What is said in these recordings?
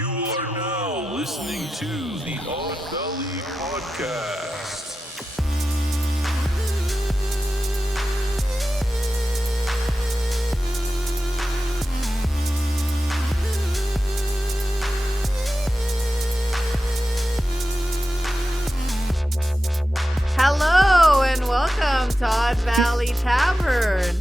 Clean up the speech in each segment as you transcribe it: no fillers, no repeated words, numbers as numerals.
You are now listening to the Odd Valley Podcast. Hello and welcome to Odd Valley Tavern.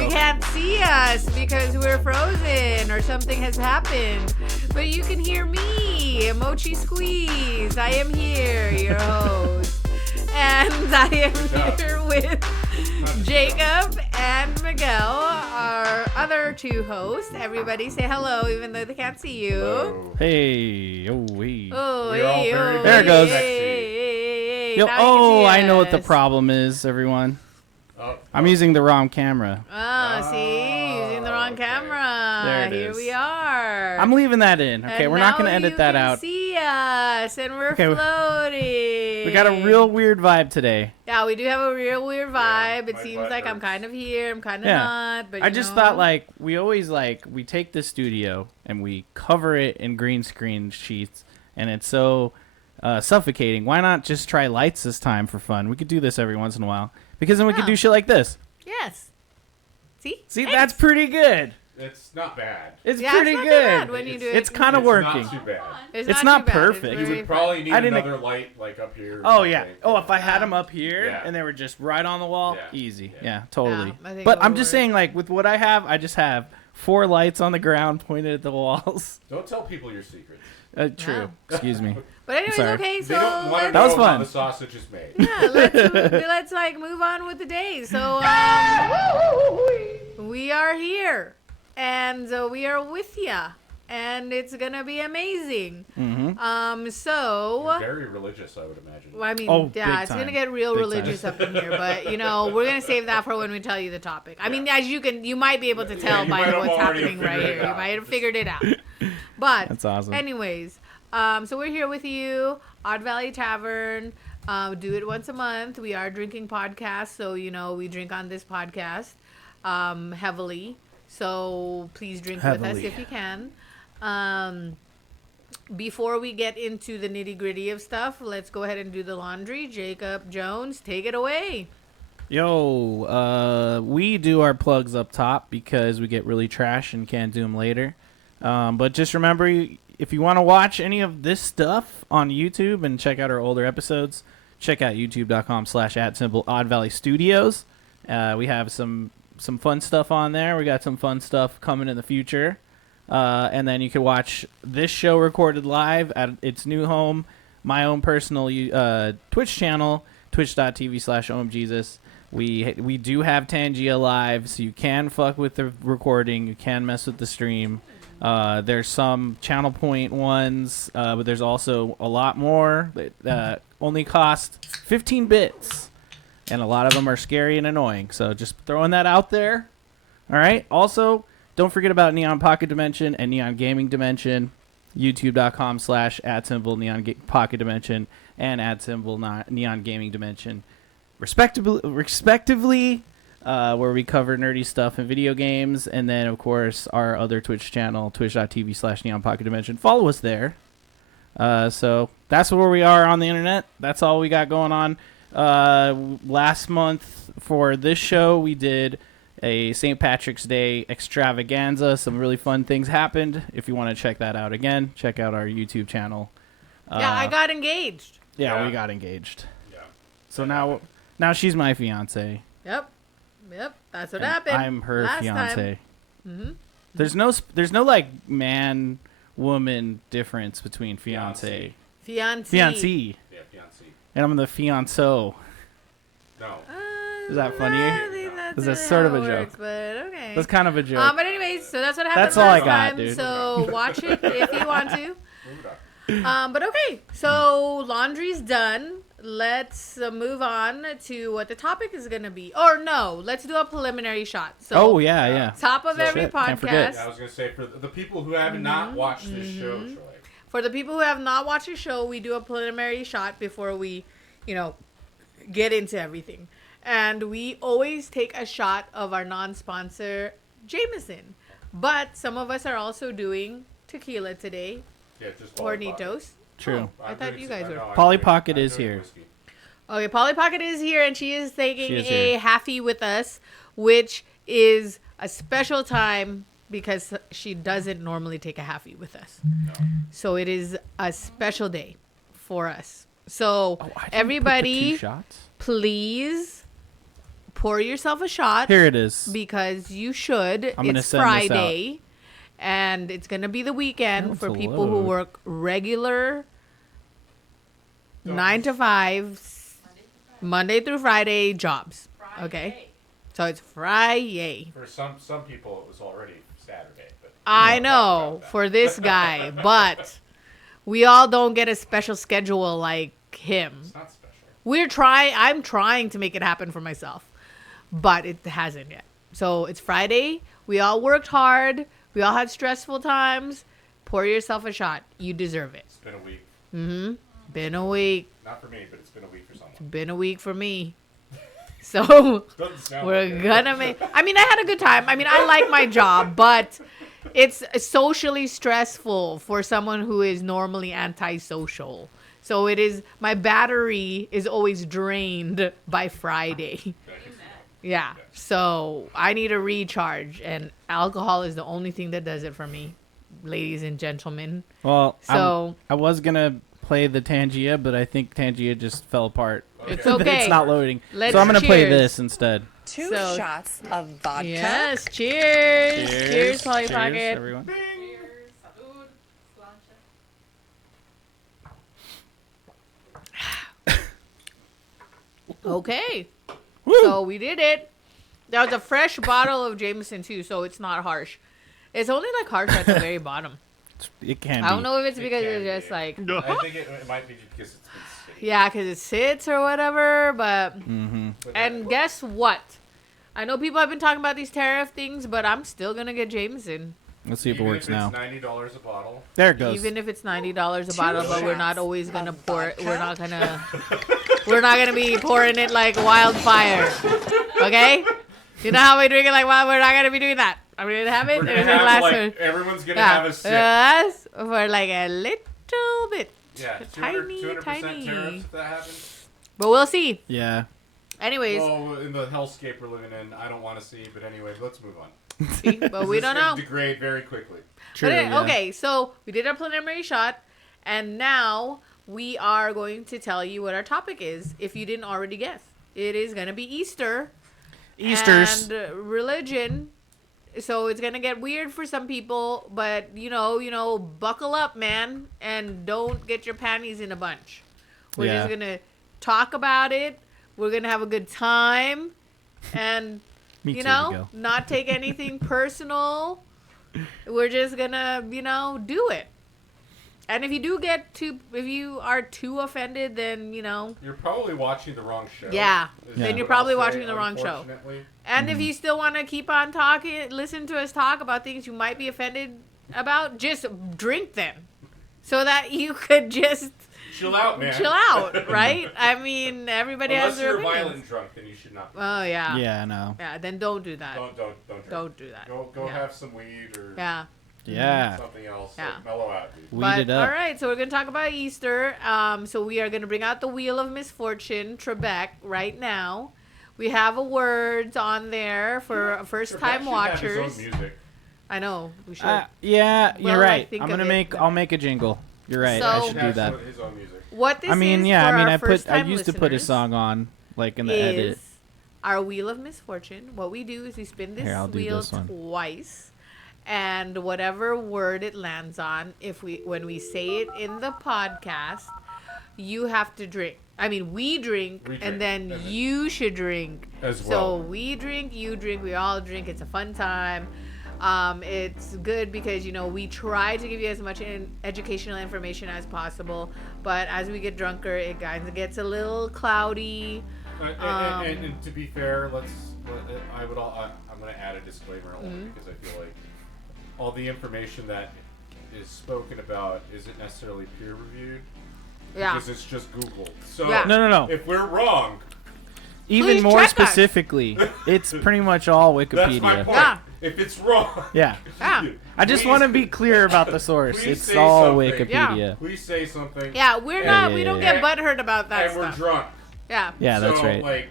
You can't see us because we're frozen or something has happened, but you can hear me, Mochi Squeeze. I am here, your host, and I am here with Jacob and Miguel, our other two hosts. Everybody say hello, even though they can't see you. Hello. Hey, oh wait. Oh, We're all hey, very oh, There it goes. hey, Yo, now you can see I know what the us. problem is, everyone. Oh, I'm using the wrong camera. See, using the wrong okay. camera. There it Here is. we are. I'm leaving that in. Okay, And we're not now going to edit that out. You can see us, and we're Okay, floating. We got a real weird vibe today. Yeah, we do have a real weird vibe. It my seems butt like I'm hurts. kind of here, I'm kind of Yeah. not. But I just thought, we always, we take the studio and we cover it in green screen sheets, and it's so suffocating. Why not just try lights this time for fun? We could do this every once in a while. Because then we could Yeah. do shit like this. yes. See, See, Thanks. that's pretty good. it's not bad. It's Yeah, pretty it's not too good. bad when you do it. It's kind of It's working. not too bad. It's not too bad. perfect. It's You very would probably need I didn't- another light like up here. or Oh, yeah. something. Oh, if I had them up here Yeah. and they were just right on the wall, Yeah. easy. Yeah. Yeah, totally. Yeah, I think But it I'm would just work. saying, with what I have, I just have 4 lights on the ground pointed at the walls. Don't tell people your secrets. True. Yeah. Excuse me. But anyways, Sorry. okay, They don't so want to That was know how fun. the sausage is made. yeah, let's move on with the day. So we are here, and we are with ya, and it's gonna be amazing. Mm-hmm. So Very religious, I would imagine. well, I mean, Oh, yeah, big it's gonna time. get real Big religious time. up in here, but we're gonna save that for when we tell you the topic. I mean, as you might be able to Yeah, tell you by might have what's already happening right figured it here. You out. might have figured it out. But That's awesome. anyways, so we're here with you, Odd Valley Tavern. Do it once a month. We are drinking podcasts, so we drink on this podcast heavily. So please drink with us Heavily. if you can. Before we get into the nitty gritty of stuff, let's go ahead and do the laundry. Jacob Jones, take it away. Yo, we do our plugs up top because we get really trash and can't do them later. But just remember, if you want to watch any of this stuff on YouTube and check out our older episodes, check out youtube.com/@Odd Valley Studios. We have some fun stuff on there. We got some fun stuff coming in the future. And then you can watch this show recorded live at its new home, my own personal Twitch channel, twitch.tv/OMJesus. We do have Tangia live, so you can fuck with the recording. You can mess with the stream. There's some channel point ones, but there's also a lot more that only cost 15 bits. And a lot of them are scary and annoying. So just throwing that out there. All right. Also, don't forget about Neon Pocket Dimension and Neon Gaming Dimension. YouTube.com/@Neon Pocket Dimension and @Neon Gaming Dimension. Respectively, where we cover nerdy stuff and video games. And then, of course, our other Twitch channel, twitch.tv/Neon Pocket Dimension. Follow us there. So that's where we are on the internet. That's all we got going on. Last month for this show, we did a St. Patrick's Day extravaganza. Some really fun things happened. If you want to check that out again, check out our YouTube channel. Yeah, I got engaged. Yeah, Yeah. we got engaged. Yeah. So now she's my fiance. Yep, that's what and happened. I'm her last fiance. Mm-hmm. There's no man woman difference between fiance. Fiancé. Fiancé. Yeah, fiancé. And I'm the fianceau. No. Is that funny? I think that's Is that really sort how of a it joke? works, but okay. That's kind of a joke. But anyways, so that's what happened That's all I last got, time. dude. So watch it if you want to. Move it up. But okay, so laundry's done. Let's move on to what the topic is going to be. Or no, let's do a preliminary shot. So Oh, yeah. top of So- every Shit, can't forget. podcast. Yeah, I was going to say, for the people who have not watched this show, Troy. For the people who have not watched the show, we do a preliminary shot before we, get into everything. And we always take a shot of our non-sponsor, Jameson. But some of us are also doing tequila today. Yeah, just Polly Pocket. Hornitos. True. I thought you guys were. Polly Pocket is here. Whiskey. Okay, Polly Pocket is here, and she is taking She is a here. halfie with us, which is a special time because she doesn't normally take a halfie with us. No. So it is a special day for us. So Oh, I didn't put the everybody, 2 shots. please pour yourself a shot. Here it is. Because you should. I'm gonna It's send this out. Friday, and it's gonna be the weekend Oh, for it's a people who load. work regular No. 9 to 5, Monday through Friday jobs. Okay, so it's Friday. For some people, it was already Saturday. But we I won't talk know about that. for this guy, but we all don't get a special schedule like him. It's not special. I'm trying to make it happen for myself, but it hasn't yet. So it's Friday. We all worked hard. We all had stressful times. Pour yourself a shot. You deserve it. It's been a week. Mm-hmm. Been a week. Not for me, but it's been a week for someone. Been a week for me. So Doesn't sound we're like it. gonna make. I mean, I had a good time. I mean, I like my job, but it's socially stressful for someone who is normally antisocial. So it is. My battery is always drained by Friday. Yeah. So I need a recharge, and alcohol is the only thing that does it for me, ladies and gentlemen. Well, So I was gonna play the Tangia, but I think Tangia just fell apart. it's okay. It's not loading. Let's So I'm gonna play cheers. this instead. 2 So- shots of vodka. Yes. Cheers. Cheers, Polly Cheers, Pocket. everyone. Okay. Woo! So we did it. That was a fresh bottle of Jameson too, so it's not harsh. It's only like harsh at the very bottom. It can I don't be. know if it's It because can it's just be. like I think it might be because it's been sitting. yeah, because it sits or whatever. But Mm-hmm. and guess what? I know people have been talking about these tariff things, but I'm still gonna get Jameson, Let's see if it Even works if now. it's $90 a bottle. There it goes. even if it's $90 a bottle. But we're not shots always gonna of pour it. We're vodka. not gonna be pouring it like wildfire. Okay? You know how we drink it like wild? We're not gonna be doing that. I'm gonna have it. We're It's gonna gonna have last like for- everyone's gonna yeah, have a sip. yes, for like a little bit. Yeah, tiny, 200% tiny. tariffs if that happens. But we'll see. Yeah. Anyways, Well, in the hellscape we're living in, I don't want to see. But anyway, let's move on. see, but we This don't is gonna know. degrade very quickly. True. But yeah. okay, so we did our preliminary shot, and now we are going to tell you what our topic is. If you didn't already guess, it is gonna be Easter. Easters. And religion. So it's gonna get weird for some people, but you know, buckle up, man, and don't get your panties in a bunch. We're Yeah. just gonna talk about it. We're gonna have a good time, and Me you too, know, Miguel. not take anything personal. We're just gonna, do it. And if you are too offended, then You're probably watching the wrong show. Yeah. is Then what you're I'll probably say, watching the wrong show. unfortunately. And if you still want to keep on talking, listen to us talk about things you might be offended about, just drink them. So that you could just Chill out, man. chill out, right? I mean, everybody Unless has their you're opinions. violent drunk, then you should not. Oh, yeah. Yeah, I know. Yeah, then don't do that. Don't drink. Don't do that. Go Yeah. have some weed or Yeah. Yeah. something else. Yeah. Like, mellow out, dude. Weed it up. All right, so we're going to talk about Easter. So we are going to bring out the Wheel of Misfortune, Trebek, right now. We have a words on there for first-time Trebek should have his own watchers. music. I know, we should. Yeah, Well, you're I right. think I'm of gonna it, make. but- I'll make a jingle. You're right. So- I He should should do have that. his own music. What this I mean, is yeah. for I mean, our I first-time used to put a listeners song on, like in the edit. is our Wheel of Misfortune. What we do is we spin this Here, I'll do wheel this one. twice, and whatever word it lands on, when we say it in the podcast, you have to drink. I mean, we drink, We drink, and then and then- you should drink. As So well. we drink, you drink, we all drink. It's a fun time. It's good because we try to give you as much educational information as possible, but as we get drunker, it kind of gets a little cloudy. And to be fair, I'm going to add a disclaimer only because I feel like all the information that is spoken about isn't necessarily peer reviewed. Yeah. Because it's just Googled. So Yeah. No. if we're wrong, Even Please more check us. specifically, it's pretty much all that's my Wikipedia. point. Yeah. If it's wrong, Yeah. I just want to be clear about the source. please It's say all something. Wikipedia. Yeah. please say something. Yeah, we're And- not. We don't get and- butthurt about that And we're stuff. drunk. Yeah. Yeah, that's so, right. Like,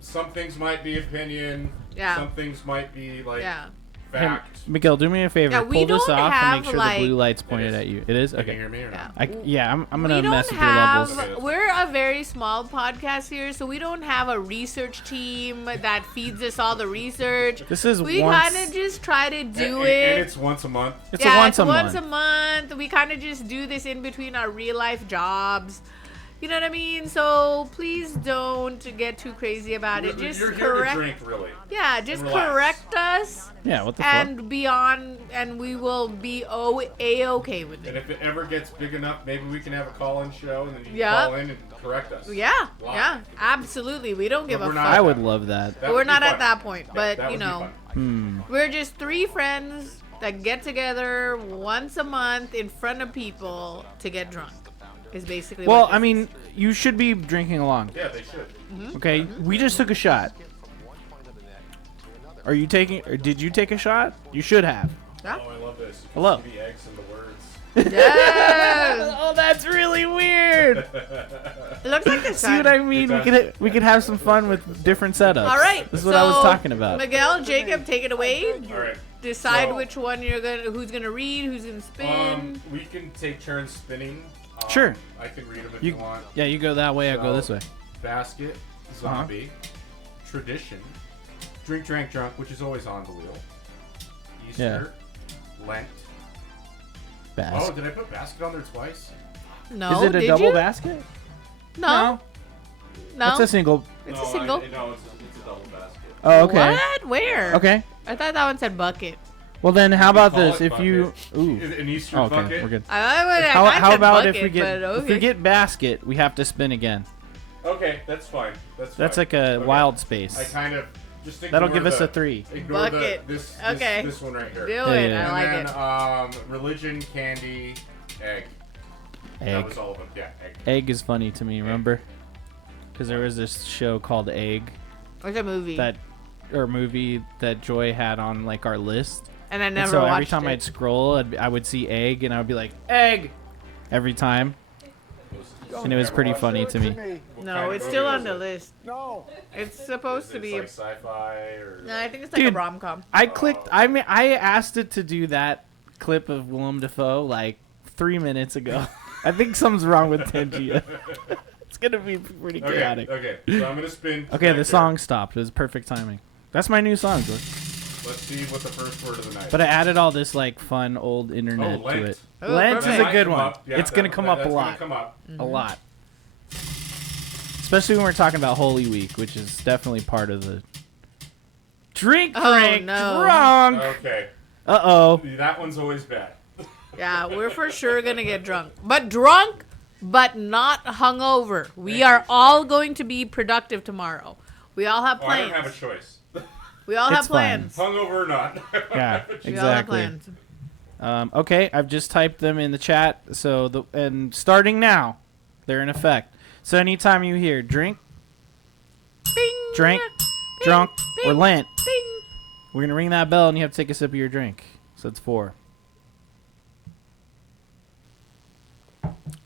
some things might be opinion. Yeah. Some things might be like Yeah. Hey, fact. Miguel, do me a favor. Yeah, we Pull this don't off and have, make sure like- the blue light's It pointed is. at you. It is? Can you Okay. hear me or not? I'm We gonna don't mess with have. your levels. We're a very small podcast here, so we don't have a research team that feeds us all the research. This is We once. kind of just try to do and, it. And it's once a month. It's yeah, a once it's a once month. a month. We kind of just do this in between our real life jobs. You know what I mean? So please don't get too crazy about it. Just You're here correct. to drink, really. Yeah, just and relax. correct us Yeah, what the fuck? and be on, and we will be a-okay with And it. if it ever gets big enough, maybe we can have a call-in show, and then you can Yeah. call in and correct us. Yeah, Live. yeah, absolutely. We don't give But a we're fuck. not- I would love that. That would We're be not at fun. that point, but That you would be know, fun. we're just three friends that get together once a month in front of people to get drunk. Is basically. Well, what this I mean, you should be drinking along. Yeah, they should. Okay, we just took a shot. Are you taking? Or did you take a shot? You should have. Yeah. Oh, I love this. You can Hello. see the eggs in the words. Yes. Oh, that's really weird. It looks like the See what I mean? We could have some fun with different setups. All right. This is what I was so, talking about. Miguel, Jacob, take it away. All right. Decide So- which one who's gonna read, who's gonna spin. We can take turns spinning. Sure. I can read them if you want. Yeah, you go that way. I go this way. Basket, zombie, tradition, drink, drank, drunk, which is always on the wheel. Easter, Lent. Oh, Basket. did I put basket on there twice? No, Is it a did double you? basket? No, no. It's a single. It's no, a single. it's a double basket. Oh, okay. What? Where? Okay. I thought that one said bucket. Well, then how about Call this? it If you. bucket. Ooh. An Easter Oh, okay, bucket. we're good. I How said about bucket, if we get but if we okay. get basket, we have to spin again. Okay, that's fine. That's That's fine. like a Okay. wild I space. kind of just That'll ignore give us the- a 3. Ignore Bucket. this Okay. this one right here. Do Yeah, it. yeah. I like and it. then religion, candy, egg. That Egg. was all of them. Yeah, egg. Egg is funny to me. Remember? Because there was this show called Egg What's a movie? movie that Joy had on like our list. and I And never so watched every time it. I'd scroll, I would see egg, and I would be like, egg, every time. And it was Never pretty watched funny it. to me. What No, kind of it's movie still was on the it? list. No. It's supposed to It's be. like sci-fi or. No, I think it's like Dude. a rom com. I clicked. I asked it to do that clip of Willem Dafoe like 3 minutes ago. I think something's wrong with Tangia. It's gonna be pretty Okay, chaotic. okay. So I'm gonna spin. Okay, the back song stopped. It was perfect timing. That's my new song, Joy. there. Let's see what the first word of the night. But I added all this like fun old internet to Lent. it. Oh, Lent is perfect. a Might good come one. up. Yeah, It's gonna come up a that's lot. Gonna come up. A lot. Especially when we're talking about Holy Week, which is definitely part of the drink, Oh, drink, no. drunk. Okay. Uh-oh. That one's always bad. Yeah, we're for sure gonna get drunk. But drunk, but not hungover. We are all going to be productive tomorrow. We all have Oh, I plans. don't have a choice. We all have It's fine. plans. Hungover or not. Yeah, We all have exactly. plans. Okay, I've just typed them in the chat. So and starting now, they're in effect. So anytime you hear drink, Bing, drink, bing, drunk, or bing, Lent, bing. we're gonna ring that bell and you have to take a sip of your drink. So it's 4.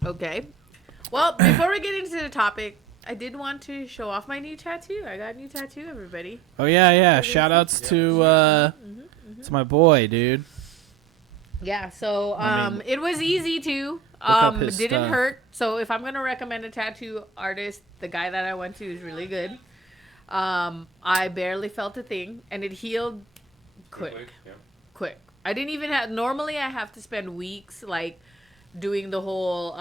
Okay. Well, before we get into the topic, I did want to show off my new tattoo. I got a new tattoo, everybody. Oh yeah. Shout outs to my boy, dude. Yeah, so I mean, it was easy to. up his Didn't stuff. hurt. So if I'm gonna recommend a tattoo artist, the guy that I went to is really good. I barely felt a thing, and it healed quick. Yeah. Quick. I didn't even have. Normally, I have to spend weeks like doing the whole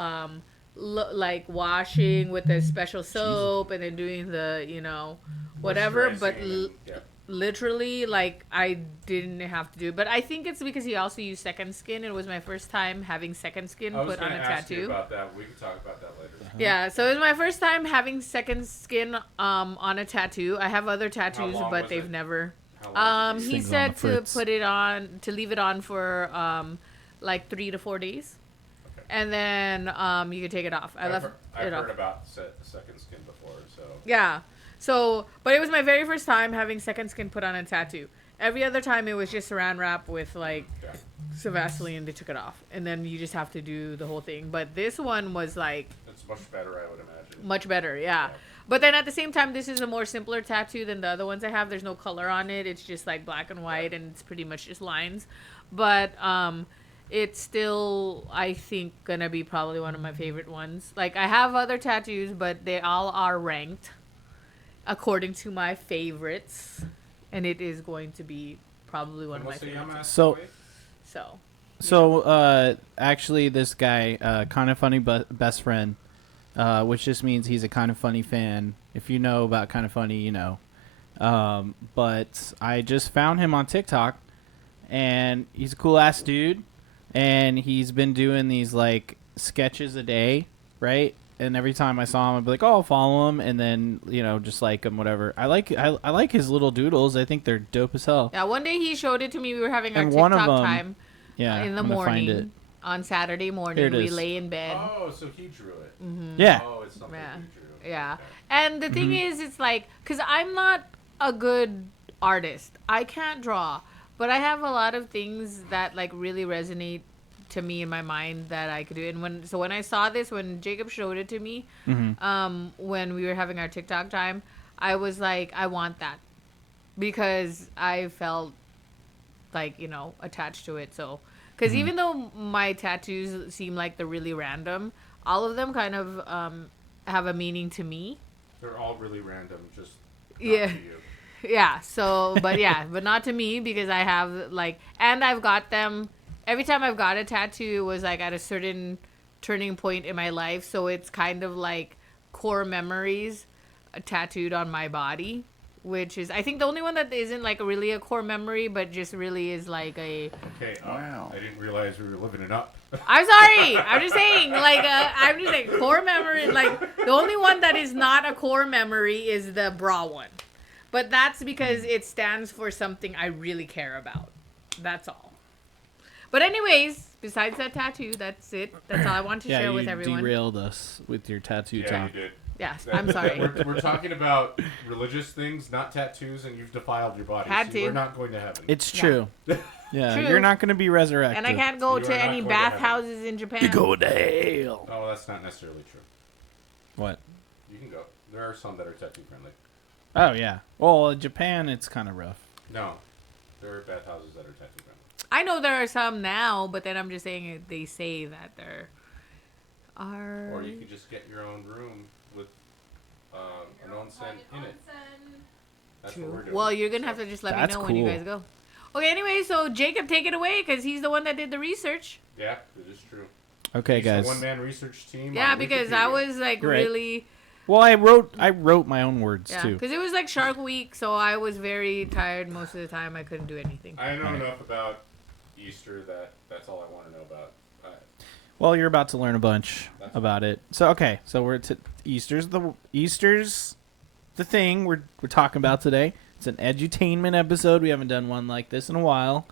like washing with a special soap, and then doing the whatever. But Moisturizing and- yeah. literally, like, I didn't have to do it. But I think it's because he also used second skin. It was my first time having second skin I was put on gonna a ask you tattoo. about that. We can talk about that later. Yeah, so it was my first time having second skin on a tattoo. I have other tattoos, long but was they've it? never. How long did He Things on said the to fritz. put it on, to leave it on for like 3 to 4 days, Okay. and then you could take it off. I left I've it off. heard about second skin before, so. Yeah. So, but it was my very first time having second skin put on a tattoo. Every other time it was just saran wrap with like Yeah. some Vaseline. They took it off, and then you just have to do the whole thing. But this one was like It's much better, I would imagine. much better, yeah. But then at the same time, this is a more simpler tattoo than the other ones I have. There's no color on it. It's just like black and white, and it's pretty much just lines. But it's still, I think, gonna be probably one of my favorite ones. Like, I have other tattoos, but they all are ranked according to my favorites, and it is going to be probably one of my favorites. So, actually, this guy, kind of funny best friend, which just means he's a kind of funny fan. If you know about kind of funny, you know. But I just found him on TikTok, and he's a cool ass dude, and he's been doing these like sketches a day, right? And every time I saw him, I'd be like, "Oh, I'll follow him," and then just like him, whatever. I like his little doodles. I think they're dope as hell. Yeah, one day he showed it to me. We were having our And TikTok one of them- time. Yeah, In the I'm gonna find morning. it. On Saturday morning, Here it we is. lay in bed. Oh, so he drew it. Yeah. Oh, it's something Yeah. he drew. Yeah. Okay. And the thing is, it's like, because I'm not a good artist. I can't draw. But I have a lot of things that, like, really resonate to me in my mind that I could do. And when I saw this, when Jacob showed it to me, when we were having our TikTok time, I was like, I want that. Because I felt, like, attached to it. So, because even though my tattoos seem like they're really random, all of them kind of have a meaning to me. They're all really random, just not Yeah. to you. Yeah, so, but not to me, because I have, like, and I've got them, every time I've got a tattoo, it was, like, at a certain turning point in my life, so it's kind of, like, core memories tattooed on my body, which is, I think, the only one that isn't, like, really a core memory, but just really is, like, a... Okay, Wow. I didn't realize we were living it up. I'm sorry, I'm just saying, like, I'm just saying, core memory, like, the only one that is not a core memory is the bra one. But that's because it stands for something I really care about. That's all. But anyways, besides that tattoo, that's it. That's all I want to share with everyone. You derailed us with your tattoo Yeah, talk. you did. Yes, I'm sorry. We're talking about religious things, not tattoos, and you've defiled your body. So Had we're to. not going to heaven. It's true. Yeah, True. you're not going to be resurrected. And I can't go You are to not any going to heaven. bathhouses in Japan. You go to hell. Oh, that's not necessarily true. What? You can go. There are some that are tattoo friendly. Oh, yeah. Well, in Japan, it's kind of rough. No, there are bathhouses that are tattoo friendly. I know there are some now, but then I'm just saying they say that there are... Or you could just get your own room with an onsen in it. That's what we're doing. Well, you're going to have to just let me That's know when you cool. guys go. Okay, anyway, so Jacob, take it away, because he's the one that did the research. Yeah, it is true. Okay, He's guys. a one-man research team. Yeah, on because I Wikipedia. was, like, You're right. really... Well, I wrote my own words, Yeah, too. because it was, like, Shark Week, so I was very tired most of the time. I couldn't do anything. I know Right. enough about Easter that's all I want to know about. Well, you're about to learn a bunch That's about it. So, okay. So, we're to Easter's the thing we're talking about today. It's an edutainment episode. We haven't done one like this in a while.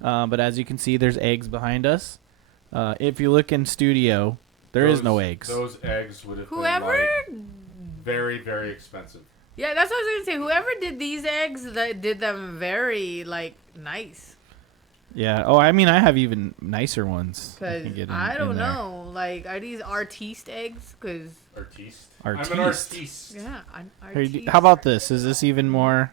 But as you can see, there's eggs behind us. If you look in studio, there is no eggs. Those eggs would have Whoever... been like, very, very expensive. Yeah, that's what I was going to say. Whoever did these eggs, that did them very, like, nice. Yeah. Oh, I mean, I have even nicer ones. Because can get I in don't there. know. Like, are these artiste eggs? Because, Artiste. Artiste. I'm an artiste. yeah, I'm Here, artiste. how about this? Is this even more?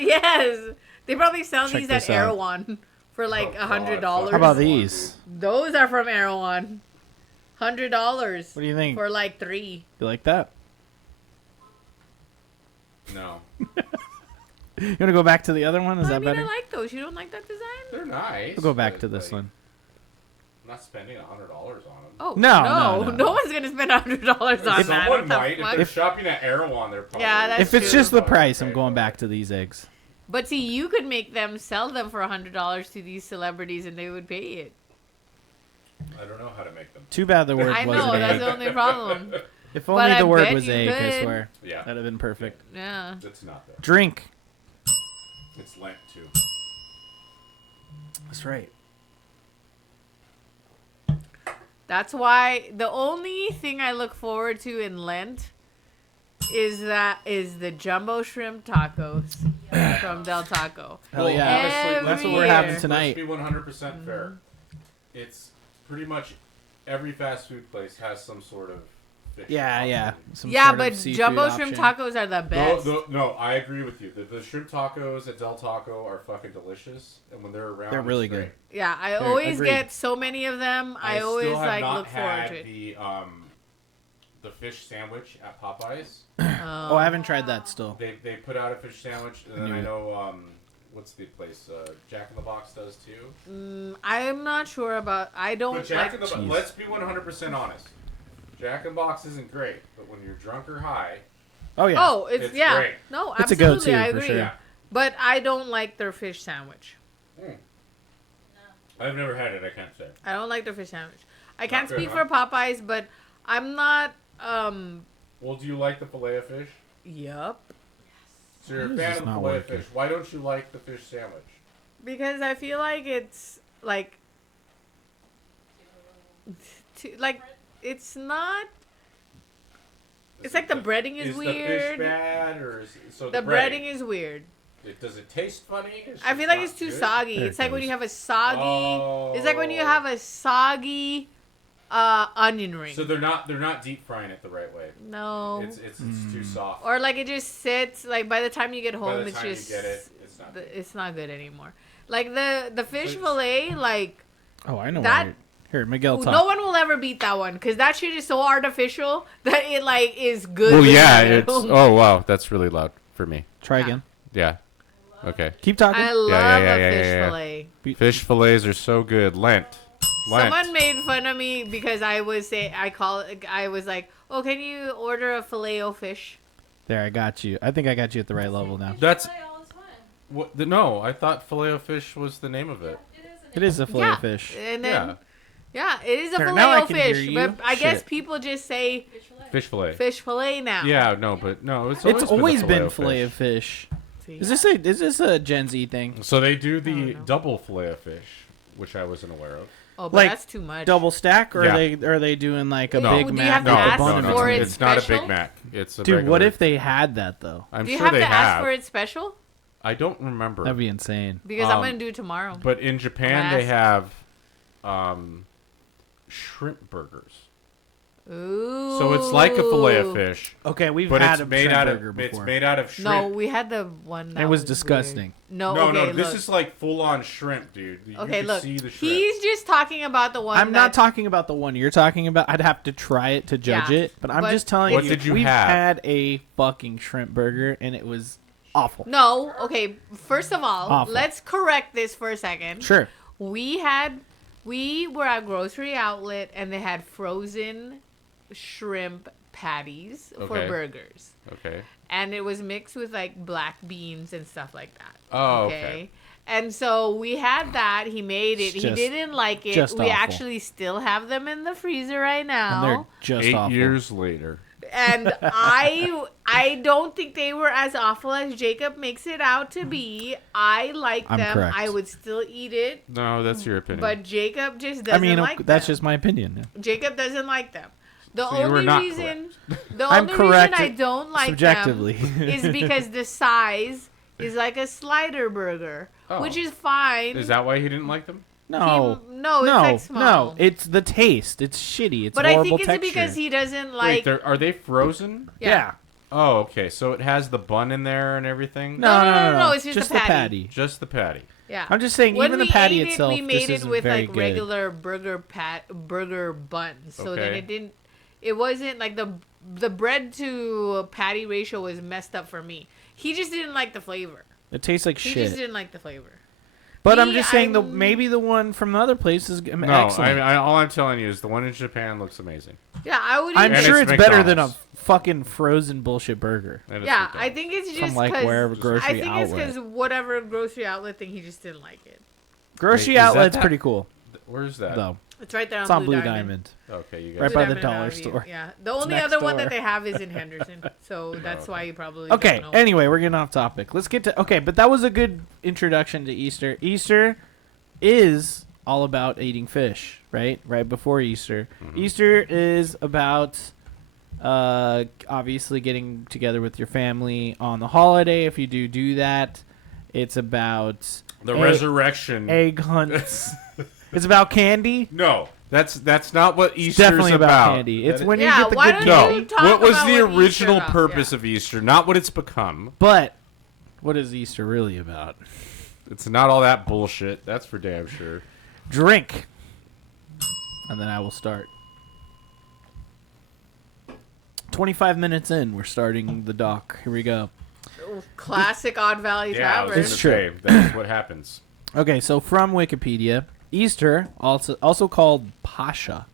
Yes. They probably sell Check these at this out. Erewhon for, like, Oh, God. $100. How about Come on, these? Those are from Erewhon. $100. What do you think? For, like, 3. You like that? dude. No. You want to go back to the other one? Is I that mean, better? I like those. You don't like that design? They're nice. We'll go back but, to this like, one. I'm not spending $100 on them. Oh, No. No one's going to spend $100 on that. Someone What the might. If fuck? they're shopping at Erewhon, they're probably... Yeah, that's If it's true. just the probably price, I'm okay going for back it. to these eggs. But see, you could make them sell them for $100 to these celebrities and they would pay it. I don't know how to make them. Too bad the word I wasn't know, that's egg. the only problem. If But only I the word bet was you egg, I could. swear. Yeah. That'd have been perfect. Yeah. It's not, though. Drink. It's Lent, too. That's right. That's why the only thing I look forward to in Lent is the jumbo shrimp tacos from Del Taco. Hell yeah. Honestly, That's what we're Every having year. tonight. Let's be 100% fair. It's pretty much every fast food place has some sort of fish. Yeah. option. Some Yeah, sort of but seafood jumbo shrimp option. tacos are the best. No, I agree with you. The shrimp tacos at Del Taco are fucking delicious, and when they're around, They're really it's great. Yeah, I Very always agreed. get so many of them. I always still have like not look forward had to it. the fish sandwich at Popeyes. Oh, I haven't tried that still. They put out a fish sandwich, and then I know what's the place? Jack in the Box does too. I'm not sure about. I don't But Jack like. in the Box. Let's be 100% honest. Jack in the Box isn't great, but when you're drunk or high, Oh yeah. Oh, it's It's yeah. great. No, It's a absolutely, go-to I for agree. sure. yeah. But I don't like their fish sandwich. I've never had it. I can't say. I don't like their fish sandwich. I can't good, speak huh? for Popeyes, but I'm not. Well, do you like the fillet of fish? Yup. So you're a Why is fan this of the not fillet of working? fish. Why don't you like the fish sandwich? Because I feel like it's like. Like, it's not. It's like the breading is the fish weird. bad, or so The breading is weird. Does it taste funny? I feel like it's too good? soggy. There It's it like when goes. you have a soggy. It's like when you have a soggy onion ring. So they're not deep frying it the right way. No. It's too soft. Or like it just sits. Like by the time you get By home, the it's time just you get it, it's not. Good. it's not good anymore. Like the fish So- fillet, like Oh, I know. that- That here, Miguel. Talk. no one will ever beat that one because that shit is so artificial that it like is good. Well, when yeah, you're at it's. home. Oh wow, that's really loud for me. Try again. Yeah. Okay. Keep talking. I love yeah, a fish yeah. fillet. Fish fillets are so good. Lent. Someone made fun of me because I was like, oh, can you order a filet-o-fish? There, I got you. I think I got you at the right level now. That's what. No, I thought filet of fish was the name of it. It is a fillet Yeah. of fish. And then, yeah, it is a Here, now I can filet-o-fish, hear you. but I guess Shit. people just say Fish fillet. fish fillet now. Yeah, no, but no, it's It's always been been a fillet of fish. See? Is this a Gen Z thing? So they do the don't know. double fillet of fish, which I wasn't aware of. Oh, but like, that's too much. Double stack, or Yeah. are they doing like a No. Big Do you Mac have to with a ask bun in for between? it It's not a special? Big Mac. It's a Dude, what regular- if they had that though? I'm Do you sure have they to have. ask for it special? I don't remember. That'd be insane. Because I'm Um, gonna do it tomorrow. But in Japan, they have shrimp burgers. Ooh. So it's like a fillet of fish, Okay, we've but had it's a made shrimp out burger of before. it's made out of shrimp. No, we had the one. That It was weird. disgusting. No, No, okay, this look. is like full on shrimp, dude. You Okay, can look. see the shrimp. He's just talking about the one. I'm not that- talking about the one you're talking about. I'd have to try it to judge Yeah, it, but I'm but just telling What you. did you we've have? had a fucking shrimp burger, and it was awful. No, okay. First of all, Awful. let's correct this for a second. Sure. We were at grocery outlet and they had frozen shrimp patties for Okay. burgers. Okay. And it was mixed with like black beans and stuff like that. Oh, okay. And so we had that. He made it. It's He just- didn't like it. just We awful. actually still have them in the freezer right And they're now. just 8 awful. years later. And I don't think they were as awful as Jacob makes it out to be. I like I'm them. correct. I would still eat it. No, that's your opinion. But Jacob just doesn't I mean, like that's them. just my opinion. Jacob doesn't like them. The So you were only not reason I'm correct I don't like subjectively. them is because the size is like a slider burger, Oh. which is fine. Is that why he didn't like them? No, no, it's no, like small. no. It's the taste. It's shitty. It's but I horrible think it's texture. because he doesn't Wait, like. are they frozen? yeah. Oh, okay. So it has the bun in there and everything? No, it's just the the patty. patty. Just the patty. Yeah. I'm just saying, When even the we patty ate itself it, we just made it isn't with very like good. regular burger buns. So then Okay. it didn't. It wasn't like the bread to patty ratio was messed up for me. He just didn't like the flavor. It tastes like He shit. just didn't like the flavor. But I'm Me, just saying, I'm- maybe the one from the other place is No, excellent. all I'm telling you is the one in Japan looks amazing. Yeah, I would. I'm Even, And sure it's it's better than a McDonald's. fucking frozen bullshit burger And it's yeah, McDonald's. I think it's just from like 'cause- wherever I grocery think it's outlet. because whatever grocery outlet thing, he just didn't like it. Grocery Wait, is that outlet's that- pretty cool, Where's that? though. It's right there on, It's on Blue Blue Diamond. Diamond. Okay, you Right guys. by Blue the Diamond dollar in Mountain View. store. Yeah, the only next other one door. that they have is in Henderson, so that's why you probably Okay, don't know. anyway, we're getting off topic. Let's get to but that was a good introduction to Easter. Easter is all about eating fish, right? Right before Easter. Mm-hmm. Easter is about Obviously, getting together with your family on the holiday. If you do that, it's about The resurrection. egg hunts. It's about candy. No, that's not what It's Easter's definitely about candy. It's when you Yeah, get the why good don't candy. you talk what was about the what Easter original about? purpose Yeah. of Easter? Not what it's become. But what is Easter really about? It's not all that bullshit. That's for damn sure. Drink. And then I will start. 25 minutes in, we're starting the dock. Here we go. Classic Odd Valley Yeah, I was Tavern. gonna It's true. say, that's what happens. Okay, so from Wikipedia, Easter, also called Pascha,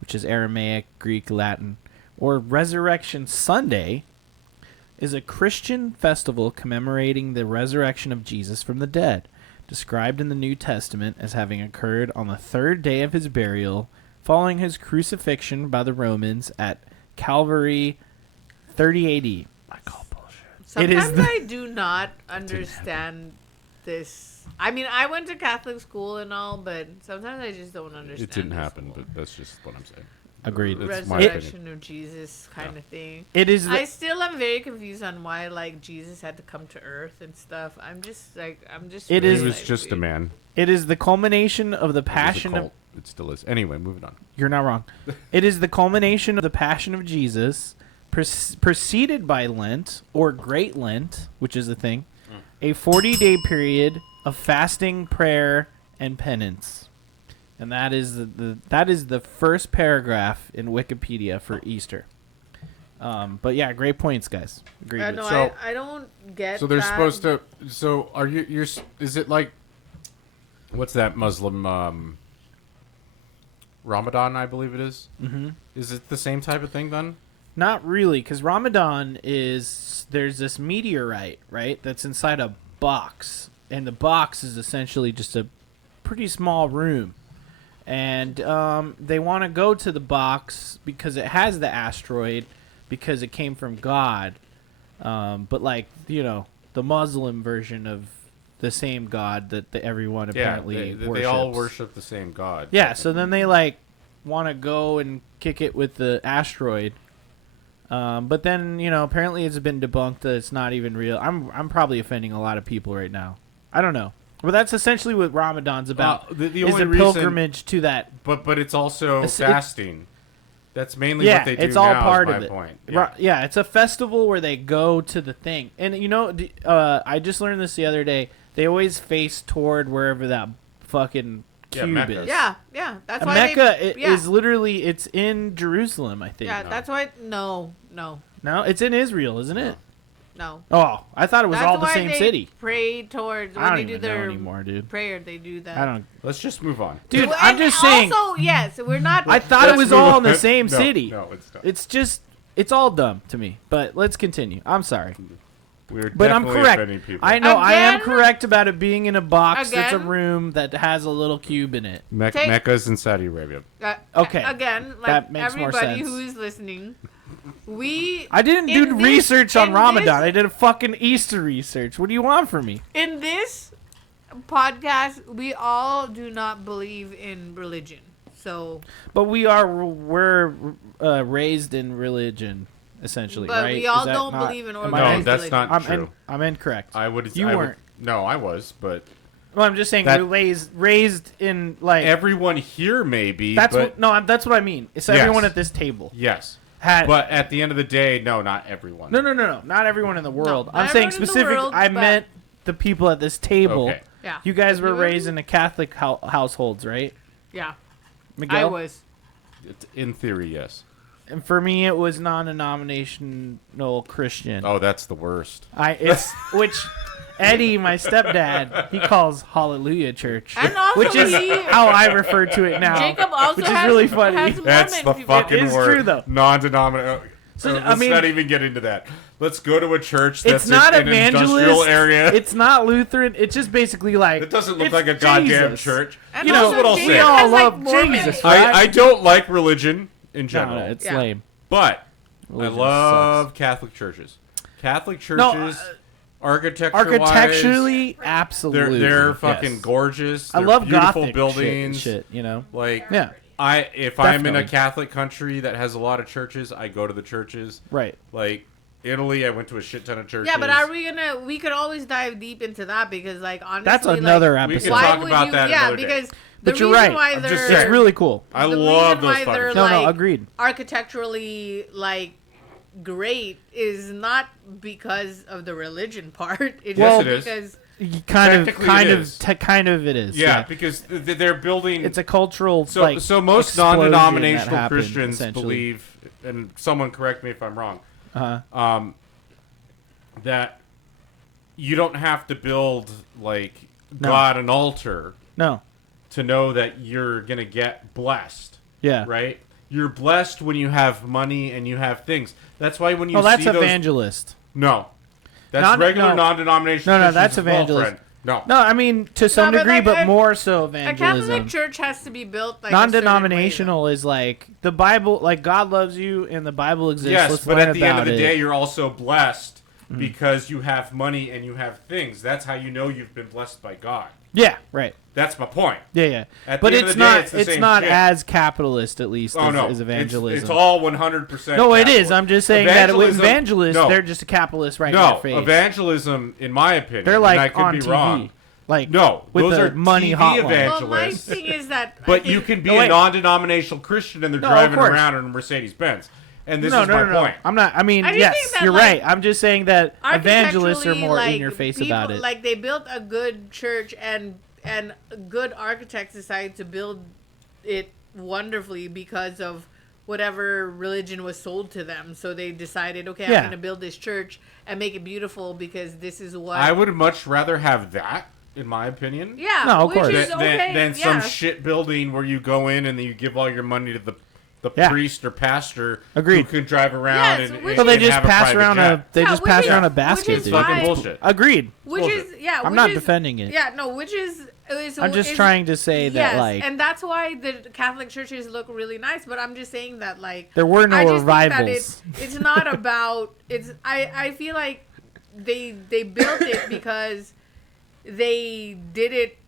which is Aramaic, Greek, Latin, or Resurrection Sunday, is a Christian festival commemorating the resurrection of Jesus from the dead, described in the New Testament as having occurred on the third day of his burial, following his crucifixion by the Romans at Calvary 30 AD. I call bullshit. Sometimes I do not understand this. I mean, I went to Catholic school and all, but sometimes I just don't understand. It didn't this happen, whole but that's just what I'm saying. Agreed. That's my opinion. resurrection of Jesus kind of thing. It is I still am very confused on why like Jesus had to come to Earth and stuff. I'm just. It really, is- He was like, just a man. It is the culmination of the It was a passion of... cult. It still is. Anyway, moving on. You're not wrong. It is the culmination of the passion of Jesus, preceded by Lent, or Great Lent, which is the thing, a 40-day period of fasting, prayer, and penance. And that is that is the first paragraph in Wikipedia for Easter. But yeah, great points, guys. Agreed. No, with. So- I don't get. So they're that. supposed to. So are you're? Is it like? What's that Muslim? Ramadan, I believe it is. Mm-hmm. Is it the same type of thing then? Not really, because Ramadan is there's this meteorite, right? That's inside a box, and the box is essentially just a pretty small room. And they want to go to the box because it has the asteroid, because it came from God. But like the Muslim version of the same God that everyone apparently they worships. all worship the same god. Yeah, so then they like want to go and kick it with the asteroid. But then apparently it's been debunked that it's not even real. I'm probably offending a lot of people right now. I don't know. But that's essentially what Ramadan's about. The is only a reason- pilgrimage to that. But it's also It's- fasting. That's mainly Yeah, what they do it's all now, part is of my it. point. Yeah, it's a festival where they go to the thing. And I just learned this the other day. They always face toward wherever that fucking cube Mecca. is. Yeah. That's why Mecca yeah. is literally it's in Jerusalem, I think. Yeah, that's why. No. No, it's in Israel, isn't it? No. Oh, I thought it was That's all the why same they city. pray towards I when don't they do even know their anymore, dude. prayer. They do that. I don't, Let's just move on. dude. Well, I'm and just saying. Also, yes, we're not. I thought it Let's was move all in on. the same No, city. No, it's not. It's just, it's all dumb to me. But let's continue. I'm sorry, We're but I'm definitely correct. offending people. I know I am Again? correct about it being in a box that's a Again? room that has a little cube in it. Take- Mecca's in Saudi Arabia. Okay, Again, like that makes more everybody sense. who is listening, I didn't do in this- research on in Ramadan. this- I did a fucking Easter research. What do you want from me? in this podcast, we all do not believe in religion. So, But we're raised in religion, essentially, but right? we all Is that don't not- believe in am I No, organized that's religion. not true. I'm incorrect. I would. You I would- weren't. No, I was, but Well, I'm just saying That- we're raised in like everyone here may be. that's but what, no, that's what I mean. It's Yes. everyone at this table yes, had. but at the end of the day, no, not everyone. no, not everyone in the world. not I'm saying everyone in the specific. world, I but- meant the people at this table. Okay. Yeah. You guys were You were- raised in a Catholic households, right? Yeah. Miguel? I was. In theory, yes. And for me, it was non-denominational Christian. Oh, that's the worst. Which Eddie, my stepdad, he calls Hallelujah Church, And also which is he- how I refer to it now. Jacob also which is has, really funny. has That's Mormon the people. fucking It is word. true, though. Non-denominational. So, let's I mean- not even get into that. Let's go to a church that's It's not in an industrial evangelist. area. It's not Lutheran. It's just basically like It doesn't look it's like a goddamn Jesus. church. And You know, also what I'll Jacob say. We all has, like, love Mormon- Jesus, right? I don't like religion in No, general, it's Yeah. lame. but Religion I love sucks. Catholic churches. Catholic No, churches, architecture-wise, Architecturally, absolutely. they're yes. fucking gorgeous. I They're love beautiful Gothic buildings. shit. You know. Like Yeah. If I'm in a Definitely. Catholic country that has a lot of churches, I go to the churches. Right. Like Italy, I went to a shit ton of churches. Yeah, but are we gonna? We could always dive deep into that because, like, honestly, That's another like, We episode. can why talk would about you? that Yeah, another day. because the But you're reason right. why I'm just they're saying. It's really cool. I the love reason those why fuckers. they're No, like agreed. architecturally like great is not because of the religion part. It's Yes, just it is. because Technically it is. Kind of it is. Yeah, because they're building. It's a cultural so like so most explosion that non-denominational happened, Christians essentially. believe, and someone correct me if I'm wrong, Uh-huh. that you don't have to build like No. God an altar No. to know that you're gonna get blessed, Yeah. right? You're blessed when you have money and you have things. That's why when you Oh, that's see those, evangelist. no, that's Non- regular no. non-denominational. No, Christians that's as well, evangelist. friend. No, No, I mean to some but degree, like but a- more so a Catholic evangelism. church has to be built like a certain way, Non-denominational is like the Bible, like God loves you and the Bible exists. yes, Let's but learn at the end of about the it. day, you're also blessed because you have money and you have things. That's how you know you've been blessed by God. Yeah, right. That's my point. Yeah. At But the end it's of the day, not. it's the same not shit. as capitalist, at least, Oh as, no, as evangelism. It's all 100%. No, it is. capitalist. I'm just saying that with Evangelism- evangelists, no. they're just a capitalist right in No, their face. evangelism, in my opinion, They're and like I could on be TV. wrong. Like No, with those the are money TV hotline. evangelists. Well, my thing is that I But think, you can be No, a wait. non-denominational Christian and they're No, of driving course. around in a Mercedes Benz. And this no, is no, my no, no. point. I'm not. I mean, I just yes, think that, you're like, right. I'm just saying that evangelists are architecturally, more like, in your face people, about it. Like they built a good church and good architects decided to build it wonderfully because of whatever religion was sold to them. So they decided, okay, Yeah. I'm going to build this church and make it beautiful because this is what. I would much rather have that, in my opinion, Yeah, No, of which course. is than, okay. than yeah. some shit building where you go in and then you give all your money to the Yeah. priest or pastor Agreed. who can drive around Yes, and, which and, So they and just have pass private around jet. They Yeah, just which pass is- around a which basket. is It's fucking fine. bullshit. Agreed. Which bullshit. is yeah. I'm which not is- defending it. Yeah, no, which is I'm just is- trying to say that, yes, like, and that's why the Catholic churches look really nice. But I'm just saying that, like, there were no I just think that revivals. it's not about it's. I feel like they built it because they did it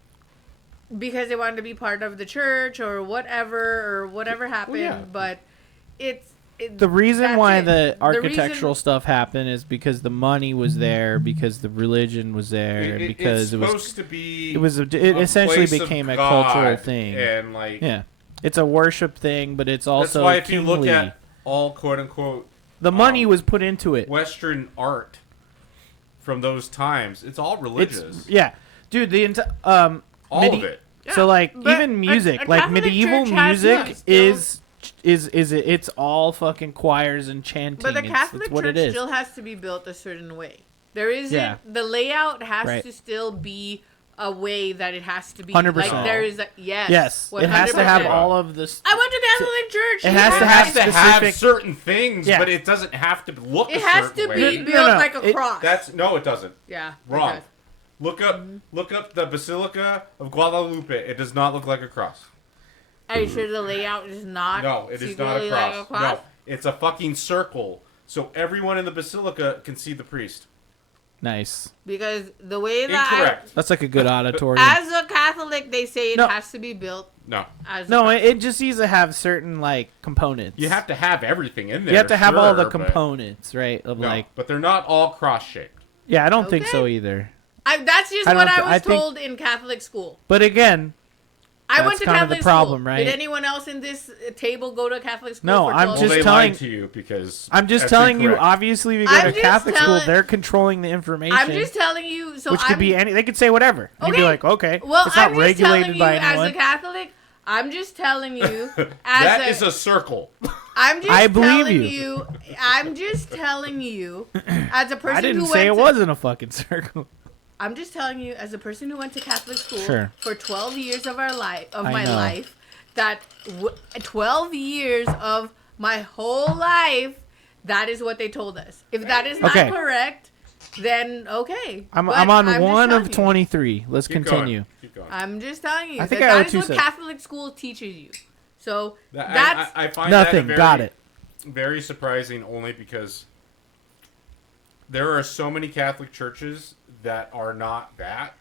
because they wanted to be part of the church or whatever happened. yeah. But it's. The reason that's why it. the The architectural reason- stuff happened is because the money was there, because the religion was there, and because it's it was supposed to be it a essentially place of became a God, cultural thing. and like Yeah, it's a worship thing, but it's also that's why if you look kingly. at all quote unquote The money was put into it. Western art from those times, it's all religious. It's yeah, dude. The entire all of it. So like but even music, a like Catholic medieval church has music to still- is it's all fucking choirs and chanting. But the It's Catholic what Church it is. still has to be built a certain way. There isn't Yeah. the layout has Right. to still be a way that it has to be. 100%. Like there is a yes. Yes, it has to have 100%. all of this. I went to Catholic church. It you has to It have has to have specific- certain things, Yeah. but it doesn't have to look It a has certain to way. be No, built no, like a it- cross. That's no, it doesn't. yeah. Wrong. Okay. Look up the Basilica of Guadalupe. It does not look like a cross. Are you sure the layout is not? No, it is not a secretly cross. like a cross? No, it's a fucking circle. So everyone in the basilica can see the priest. Nice. Because the way that Incorrect. That's like a good auditorium. as a Catholic, they say it No. has to be built No, as. No, a it just needs to have certain like components. you have to have everything in there. You have to have all the sure, but- components, right? Of No, like, but they're not all cross-shaped. yeah, I don't think Okay. so either. That's just I what don't I thi- was I think- told in Catholic school. But again, I That's went to kind of Catholic the problem, school. right? Did anyone else in this table go to Catholic school? No, for I'm 12 Well, just they telling- lied to you because I'm just that's telling you. incorrect. Obviously, if you go I'm to just Catholic school, telling- they're controlling the information. I'm just telling you. So which I'm, could be any. They could say whatever. You'd be Okay. like, okay, Well, it's not I'm just regulated telling you, by as anyone. a Catholic, I'm just telling you. That As is a circle. I'm just I believe telling you. I'm just telling you, as a person I didn't who say it went to, wasn't a fucking circle. I'm just telling you, as a person who went to Catholic school Sure. for 12 years of I my know. life, that 12 years of my whole life, that is what they told us. If that is not Okay. correct, then okay. I'm But on just one telling of you. 23. Let's Keep continue. Going. Keep going. I'm just telling you. I think that I owe that is two what cents. Catholic school teaches you. So That- that's I find Nothing. that Got it. very surprising only because there are so many Catholic churches that are not that.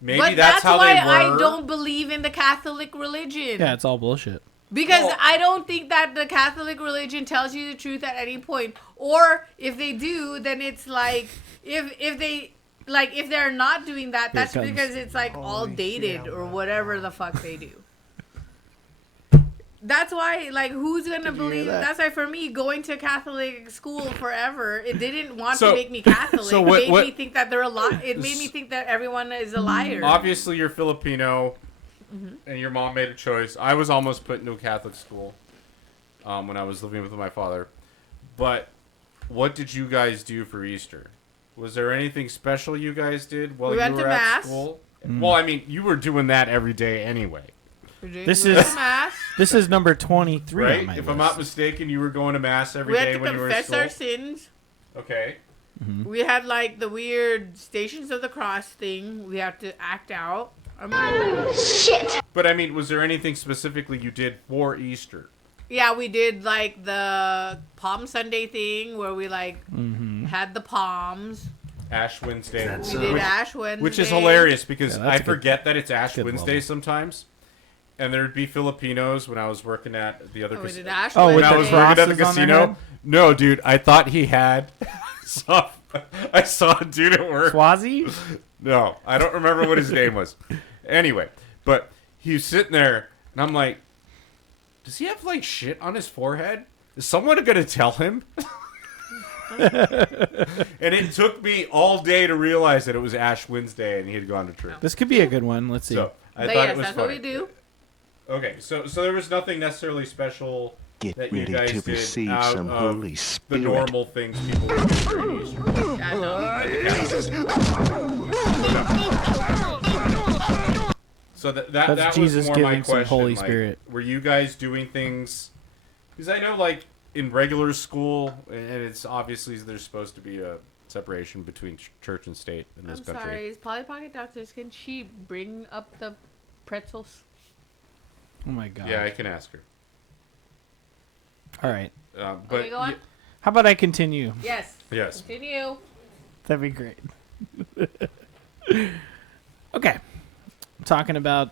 Maybe but that's how why they were. I don't believe in the Catholic religion. Yeah, it's all bullshit. Because Well- I don't think that the Catholic religion tells you the truth at any point. Or if they do, then it's like if they're not doing that, Here it that's comes. because it's like all Holy dated shit, or wow. whatever the fuck they do. That's why, like, who's gonna Did you hear believe? that? That's why for me, going to Catholic school forever, it didn't want So- to make me Catholic. so It what- made what- me think that they're a lot. It made me think that everyone is a liar. Obviously, you're Filipino, Mm-hmm. and your mom made a choice. I was almost put into a Catholic school when I was living with my father. But what did you guys do for Easter? Was there anything special you guys did while We you went were to at Mass. school? Well, I mean, you were doing that every day anyway, This We went is- to Mass. This is number 23 right? on my If list. I'm not mistaken, you were going to Mass every We day had to when you were in confess school. our sins. Okay. We had like the weird Stations of the Cross thing. We had to act out. I mean, But I mean, was there anything specifically you did for Easter? yeah, we did like the Palm Sunday thing where we like had the palms. Ash Wednesday. We did Ash Wednesday, Which is hilarious because Yeah, that's I a good- forget that it's Ash good Wednesday level. sometimes. And there'd be Filipinos when I was working at the other Oh, we casino. did Ash Oh, with When I Wednesday. was working at the crosses on their casino. head? No, dude, I thought he had. I saw a dude at work. Swazi? No, I don't remember what his name was. Anyway, but he was sitting there, and I'm like, does he have like shit on his forehead? Is someone gonna tell him? And it took me all day to realize that it was Ash Wednesday and he had gone to church. This could be a good one. Let's see. So I But thought yes, it was that's funny. what we do. Okay, so there was nothing necessarily special Get that you ready guys to did receive out some of Holy the Spirit. normal things people would do during Easter. Yeah, no. So that That's was Jesus more my giving some question. Holy like, Spirit. Were you guys doing things? Because I know, like in regular school, and it's obviously there's supposed to be a separation between church and state in this I'm country. sorry. Is Polly Pocket Doctors? Can she bring up the pretzels? Oh my god. Yeah, I can ask her. All right. But we go on? How about I continue? Yes. yes, Continue. That'd be great. Okay. I'm talking about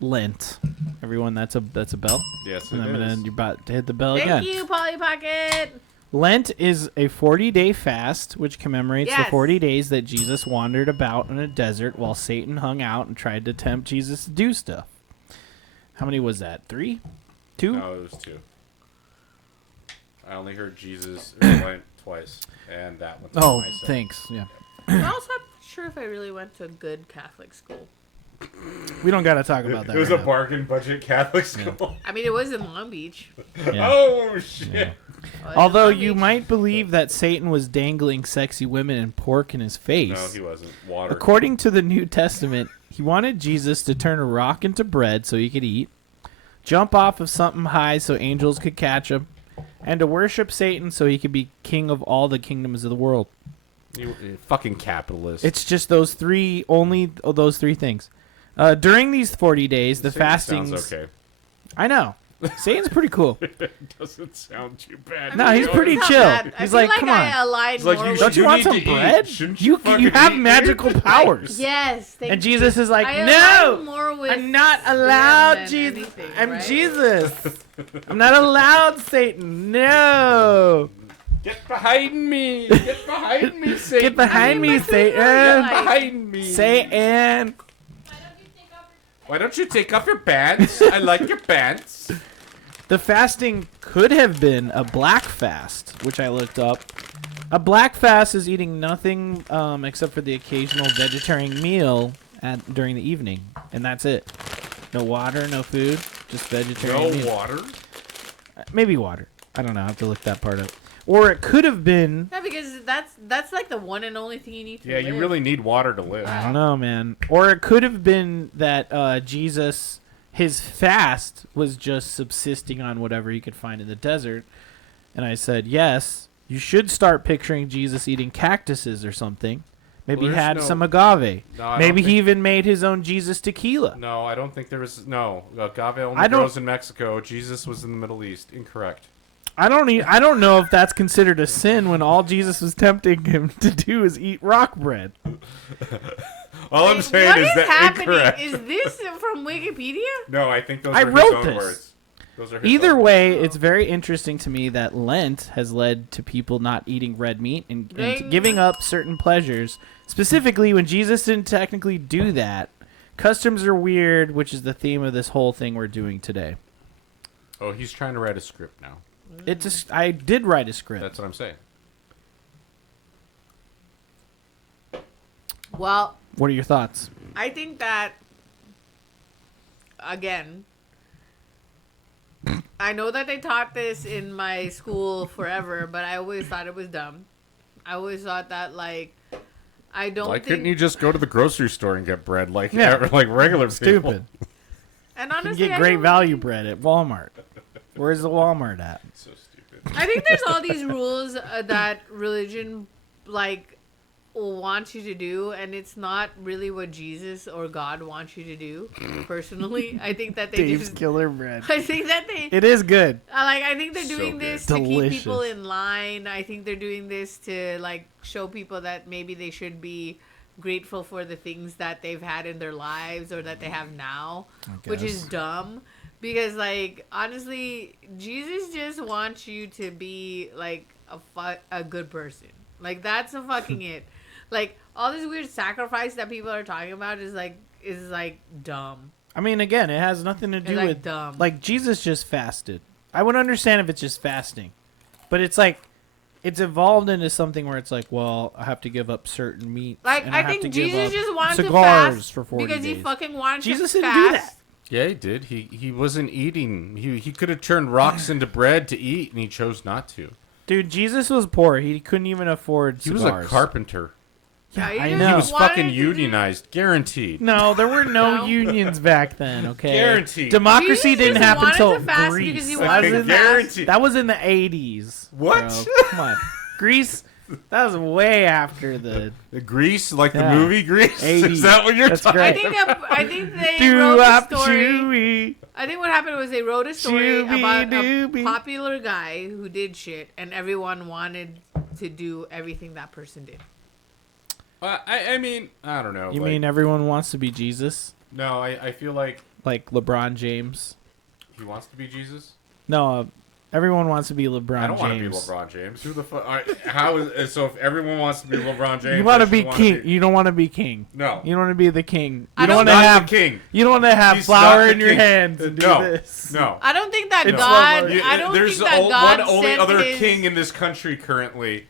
Lent. Everyone, that's a bell. yes, And it is. you're about to hit the bell Thank again. you, Polly Pocket. Lent is a 40-day fast which commemorates the Yes. 40 days that Jesus wandered about in a desert while Satan hung out and tried to tempt Jesus to do stuff. How many was that? 3? 2? No, it was 2. I only heard Jesus went twice, and that one. Oh, thanks. Yeah. I'm also not sure if I really went to a good Catholic school. We don't got to talk about that. It was right a now. bargain budget Catholic school. I mean, it was in Long Beach. Yeah. Oh shit! Yeah. It was in Although Long you Beach. might believe that Satan was dangling sexy women and pork in his face. No, he wasn't. Water. According to the New Testament, he wanted Jesus to turn a rock into bread so he could eat, jump off of something high so angels could catch him, and to worship Satan so he could be king of all the kingdoms of the world. You fucking capitalist. It's just those three, only those 3 things. During these 40 days, the Satan fastings. sounds okay. I know. Satan's pretty cool. Doesn't sound too bad. No, he's It's pretty not chill. bad. I He's feel like, like come I on. aligned It's like more you with Don't you You want need some to eat. bread? Shouldn't You you fucking have eat, magical dude? powers. Yes, thank And you. Jesus is like, I no, align more with I'm not them allowed, than Jesus. anything, I'm right? Jesus. I'm not allowed, Satan. No. Get behind me! Get behind me, Satan! Get behind me, but they're Satan. like- Behind me! Satan. Why don't you take off your pants? I like your pants. The fasting could have been a black fast, which I looked up. A black fast is eating nothing except for the occasional vegetarian meal during the evening, and that's it. No water, no food, just vegetarian No meal. water. Maybe water. I don't know. I have to look that part up. Or it could have been. Yeah, because that's like the one and only thing you need to Yeah, you live. really need water to live. I don't know, man. Or it could have been that Jesus, his fast was just subsisting on whatever he could find in the desert. And I said, yes, you should start picturing Jesus eating cactuses or something. Maybe Well, he there's had no- some agave. No, I Maybe don't he think- even made his own Jesus tequila. No, I don't think there was. No, agave only I don't- grows in Mexico. Jesus was in the Middle East. Incorrect. I don't know if that's considered a sin when all Jesus was tempting him to do is eat rock bread. All I'm Wait, saying what is is that happening? incorrect. Is this from Wikipedia? No, I think those I are his wrote own this. words. Those are Either way, it's very interesting to me that Lent has led to people not eating red meat and giving up certain pleasures. Specifically, when Jesus didn't technically do that. Customs are weird, which is the theme of this whole thing we're doing today. Oh, he's trying to write a script now. I did write a script. That's what I'm saying. Well, What are your thoughts? I think that, again, I know that they taught this in my school forever, but I always thought it was dumb. I always thought that, like, I don't Why think... couldn't you just go to the grocery store and get bread like Yeah. like regular Stupid. people? And You honestly, can get I great don't value think- bread at Walmart. Where's the Walmart at? So stupid. I think there's all these rules that religion, like, wants you to do, and it's not really what Jesus or God wants you to do. Personally, I think that they Dave's just... Killer Bread. I think that they... It is good. I think they're So doing good. this to keep Delicious. people in line. I think they're doing this to, like, show people that maybe they should be grateful for the things that they've had in their lives or that they have now, which is guess. dumb. Because, like, honestly, Jesus just wants you to be, like, a good person. Like, that's a fucking it. Like, all this weird sacrifice that people are talking about is dumb. I mean, again, it has nothing to do like, with dumb. like Jesus just fasted. I would understand if it's just fasting, but it's like it's evolved into something where it's like, well, I have to give up certain meat. Like, and I have think to give Jesus up just wanted to cigars fast for 40 because he days. fucking wanted Jesus to didn't fast. do that. Yeah, he did. He wasn't eating. He could have turned rocks into bread to eat, and he chose not to. Dude, Jesus was poor. He couldn't even afford He cigars. was a carpenter. Yeah, he I just know. He was wanted fucking to do- unionized, guaranteed. No, there were no No. unions back then, okay? Guaranteed. Democracy Jesus didn't just happen wanted until to fast Greece. because he That wanted was to in- fast. Guaranteed. That was in the 80s. What? bro. Come on. Greece, that was way after the... Grease, like Yeah. the movie Grease. 80s. Is that what you're That's talking? I great. think they wrote a story. Chewy. I think what happened was they wrote a story Shooby about a dooby. popular guy who did shit, and everyone wanted to do everything that person did. I mean, I don't know. You like, mean everyone wants to be Jesus? no? I feel like Like LeBron James? he wants to be Jesus. No, everyone wants to be LeBron I don't want to be James. LeBron James. Who the fuck? How is so? If everyone wants to be LeBron James, You want I to be should king. wanna You don't want to be king. No. You don't want to be the king. I You don't don't want to not have the king. You don't want to have He's flour not the in your king. hands and do No, this. no. I don't think that It's God. level- I don't There's think that God one only sent other his, king in this country currently,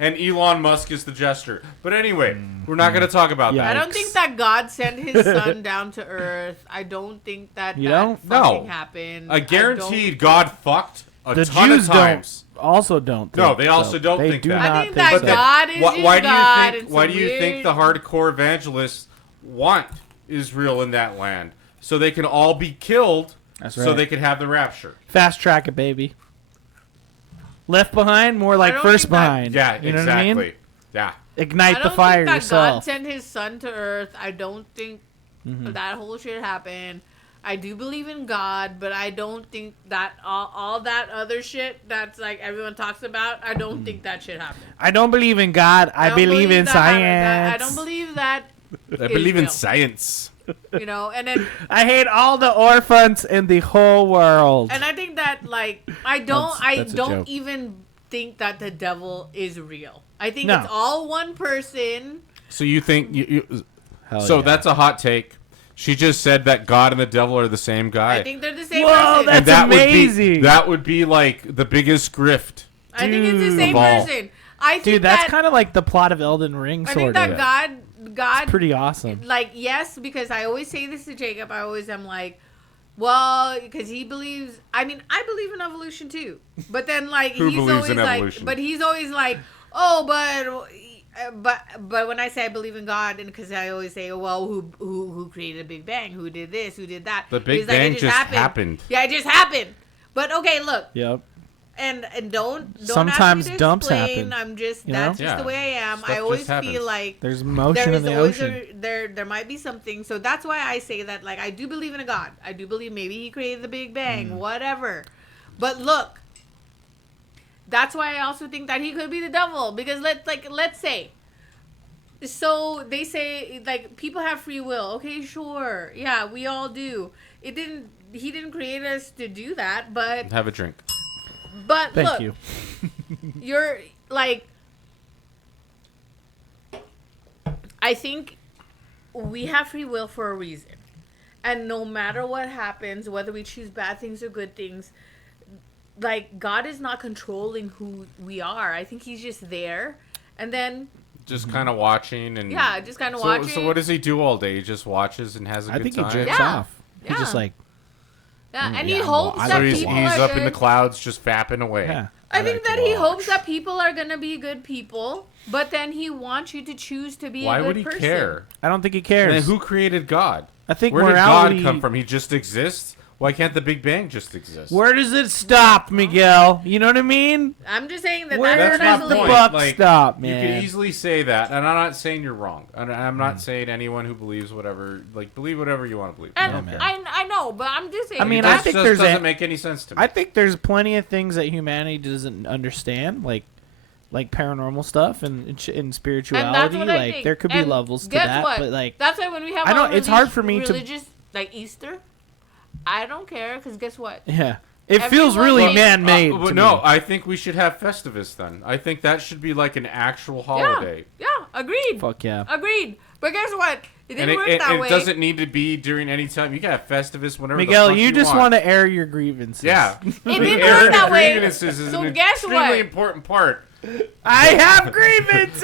and Elon Musk is the jester. But anyway, we're not going to talk about Yeah. I that. don't think that God sent his son down to earth. I don't think that You that don't? fucking No. happened. I guaranteed God fucked a The ton Jews of times. also don't. No, think they also so. don't They think do that. not I think that so. But then, God is why just do God you think? and Why some do you think weird- the hardcore evangelists want Israel in that land so they can all be killed? That's So right. they can have the rapture. Fast track it, baby. Left behind, more like don't first think that- behind. Yeah, you know exactly. what I mean? Yeah. Ignite I the don't fire think that God yourself. sent his son to earth. I don't think Mm-hmm. that whole shit happened. I do believe in God, but I don't think that all that other shit that's like everyone talks about. I don't think that shit happened. I don't believe in God. I don't believe in that happened. science. I don't believe that. I believe in real. science. You know, and then I hate all the orphans in the whole world. and I think that like I don't That's a joke. even think that the devil is real. I think No. it's all one person. So you think you Hell so yeah. that's a hot take. She just said that God and the devil are the same guy. I think they're the same Whoa, person. that's and that amazing. would be that would be like the biggest grift. I think it's the Dude. same Of all. person. I think Dude, that's that, kind of like the plot of Elden Ring, I sort think of. that God Pretty awesome. like yes, because I always say this to Jacob. I always am like, well, because he believes. I mean, I believe in evolution too. But then like Who he's believes always in like, evolution? but he's always like, oh, but when I say I believe in God, and because I always say, oh, well, who created the Big Bang? Who did this? Who did that? The Big He's like, Bang it just happened. Yeah, it just happened. But okay, look, Yep. and don't Sometimes ask me to dumps explain. happen, I'm just you know? that's just Yeah. the way I am. Stuff I just always happens. feel like There's motion there in is the always ocean. there might be something. So that's why I say that like I do believe in a God. I do believe maybe he created the Big Bang, whatever. But look, that's why I also think that he could be the devil because let's say. So they say like people have free will. Okay, sure. Yeah, we all do. It didn't he didn't create us to do that, but Have a drink. But Thank look, you. you're like, I think we have free will for a reason. And no matter what happens, whether we choose bad things or good things, like, God is not controlling who we are. I think he's just there. And then... Just kind of watching and... Yeah, just kind of watching. So what does he do all day? He just watches and has a good time? I think he jerks off. He's just like... Yeah, and yeah, he hopes well, that So he's people up are in the good. clouds just fapping away. Yeah. I think like that to he watch. hopes that people are going to be good people, but then he wants you to choose to be Why a good would he person. care? I don't think he cares. And who created God? I think Where morality... did God come from? He just exists? Why can't the Big Bang just exist? Where does it stop, Miguel? You know what I mean? I'm just saying that Where that's That's what my I does the believe. point. buck stop, You man? could easily say that, and I'm not saying you're wrong. And I'm not saying anyone who believes whatever, like, believe whatever you want to believe. And I don't man. care. I know, but I'm just saying. I mean, That I think just there's doesn't a- make any sense to me. I think there's plenty of things that humanity doesn't understand, like paranormal stuff and spirituality. and that's what I like think. there could be And levels to guess that, what? but like That's why when we have I know, our it's hard for me to- religious, like Easter, I don't care, because guess what? yeah, it feels Everyone really thinks- man-made. Well, to no, me. I think we should have Festivus then. I think that should be like an actual holiday. Yeah, agreed. Fuck yeah. Agreed. But guess what? It didn't And work it, that it way. doesn't need to be during any time. You can have Festivus whenever Miguel, the fuck you just want to air your grievances. Yeah. It didn't Airing work that way. grievances is So an guess extremely what? important part. I have grievances.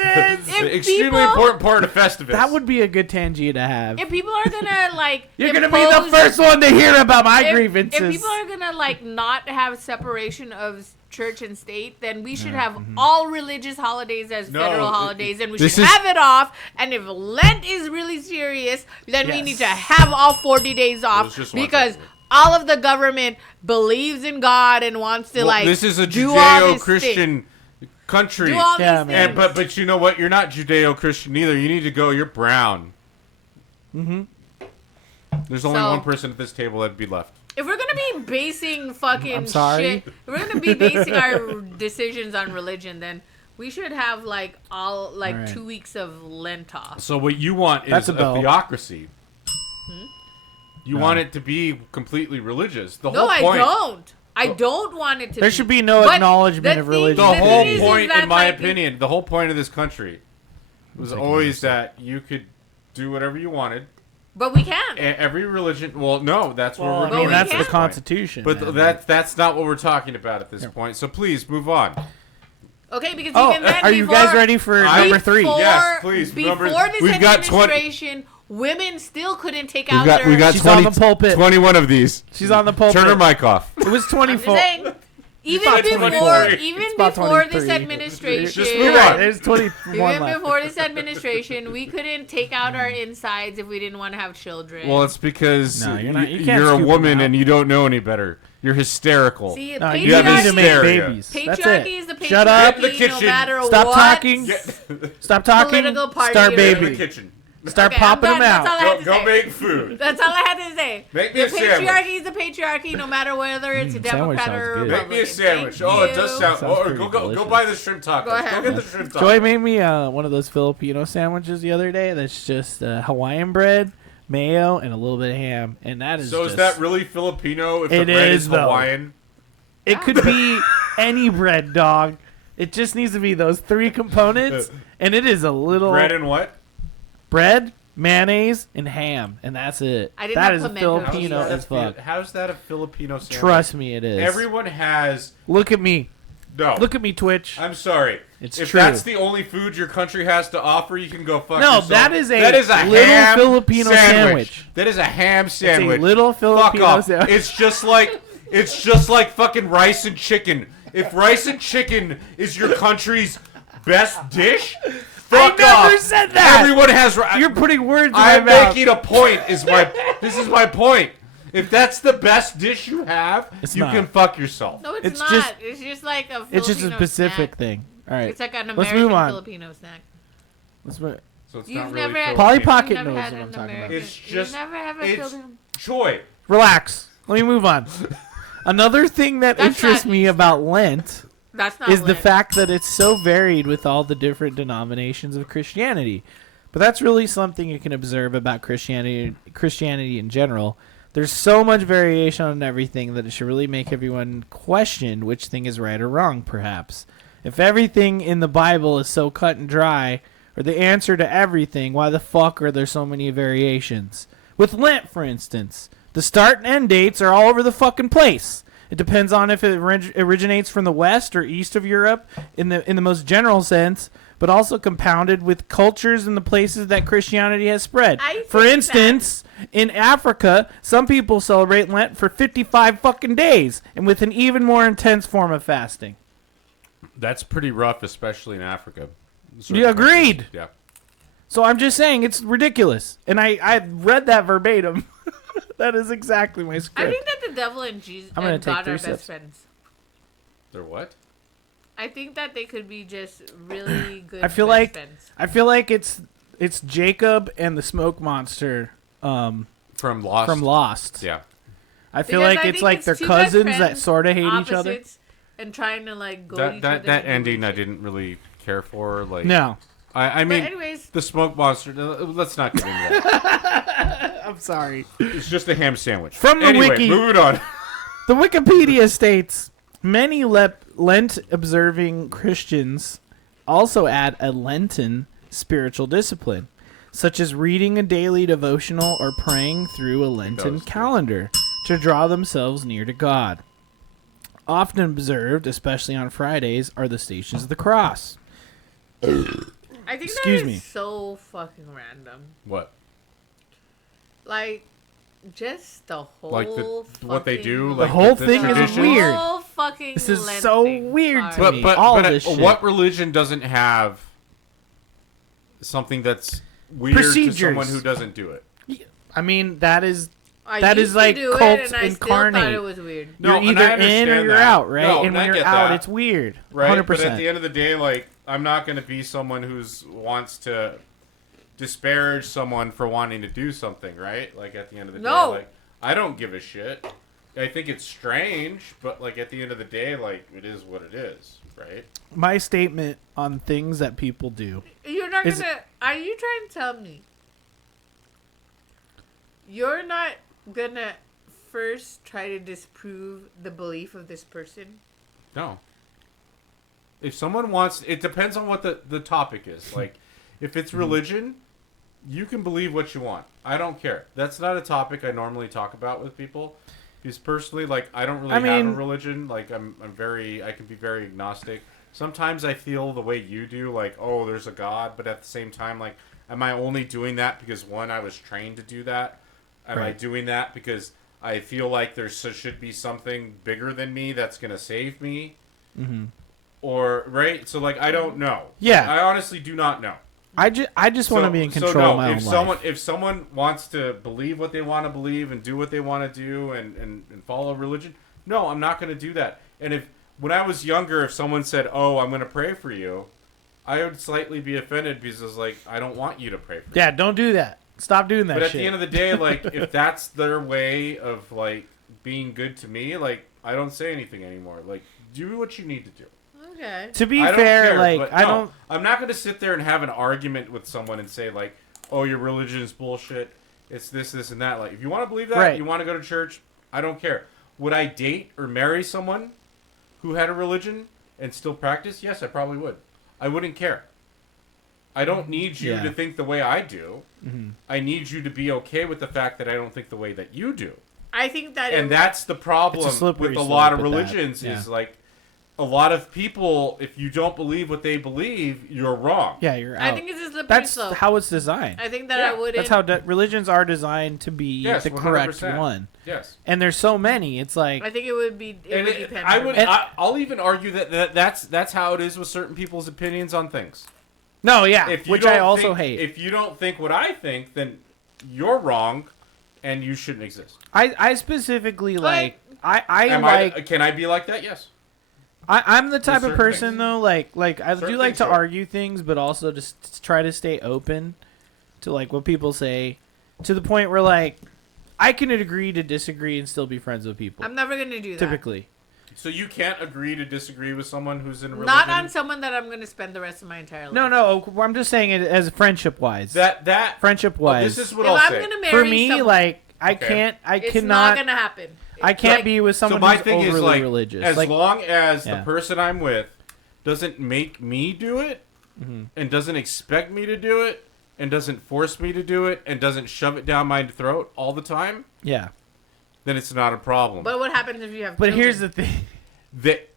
The extremely people- important part of Festivus. That would be a good Tangia to have. If people are gonna like, You're gonna be the impose- first one to hear about my if, grievances. If people are gonna like not have separation of church and state, then we should have all religious holidays as No, federal it- holidays, and we this should is- have it off. And if Lent is really serious, then we Yes. need to have all 40 days off just one because second. all of the government believes in God and wants to like this is a do all this Judeo-Christian country. thing. Do all Yeah, these man. things. But you know what? You're not Judeo-Christian either. You need to go. You're brown. Mm-hmm. There's only So- one person at this table that'd be left. If we're gonna be basing fucking I'm sorry? shit, if we're gonna be basing our decisions on religion, then we should have like all like Alright. 2 weeks of Lent off. So what you want That's is a a bell. theocracy. You No. want it to be completely religious. The No, whole I point. don't. I don't want it to. There be. should be no But acknowledgement the of thing- religion. The the whole thing is point, that, in my like, opinion, the whole point of this country was taking always this. that you could do whatever you wanted. But we can't. Every religion. Well, no, that's Well, where I we're mean, going. that's at the this point. Constitution. But man. that's not what we're talking about at this point. So please move on. Okay, because Oh, even then, are you guys ready for I- number 3? Before, Yes, please. Before Number- this we've got 20 administration, women still couldn't take out their. She's on the pulpit. 21 of these. She's on the pulpit. Turn her mic off. It was I'm just 24. saying, even about before, 24. even It's about before 23. this administration, Just move You're right. on. There's 21 even left. before this administration, we couldn't take out our insides if we didn't want to have children. Well, it's because No, you're not- you can't you're a scoop woman them out. and you don't know any better. You're hysterical. See, No, patriarchy, you have need to make hysteria. babies. That's patriarchy it. is the patriarchy. Shut up. Get in the No kitchen. matter Stop what. talking. Stop talking. Political party Start you're Get in in. the baby. kitchen. Start Okay, popping I'm them done. That's all out. I had to Go say. make food. That's all I had to say. Make me The a sandwich. patriarchy is the patriarchy, no matter whether it's a sandwich Democrat sounds or good. Make me a Republican. sandwich. Thank Oh, it does you. sound. Sounds Or pretty go delicious. buy the shrimp tacos. Go ahead. Go get the shrimp tacos. Joy made me one of those Filipino sandwiches the other day. That's just Hawaiian bread, mayo, and a little bit of ham, and that is. So is just, that really Filipino if the It bread is, is though. Hawaiian? It could be any bread, dog. It just needs to be those 3 components, and it is a little Bread and what? bread, mayonnaise, and ham, and that's it. I did That not is put mango. Filipino How's that as fuck. How's that a Filipino sandwich? Trust me, it is. Everyone has. Look at me. No. Look at me, Twitch. I'm sorry. It's if true. that's the only food your country has to offer, you can go fuck No, yourself. that is a little little Filipino sandwich. That is a ham sandwich. little Filipino fuck off. sandwich. It's just like fucking rice and chicken. If rice and chicken is your country's best dish, fuck never off. said that. Everyone has. You're putting words in my I'm mouth. making a point. This is my point. If that's the best dish you have, It's you not. can fuck yourself. No, it's It's not. just- it's just like a Filipino It's just a specific snack. thing. All right. It's like an Let's American move on. Filipino snack. Let's move. So it's You've not really never had Polly Filipino. Pocket you've never knows had what I'm an talking about. American. It's just- You've never had a it's- Filipino. Joy. Relax. Let me move on. Another thing that That's interests not me about Lent That's not is the Lent. fact that it's so varied with all the different denominations of Christianity. But that's really something you can observe about Christianity in general. There's so much variation on everything that it should really make everyone question which thing is right or wrong, perhaps. If everything in the Bible is so cut and dry, or the answer to everything, why the fuck are there so many variations? With Lent, for instance, the start and end dates are all over the fucking place. It depends on if it originates from the west or east of Europe in the most general sense, but also compounded with cultures and the places that Christianity has spread. For instance, in Africa, some people celebrate Lent for 55 fucking days and with an even more intense form of fasting. That's pretty rough, especially in Africa. You agreed. Yeah. So I'm just saying it's ridiculous. And I read that verbatim. That is exactly my script. I think that the devil and Jesus and God are best friends. They're what? I think that they could be just really good. I feel like it's Jacob and the smoke monster from Lost. From Lost. Yeah. I feel like it's like they're cousins that sort of hate each other. And trying to like go that ending I didn't really care for. Like no. I mean, anyways, the smoke monster. Let's not get into that. I'm sorry. It's just a ham sandwich. From the wiki, moving on. The Wikipedia states many Lent-observing Christians also add a Lenten spiritual discipline, such as reading a daily devotional or praying through a Lenten calendar to draw themselves near to God. Often observed, especially on Fridays, are the Stations of the Cross. I think that is so fucking random. What? Like, just the whole like what they do. Like the whole thing is weird. Whole fucking this is so weird to me. But this shit. What religion doesn't have something that's weird to someone who doesn't do it? I mean, that is used like to do cult it, and I incarnate. still thought it was weird. No, you're either in or you're out, right? No, and when you're out, it's weird. Right? 100%. But at the end of the day, like, I'm not going to be someone who wants to disparage someone for wanting to do something, right? Like, at the end of the day, like, I don't give a shit. I think it's strange, but, like, at the end of the day, like, it is what it is, right? My statement on things that people do. You're not going to... Are you trying to tell me you're not going to first try to disprove the belief of this person? No. If someone wants... It depends on what the topic is. Like, if it's religion, you can believe what you want. I don't care. That's not a topic I normally talk about with people. Because personally, like, I don't really have a religion. Like, I can be very agnostic. Sometimes I feel the way you do, like, oh, there's a God. But at the same time, like, am I only doing that because, one, I was trained to do that? Am I doing that because I feel like there should be something bigger than me that's going to save me? Mm-hmm. Or, right? So, like, I don't know. Yeah. I honestly do not know. I just want to be in control of my own life. If someone wants to believe what they want to believe and do what they want to do and follow religion, no, I'm not going to do that. And when I was younger, if someone said, oh, I'm going to pray for you, I would slightly be offended because it's like, I don't want you to pray for me. Yeah, don't do that. Stop doing that shit. But at the end of the day, like, if that's their way of, like, being good to me, like, I don't say anything anymore. Like, do what you need to do. Okay. To be fair, like, I'm not going to sit there and have an argument with someone and say, like, oh, your religion is bullshit. It's this, and that. Like, if you want to believe that, you want to go to church, I don't care. Would I date or marry someone who had a religion and still practice? Yes, I probably would. I wouldn't care. I don't need you to think the way I do. Mm-hmm. I need you to be okay with the fact that I don't think the way that you do. I think that... And that's the problem with a lot of religions is, like, a lot of people, if you don't believe what they believe, you're wrong. Yeah, you're out. I think it's a slippery slope. That's how it's designed. I think that I wouldn't... That's how religions are designed to be the correct 100%. one. Yes. And there's so many. It's like... I think it would be... I'll even argue that's how it is with certain people's opinions on things. No, yeah, which I also hate. If you don't think what I think, then you're wrong, and you shouldn't exist. I specifically like... Can I be like that? Yes. I'm the type of person, though, like I do like to argue things, but also just try to stay open to, like, what people say, to the point where, like, I can agree to disagree and still be friends with people. I'm never going to do that. Typically. So you can't agree to disagree with someone who's in a religion? Not on someone that I'm going to spend the rest of my entire life. No, I'm just saying it as friendship-wise. That friendship-wise. This is what I'll say. I'm going to marry for me, someone, like, Okay. It's cannot. not gonna happen. I can't Like, be with So someone my who's thing overly is like, religious. as Like, long as the Yeah. person I'm with doesn't make me do it, and doesn't expect me to do it, and doesn't force me to do it, and doesn't shove it down my throat all the time, yeah. then it's not a problem. But what happens if you have? But children? here's the thing.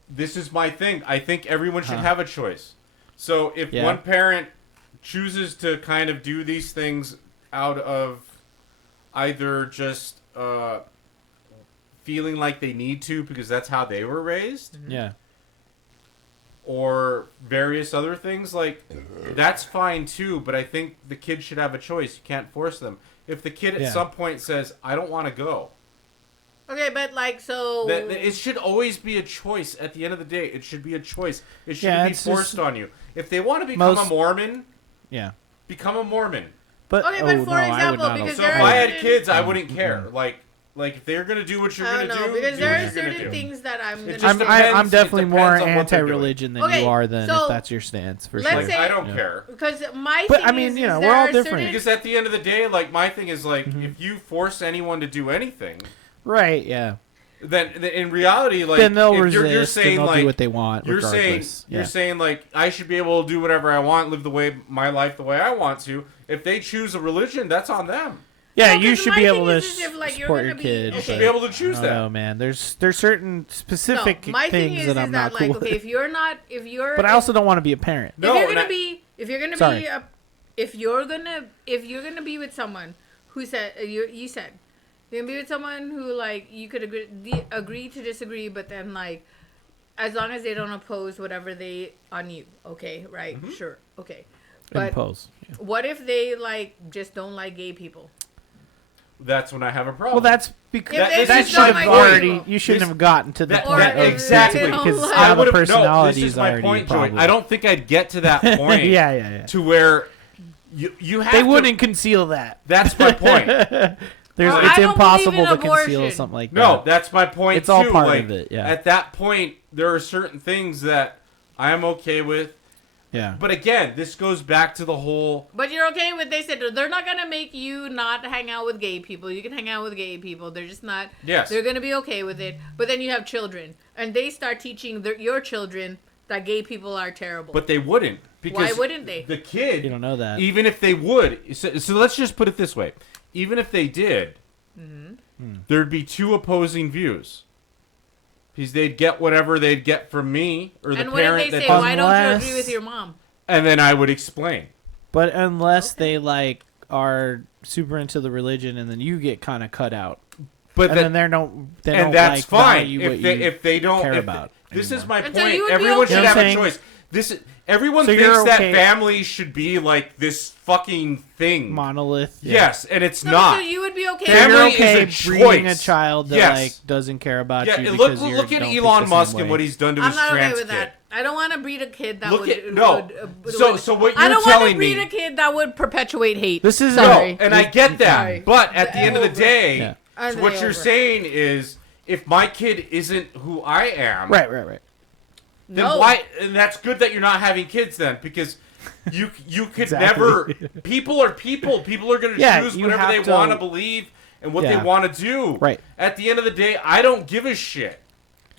This is my thing. I think everyone should have a choice. So if Yeah. one parent chooses to kind of do these things out of either just feeling like they need to because that's how they were raised, Yeah. or various other things, like, that's fine too, but I think the kid should have a choice. You can't force them. If the kid at Yeah. some point says, I don't want to go, Okay, but like so. it should always be a choice. At the end of the day, it should be a choice. It shouldn't Yeah, be it's forced just- on you. If they want to become Most- a Mormon, Yeah. become a Mormon. But Okay, but for I would example, not because So there if are I had certain- kids, I wouldn't care. Like if they're gonna do what you're I gonna don't know, do, because do there what are you're gonna certain do. things that I'm gonna. just I'm depends- definitely it more depends on what they're doing. anti-religion than Okay, you are. Then so if that's your stance, for let's sure. Like, say- I don't Yeah. care. Because my But, thing I mean, is, you know, is we're there all are different. certain- Because at the end of the day, like, my thing is like, if you force anyone to do anything, Right? Yeah. then in reality, like, Then they'll if resist you're saying and they'll like do what they want. you're saying regardless. you're Yeah. saying like I should be able to do whatever I want, live my life the way I want to. If they choose a religion, that's on them. Yeah, No, you 'cause should my be able thing to is if, like, you're support gonna your be- kid. okay. You should but be able to choose I that. don't know, man. There's certain specific no, my thing things is that I'm is not that, cool like, okay, with. if you're But I also don't want to be a parent. No, if you're and gonna I- be if you're gonna Sorry. be a, if you're gonna be with someone who said you said you're gonna be with someone who, like, you could agree to disagree, but then, like, as long as they don't oppose whatever they on you, okay, right, sure, okay, but Impose. Yeah. what if they, like, just don't like gay people? That's when I have a problem. Well, that's because If they That that just is should don't have like already. people. You shouldn't This- have gotten to the that- point that- of exactly. They don't because like- now I the would've- personality this is is my already point, a Joy. problem. I don't think I'd get to that point. yeah. To where you have They to, wouldn't conceal that. That's my point. There's, Well, it's I don't impossible believe to in conceal abortion. something like that. No, that's my point. It's all too. part Like, of it, yeah. At that point, there are certain things that I am okay with. Yeah. But again, this goes back to the whole. But you're okay with, they said they're not gonna make you not hang out with gay people. You can hang out with gay people. They're just not. Yes. They're gonna be okay with it. But then you have children, and they start teaching your children that gay people are terrible. But they wouldn't. Because why wouldn't they? The kid. You don't know that. Even if they would. So let's just put it this way. Even if they did, there'd be two opposing views. Because they'd get whatever they'd get from me or the And what if parent they that say, doesn't. why don't you Unless- agree with your mom? And then I would explain. But unless they like are super into the religion, and then you get kind of cut out, But and that, then they don't and that's like fine value what if they don't care if about. this is anymore. my And so point. you would be Everyone okay. should You know have what a I'm choice. Everyone So thinks you're that okay- family should be like this fucking thing. monolith. Yeah. Yes, and it's No, not. so you would be okay. So Family you're is okay a breeding a choice. child that Yes. like doesn't care about Yeah, you. look because you at don't think Elon the Musk same and way. what he's done to I'm his not okay trans with kid. that. I don't want to breed a kid that Look would. at no. would- So what I you're don't want to telling breed me? a kid that would perpetuate hate. This is Sorry. No, and I get that, Sorry. but at the end of the Over. day, Yeah. I'm what way you're over. saying is, if my kid isn't who I am, Right. then No. why? And that's good that you're not having kids then, because you could Exactly. never. People are people. People are going to Yeah, choose you whatever have they to- want to believe and what Yeah. they want to do. Right. At the end of the day, I don't give a shit.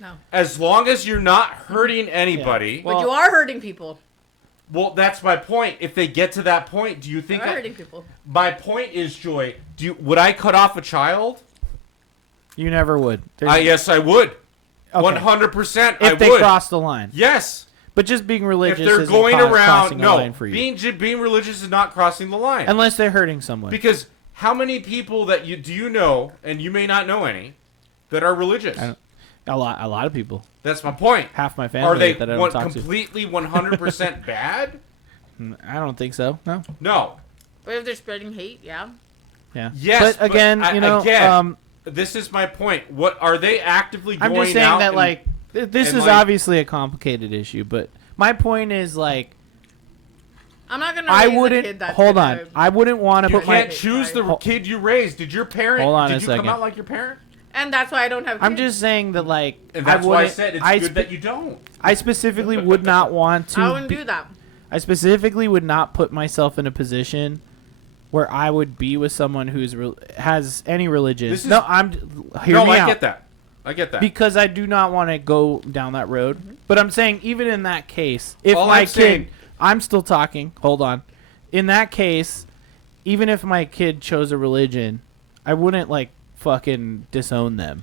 No. As long as you're not hurting anybody. Well- But you are hurting people. Well, that's my point. If they get to that point, do you You think? are hurting people. My point is, Joy. Would I cut off a child? You never would. There's- Yes, I would. okay. 100%. I If they would. cross the line. Yes. But just being religious If they're isn't going around, crossing a no. line for you. Being religious is not crossing the line. Unless they're hurting someone. Because how many people that you know, and you may not know any, that are religious? I don't- a lot of people. That's my point. Half my family Are they that I don't talk to. completely 100% bad? I don't think so. No. No. But if they're spreading hate, yeah. Yeah. Yes, But again, but you know, again, this is my point. What are they actively going I'm just saying out that and- like this and, is like- obviously a complicated issue, but my point is like I'm not gonna. I raise a wouldn't kid that's hold gonna- on. I wouldn't want to you put my. can't choose the Hold- kid you raised. Did your parent? Hold on did a you come second. out like your parent? And that's why I don't have. I'm kids. just saying that like And that's why I wouldn't- said it's I good spe- that you don't. I specifically would not want to. I wouldn't do that. I specifically would not put myself in a position where I would be with someone who's has any religion. This is- No, hear me I out. get that. I get that. Because I do not want to go down that road. Mm-hmm. But I'm saying, even in that case, if All my I'm kid, saying- I'm still talking. Hold on. In that case, even if my kid chose a religion, I wouldn't like fucking disown them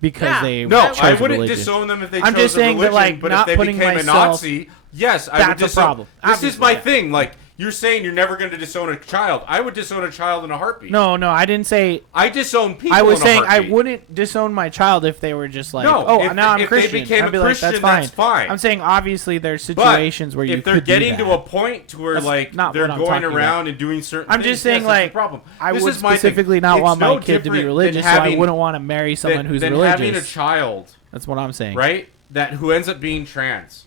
because they No, chose I a wouldn't religion. disown them if they I'm chose just a saying that, religion, like, but not if they putting became myself- a Nazi, yes, I would That's a disown. problem. This is Obviously, my yeah. thing. Like, you're saying you're never going to disown a child. I would disown a child in a heartbeat. No, I didn't say. I disown people I was in a saying I heartbeat. wouldn't disown my child if they were just like, No, oh, if- now I'm if they Christian. became I'd a be like, Christian, that's that's fine. I'm saying obviously there's But situations where you if they're could getting do to that. a point to where That's like not they're what I'm going talking around about. and doing certain I'm things, just saying, yes, that's like, the problem. I This would is my thing. specifically not It's want no my kid to be different religious, than so I having- wouldn't want to marry someone who's than religious. having a child, That's what I'm saying. right? That who ends up being trans.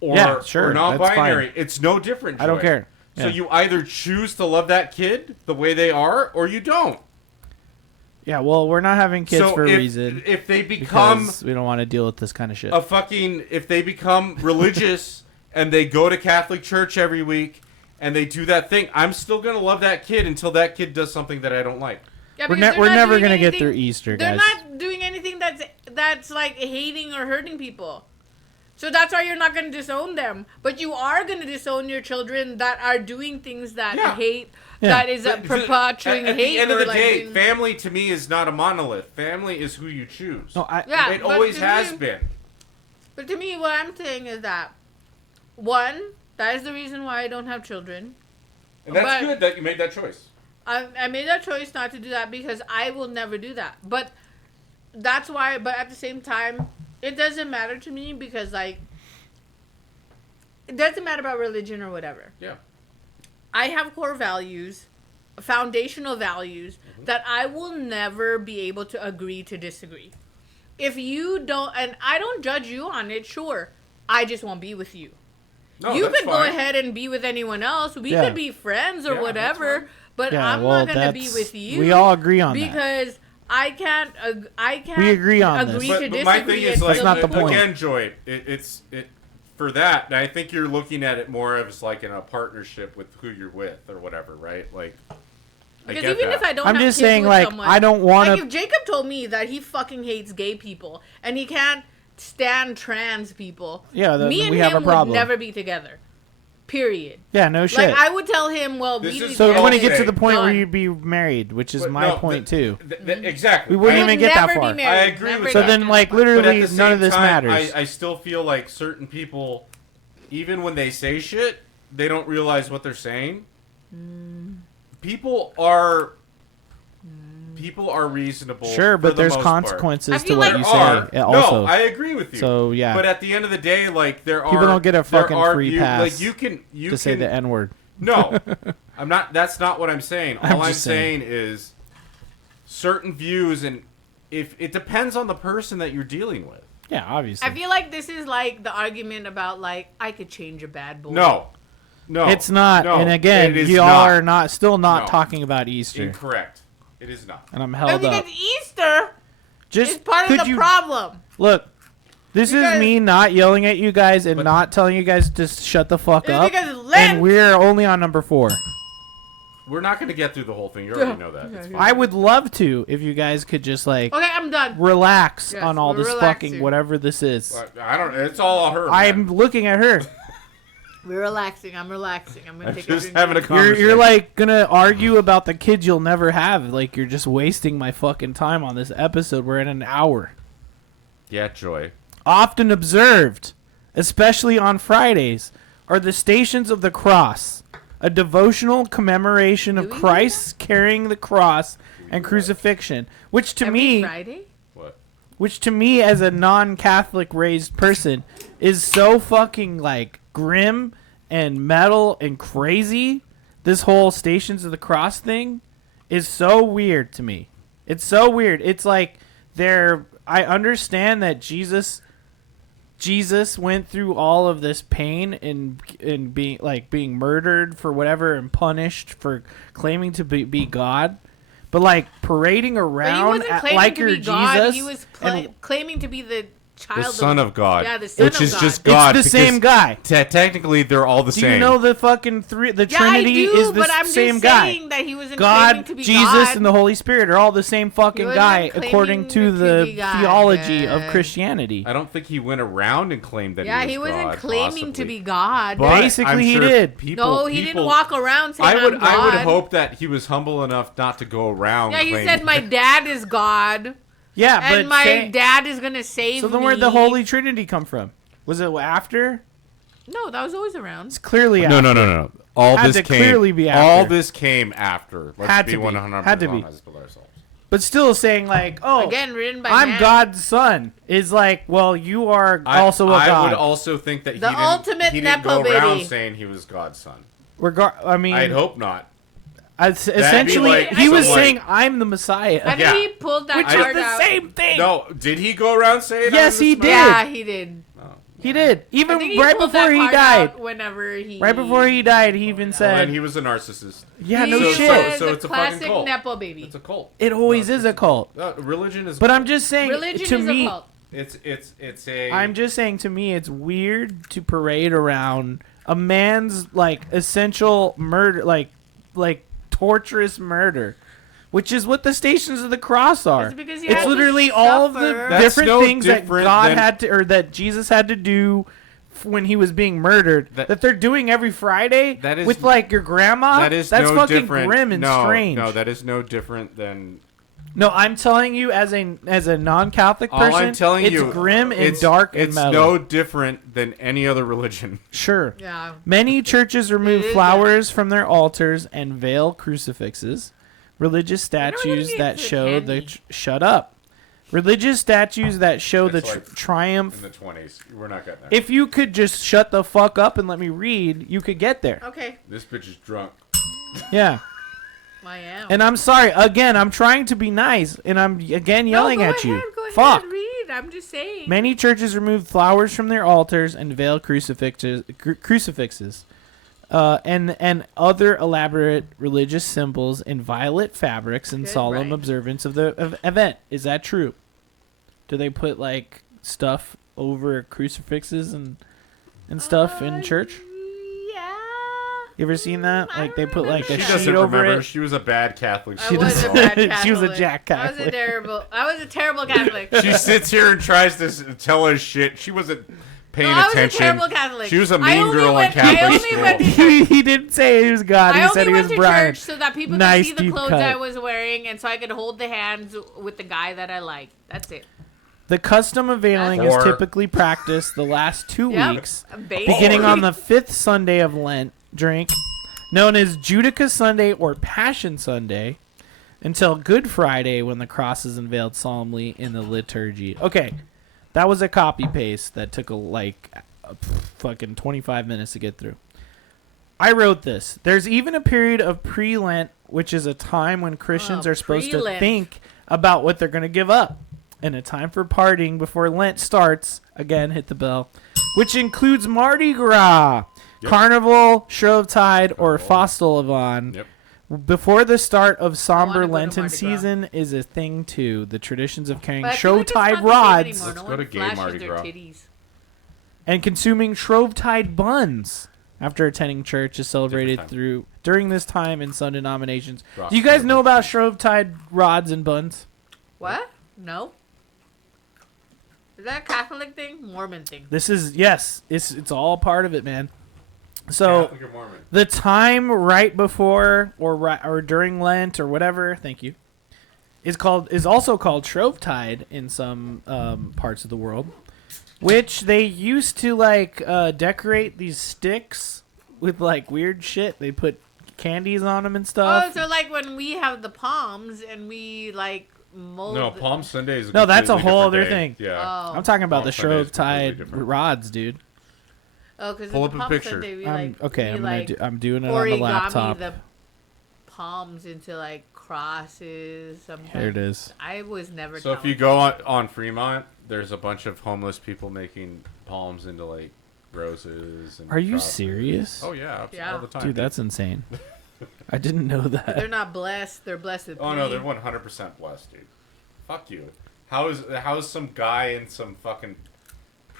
Or, Yeah, sure, or that's non-binary. fine. It's no different. I don't Joy. care. So Yeah. you either choose to love that kid the way they are, or you don't. Yeah, well, we're not having kids so for if, a reason. If they become Because we don't want to deal with this kind of shit. if they become religious and they go to Catholic church every week and they do that thing, I'm still gonna love that kid until that kid does something that I don't like. Yeah, We're because they're not never doing gonna get anything- through Easter, They're guys. not doing anything that's like hating or hurting people. So that's why you're not going to disown them. But you are going to disown your children that are doing things that Yeah. hate, Yeah. that is At perpetuating the hate. end of or the like day, being- family to me is not a monolith. Family is who you choose. No, Yeah, It but always to has me- been. But to me, what I'm saying is that, one, that is the reason why I don't have children. And that's But- good that you made that choice. I made that choice not to do that because I will never do that. But that's why, but at the same time, it doesn't matter to me because, like, it doesn't matter about religion or whatever. Yeah. I have core values, foundational values, that I will never be able to agree to disagree. If you don't, and I don't judge you on it, sure. I just won't be with you. No, You that's could go fine. ahead and be with anyone else. We Yeah. could be friends or Yeah, that's whatever, fine. but Yeah, I'm well, not gonna be that's- with you. We all agree on that. because I can't. I can't. We agree on this. agree But, to but my disagree thing is, and like, That's not the still be point. again, Joy, it's for that, and I think you're looking at it more as like in a partnership with who you're with or whatever, right? Like, I Because get even that. if I don't I'm have just kids saying, with like, someone, I don't want like to. if Jacob told me that he fucking hates gay people and he can't stand trans people, Yeah, then me and we him have a problem. would never be together. Period. Yeah, no shit. Like I would tell him, well, This we is need So to you all want to get get to say- the point where done. you'd be married, which is But my no, point too. Exactly. We wouldn't We even would get that never far. be married. I agree Never with So that. then, like, But at literally, the none same of this time, matters. I still feel like certain people, even when they say shit, they don't realize what they're saying. People are reasonable. Sure, for but the there's most part. consequences I to feel what like- you There say. are. Yeah, also, No, I agree with you. so yeah, But at the end of the day, like there People are don't get a there fucking are free view- pass Like you to say can the N word. No, I'm not. That's not what I'm saying. I'm All I'm just saying. saying is certain views, and if it depends on the person that you're dealing with. Yeah, obviously. I feel like this is like the argument about like I could change a bad boy. No, It's not. No, and again, it is y'all not. are not still not No. talking about Easter, Incorrect. It is not. and I'm And held because up. Easter Just is part could of the you problem. look? This Because- is me not yelling at you guys and But- not telling you guys to shut the fuck It's up. because Lent. And we're only on number 4. We're not going to get through the whole thing. You already know that. It's fine. I would love to if you guys could just like Okay, I'm done. relax Yes, on all we're this relaxing. fucking whatever this is. I don't. It's all her. I'm looking at her. We're relaxing. I'm relaxing. I'm gonna I'm take just a drink. having a You're conversation. like gonna argue about the kids you'll never have. Like you're just wasting my fucking time on this episode. We're at an hour. Yeah, Joy. Often observed, especially on Fridays, are the Stations of the Cross, a devotional commemoration of Do we do Christ carrying the cross and crucifixion, which to Every me, Friday? What? which to me as a non-Catholic raised person is so fucking like grim and metal and crazy. This whole Stations of the Cross thing is so weird to me. It's so weird. It's like I understand that Jesus went through all of this pain and being murdered for whatever and punished for claiming to be God. But like parading But he around wasn't claiming like to you're be God. Jesus. He was and claiming to be the child The Son of God. Yeah, the Son which of is God. just God. It's the same guy. Technically, they're all the Do same. you know the fucking three? The Yeah, Trinity I do, is the but I'm same just guy. saying that he wasn't claiming God, to be Jesus, God. and the Holy Spirit are all the same fucking wasn't guy, claiming according to to the be God. theology of Christianity. I don't think he went around and claimed that Yeah, he he was wasn't God, claiming to possibly. be God. But Basically, I'm he sure did. No, he didn't walk around saying I'm God. I would hope that he was humble enough not to go around. Yeah, he claiming said my dad is God. Yeah, and but my dad is gonna save so then me. where'd the Holy Trinity come from? Was it after? No, that was always around. It's clearly after. No. All Had this to came. clearly be All after. this came after. Let's Had be to be. 100% Had to be. honest with ourselves. But still saying like, oh, Again, written by I'm man. God's son is like, well, you are also a I God. would also think that The ultimate he didn't Nepo go around baby. saying he was God's son. I mean, I'd hope not. essentially, like he was some, like- saying, I'm the Messiah. I think Yeah. he pulled that Which is card the out. same thing. No, did he go around saying? Yes, I'm the he Son? did. Yeah, he did. He did. I Even think he right pulled before that he card died. out whenever he. Right before he died, he even Well, said, then he was a narcissist. yeah, He no was shit. So it's a fucking classic cult. Nepo baby. It's a cult. It always is a cult. Religion is. But I'm just saying, Religion to is me, a cult. It's a. I'm just saying, to me, it's weird to parade around a man's like essential murder, like torturous murder, which is what the Stations of the Cross are. It's because he had It's to literally all of the suffer. That's different no things that different God than- had to, or that Jesus had to do when he was being murdered. That they're doing every Friday That is- with like your grandma. That's no fucking different. grim and strange. No, that is no different than. No, I'm telling you, as a non-Catholic person, All I'm telling it's you, grim and it's dark and It's metal. no different than any other religion. Sure. Yeah. Many churches remove It is flowers from their altars and veil crucifixes. Religious When are we gonna statues get that to show the candy? shut up. Religious statues that show the It's like triumph. In the 20s, we're not getting there. If you could just shut the fuck up and let me read, you could get there. Okay. This bitch is drunk. Yeah. I am. And I'm sorry again. I'm trying to be nice, and I'm again yelling no, go at ahead, you. Go Fuck. ahead, read. I'm just saying. Many churches remove flowers from their altars and veil crucifixes, and other elaborate religious symbols in violet fabrics in Good, solemn right. observance of the event. Is that true? Do they put like stuff over crucifixes and stuff in church? Yeah. You ever seen that? I Like they don't put like a remember She that. sheet doesn't over remember. it. She was a bad Catholic. I She was doesn't- a bad Catholic. she was a Jack I was a Catholic. terrible. I was a terrible Catholic. She sits here and tries to tell us shit. She wasn't paying No, I was attention. a terrible Catholic. She was a I mean only girl in went- I Catholic only school. went to He didn't say he was God. I He only said he went was to Brian. church so that people Nice could see the deep clothes cut. I was wearing, and so I could hold the hands with the guy that I like. That's it. The custom of veiling is Or- typically practiced the last 2 Yep. weeks, Basically. beginning on the 5th Sunday of Lent, known as Judica Sunday or Passion Sunday, until Good Friday when the cross is unveiled solemnly in the liturgy. Okay, that was a copy paste that took fucking 25 minutes to get through. I wrote this. There's even a period of pre-Lent, which is a time when Christians are supposed to pre-Lent. think about what they're going to give up, and a time for partying before Lent starts. Again, hit the bell. Which includes Mardi Gras, Yep. Carnival, Shrovetide, or Fastelevon. Yep. Before the start of wanna somber go to Lenten Mardi Gras. season is a thing too. The traditions of carrying But I feel like it's not Shrovetide the same rods anymore. Let's No go one to gay flashes Mardi their Gras. titties. and consuming Shrovetide buns after attending church is celebrated Different during this time in some denominations. Ross Do you guys Taylor. know about Shrovetide rods and buns? What? No. Is that a Catholic thing? Mormon thing? This is yes, it's all part of it, man. So Catholic or Mormon? the time right before or during Lent or whatever, thank you, is also called Shrovetide in some parts of the world, which they used to decorate these sticks with like weird shit. They put candies on them and stuff. Oh, so like when we have the palms and we like mold. No, Palm Sunday is. No, that's a completely whole different other day. thing. Yeah. Oh. I'm talking about Palm the Sunday is completely Shrovetide different. rods, dude. Oh, because Pull the up a palm picture. Sunday, we Okay, we I'm doing it on the origami laptop. the palms into like crosses. Sometimes. There it is. I was never. So if you go on Fremont, there's a bunch of homeless people making palms into like roses. And Are you crosses. serious? Oh yeah, Yeah. all the time. Dude, that's insane. I didn't know they're that. not blessed. They're blessed with. Oh no, pain. they're 100% blessed, dude. Fuck you. How is some guy in some fucking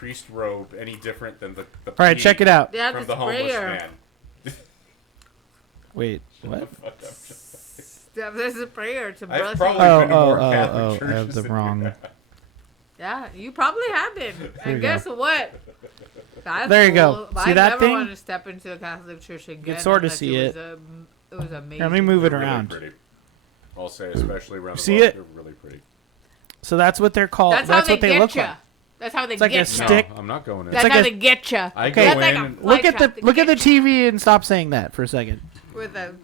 priest robe any different than the All right, pee check it out. Yeah, from the the homeless sprayer. man? Wait, what? There's a prayer to I've brush. probably it. been to more Catholic I have churches the than wrong. you. Yeah, you probably have been. Here And we guess go. what? That's There you go. cool. See I that never thing? want to step into a Catholic church again. sorta unless see it. It was amazing. Here, let me move it They're around. Really pretty. I'll say, especially around the See boat, it? they're really pretty. So that's what they're called. That's, That's how what they they get look you. like. That's how they It's like a get you. stick. No, I'm not going in. That's like how a- they get you. I Okay. go That's like in. a and- Look at trap the to look at the get you TV and stop saying that for a second. with a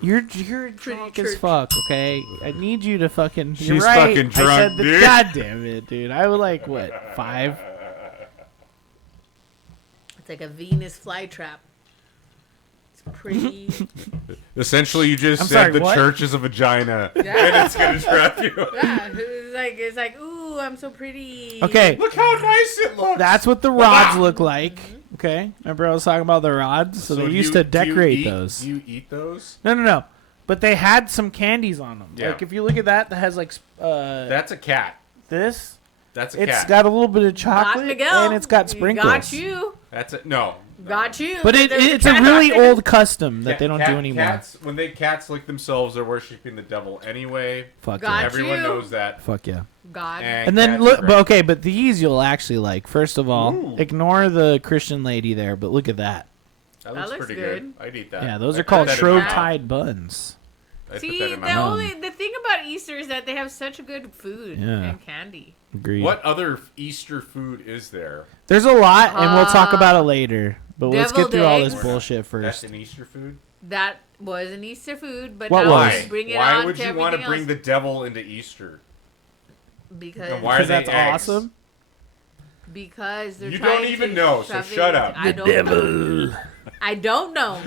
You're drunk as church. fuck, okay? I need you to fucking. You're She's right. fucking I said drunk, that- dude. God damn it, dude! I was like what 5? It's like a Venus flytrap. It's pretty. Essentially, you just I'm said sorry, the what? church is a vagina, Yeah. and it's gonna trap you. Yeah, it's like, ooh, I'm so pretty. Okay, Look how nice it looks. that's what the rods look like. Okay, remember I was talking about the rods? So they do used you- to do you decorate eat- those. Do you eat those? No. But they had some candies on them. Yeah. Like if you look at that has like That's a cat. this. That's a It's cat. got a little bit of Got chocolate Miguel. and it's got sprinkles. Got you. That's a no. Got you. But There's it's a cat really out there. old custom that they don't do anymore. Cats, when cats lick themselves, they're worshiping the devil anyway. Fuck Got yeah. Everyone you. knows that. Fuck yeah. God. And then cats look, are but great. okay, but these you'll actually like. First of all, Ooh. ignore the Christian lady there, but look at that. That That looks looks pretty good. I'd eat that. Yeah, those I'd are put called that in my Shrove mouth. Tide buns. I'd put See, that in my the mouth. the thing about Easter is that they have such good food Yeah. and candy. Agreed. What other Easter food is there? There's a lot, and we'll talk about it later. But let's get deviled through all this eggs. bullshit That's first. an Easter food? That was an Easter food, but What now was? we bring it Why on would to you want to everything bring else. the devil into Easter? Because And why are Because they that's eggs? awesome. because they're You trying don't even to know, so shove shut it- up. I don't know. I don't know.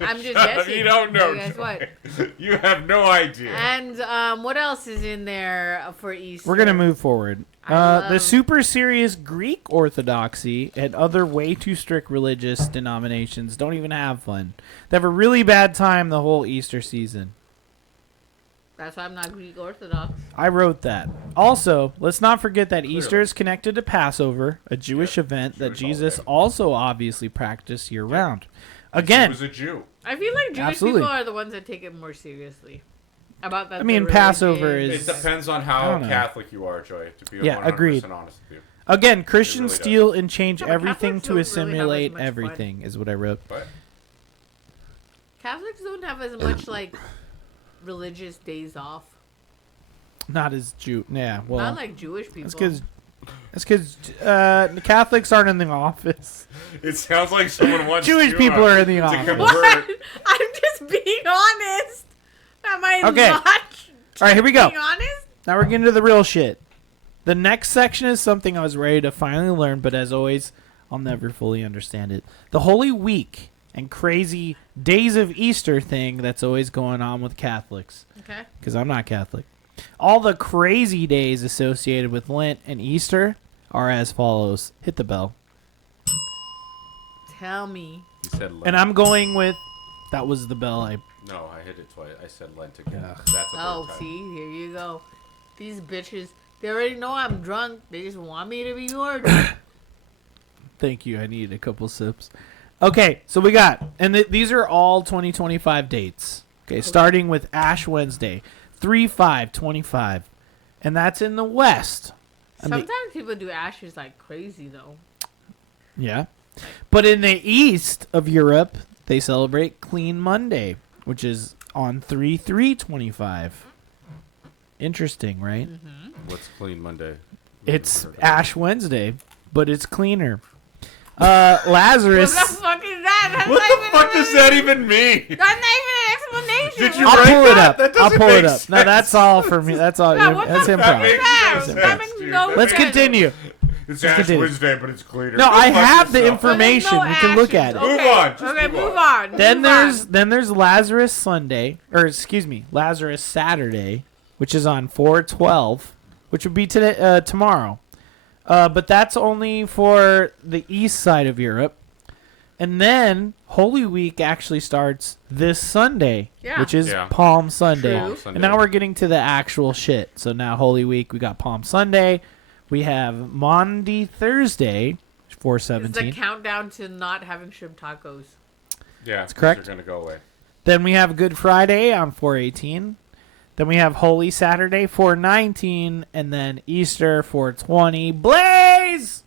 I'm just guessing. You don't know. Guess what? Joy. You have no idea. And what else is in there for Easter? We're gonna move forward. I The love- super serious Greek Orthodoxy and other way too strict religious denominations don't even have fun. They have a really bad time the whole Easter season. That's why I'm not Greek Orthodox. I wrote that. Also, let's not forget that Easter is connected to Passover, a Jewish event that Jewish Jesus holiday. also obviously practiced year round. He Again, was a Jew. I feel like Jewish Absolutely. people are the ones that take it more seriously. About that. I mean, the Passover religion- is- It depends on I how don't know. Catholic you are, Joy. To be Yeah, 100% agreed. honest with you. again, Christians really does. steal and change No, but everything Catholics to don't really have as assimilate much fun. everything, is what I wrote. But Catholics don't have as much like religious days off. Not as Jew. Yeah, well, Not like Jewish people. that's because the Catholics aren't in the office. it sounds like someone wants Jewish to, people are in the to office. convert. What? I'm just being honest. Am I Okay. not? All right, here we go. Being honest. Now we're getting to the real shit. The next section is something I was ready to finally learn, but as always, I'll never fully understand it. The Holy Week and crazy days of Easter thing that's always going on with Catholics. Okay. Because I'm not Catholic. All the crazy days associated with Lent and Easter are as follows. Hit the bell. Tell me. He said Lent. And I'm going with... That was the bell I... No, I hit it twice. I said Lent again. Ugh. That's a Oh, third time. see, here you go. These bitches, they already know I'm drunk. They just want me to be more drunk. Thank you. I needed a couple sips. Okay, so we got... And these are all 2025 dates. Okay, starting with Ash Wednesday. 3/5/25. And that's in the West. And the- Sometimes people do ashes like crazy, though. Yeah. But in the east of Europe, they celebrate Clean Monday, which is on 3/3/25. Interesting, right? What's Clean Monday? It's Ash Wednesday, but it's cleaner. Lazarus. What the fuck is that? That's What not the even fuck a- does that even mean? That's not even an explanation. Did you I'll write pull it that? up. That I'll doesn't pull it make up. No, sense. that's all for me. That's all. Yeah, what That's the improv. fuck makes is that? no That sense, makes dude. no Let's sense. continue. It's Let's Ash continue. Wednesday, but it's cleaner. No, Go I fuck have the yourself. information. But there's We can look at actions. it. Move Okay. on, just Okay, move move on. on. Then Move there's Lazarus Sunday, or excuse me, Lazarus Saturday, which is on 4/12, which would be today, tomorrow. But that's only for the east side of Europe. And then Holy Week actually starts this Sunday, Yeah. which is Yeah. Palm Sunday. True. Sunday. And now we're getting to the actual shit. So now Holy Week, we got Palm Sunday. We have Maundy Thursday, It's the 4/17. countdown to not having shrimp tacos. Yeah, That's correct. They're gonna go away. Then we have Good Friday on 4/18. Then we have Holy Saturday 4/19, and then Easter 4/20. Blaze!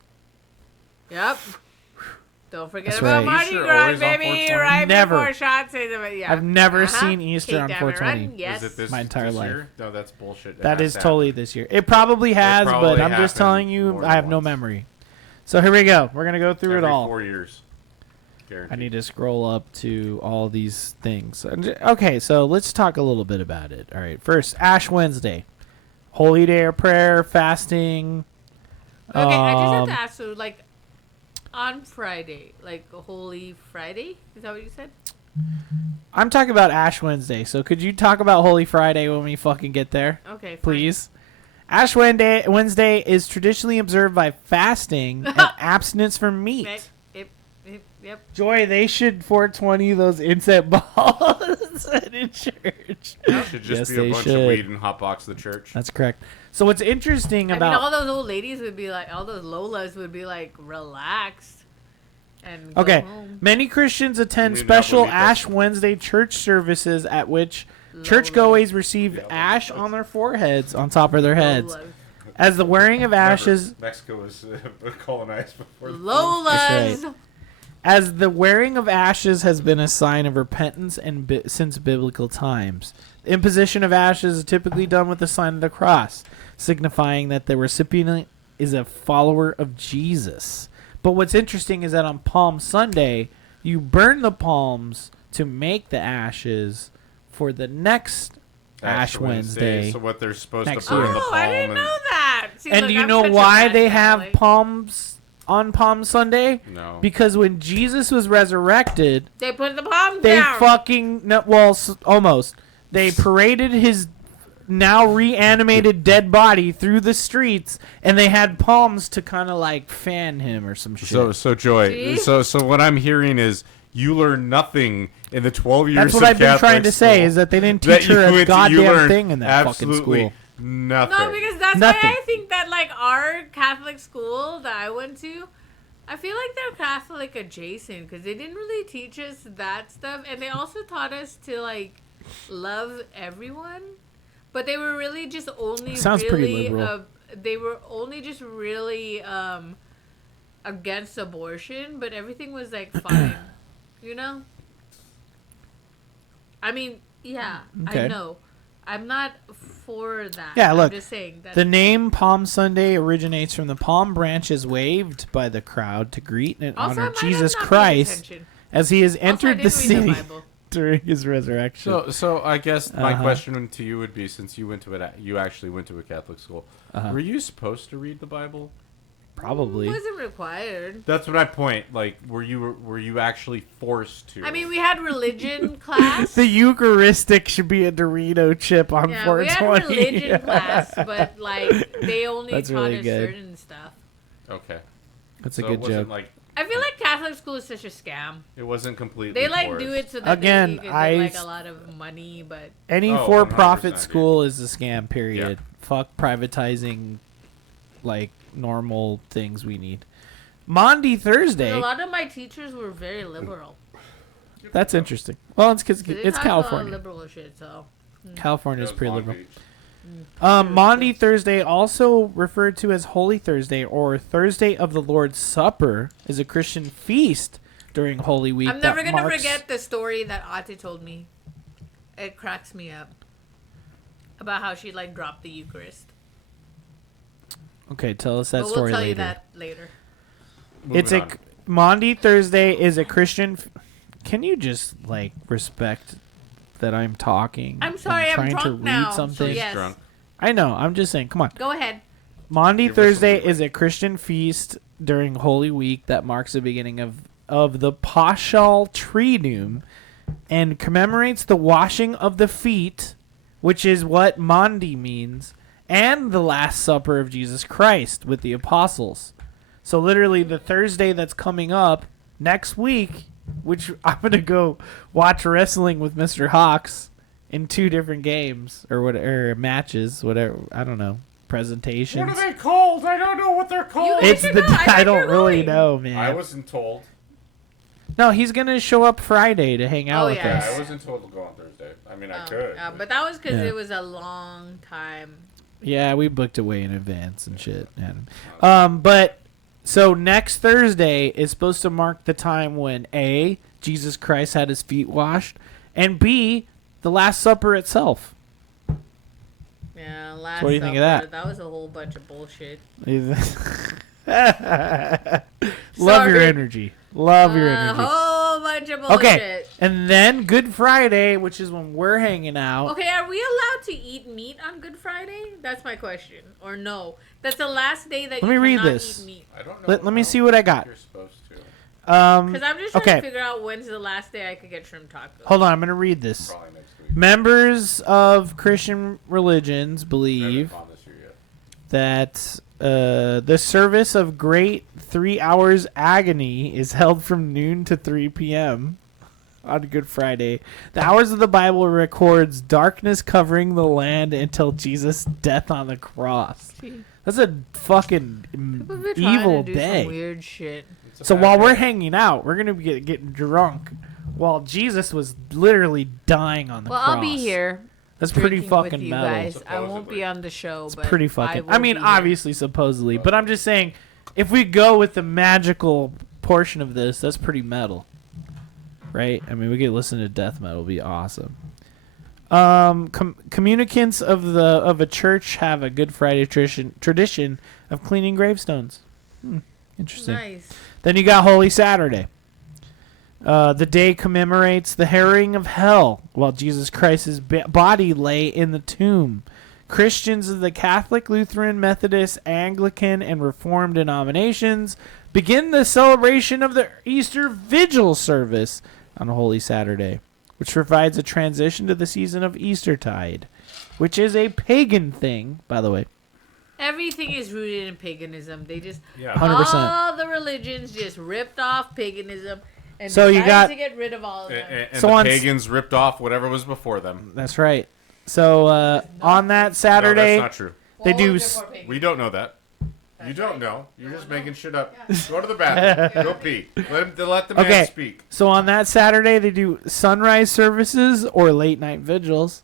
Yep. Don't forget That's about right. Mardi Easter Gras, always on baby. 420? Right Never. before shots. Yeah. I've never seen Easter Take on that 420. run, Yes. Is it this My entire this life. year? No, that's bullshit. It That has is to totally happen. this year. It probably has, probably but I'm just happened telling you, more I have than no once. memory. So here we go. We're going to go through Every it all. 4 years. Guaranteed. I need to scroll up to all these things. Okay, so let's talk a little bit about it. All right, first, Ash Wednesday. Holy Day of Prayer, fasting. Okay, I just have to ask you, like, on Friday, like Holy Friday? Is that what you said? I'm talking about Ash Wednesday, so could you talk about Holy Friday when we fucking get there? Okay, fine. Please. Ash Wednesday is traditionally observed by fasting and abstinence from meat. Yep. Joy, they should 420 those incense balls in church. It should just Yes, be they a bunch should. of weed and hotbox the church. That's correct. So what's interesting I about mean, all those old ladies would be like, all those Lolas would be like relaxed and go okay, home. many Christians attend Maybe special not when we Ash go. Wednesday church services at which Lolas. churchgoers receive Yeah, ash Lolas. on their foreheads on top of their heads. Lolas. As the wearing of Remember, ashes Mexico was colonized before. Lolas. right. As the wearing of ashes has been a sign of repentance and since biblical times. The imposition of ashes is typically done with the sign of the cross, signifying that the recipient is a follower of Jesus. But what's interesting is that on Palm Sunday, you burn the palms to make the ashes for the next Ash Wednesday. So what they're supposed next to burn year. the Oh, palm I didn't know that. See, And look, do you I'm know such a why bad they have Catholic. palms on Palm Sunday? No. Because when Jesus was resurrected, They put the palms they down. fucking no, well, almost. They paraded his now reanimated dead body through the streets, and they had palms to kind of like fan him or some shit. So Joy. See? So what I'm hearing is you learn nothing in the 12 years. That's what of I've been Catholic trying to say school is that they didn't that teach her you a went to- you goddamn learned thing in that fucking absolutely school. Nothing. No, because that's Nothing. why I think that like our Catholic school that I went to, I feel like they're Catholic adjacent because they didn't really teach us that stuff, and they also taught us to like love everyone, but they were really just only Sounds pretty really liberal. they were only just really against abortion, but everything was like fine, you know. I mean, yeah, Okay. I know. I'm not for that. Yeah, look, I'm just saying that. The name Palm Sunday originates from the palm branches waved by the crowd to greet and also, I honor might have Jesus not paid Christ attention. as he has Also, I entered didn't the read city Bible. during his resurrection. So I guess my Uh-huh. question to you would be, since you went to it, you actually went to a Catholic school, Uh-huh. were you supposed to read the Bible? Probably. Wasn't required. That's what I point. Like, were you actually forced to? I mean, we had religion class. The Eucharistic should be a Dorito chip on Yeah, we 420. had religion class, but like they only That's taught really us good. certain stuff. okay, That's a so good it wasn't joke. like I feel like Catholic school is such a scam. it wasn't completely. They like forced. do it so that Again, they can I get like s- a lot of money, but Any Oh, for-profit 100%, school is a scam, period. Fuck privatizing, like, normal things we need. Maundy Thursday. a lot of my teachers were very liberal. That's interesting. Well, it's because So they it's taught us a lot of California. liberal shit, so. California That is was pretty Long liberal. Beach. Maundy Thursday, also referred to as Holy Thursday or Thursday of the Lord's Supper, is a Christian feast during Holy Week. I'm never that gonna marks- forget the story that Ate told me. It cracks me up. About how she like dropped the Eucharist. Okay, tell us that But we'll story tell later. you that later. It's Moving a Maundy Thursday is a Christian. Can you just like respect that I'm talking? I'm sorry, and I'm trying to drunk read now. something. So on. yes. Drunk. I know. I'm just saying. Come on. Go ahead. Maundy Give us some Thursday leeway. is a Christian feast during Holy Week that marks the beginning of the Paschal Triduum and commemorates the washing of the feet, which is what Maundy means, and the Last Supper of Jesus Christ with the apostles. So literally the Thursday that's coming up next week, which I'm going to go watch wrestling with Mr. Hawks in 2 different games or matches, whatever. I don't know. presentations. What are they called? I don't know what they're called. It's should the go. I I think don't you're really going. know, man. I wasn't told. No, he's gonna show up Friday to hang out with yeah. us. I wasn't told to go on Thursday. I mean, I could. But that was because Yeah. it was a long time. Yeah, we booked it way in advance and shit. But so next Thursday is supposed to mark the time when A, Jesus Christ had his feet washed, and B, the Last Supper itself. Yeah, last what do you think of that? That was a whole bunch of bullshit. Love your Sorry. energy. Love your A energy. whole bunch of bullshit. Okay, and then Good Friday, which is when we're hanging out. Okay, are we allowed to eat meat on Good Friday? That's my question. Or no? That's the last day that Let you me read cannot this. eat meat. I don't know. Let me see what I got. You're supposed to. Because I'm just trying Okay. to figure out when's the last day I could get shrimp tacos. Hold on, I'm going to read this. Probably next week. Members of Christian religions I believe haven't gone this year yet. that the service of great 3 hours agony is held from noon to 3 p.m. on Good Friday. The hours of the Bible records darkness covering the land until Jesus' death on the cross. That's a fucking People be trying evil to do day. some weird shit. It's a So bad while day. we're hanging out, we're gonna be getting drunk, while Jesus was literally dying on the Well, cross. I'll be here. That's pretty drinking fucking with you metal. guys. I won't be Supposedly. on the show, It's but pretty fucking. will I mean, be here. obviously, supposedly, but I'm just saying, if we go with the magical portion of this, that's pretty metal, right? I mean, we could listen to death metal, it'd be awesome. Communicants of a church have a Good Friday tradition of cleaning gravestones. Interesting. Nice. Then you got Holy Saturday. The day commemorates the harrowing of hell while Jesus Christ's body lay in the tomb. Christians of the Catholic, Lutheran, Methodist, Anglican, and Reformed denominations begin the celebration of the Easter Vigil service on Holy Saturday, which provides a transition to the season of Eastertide, which is a pagan thing, by the way. Everything is rooted in paganism. They just Yeah. 100%. all the religions just ripped off paganism and So you decided got- to get rid of all of them. And So the on pagans ripped off whatever was before them. That's right. So on that Saturday, No, that's not true. they do. We don't know that. You don't know. You're just making shit up. Go to the bathroom. Go pee. Let the man Okay. speak. So on that Saturday, they do sunrise services or late night vigils,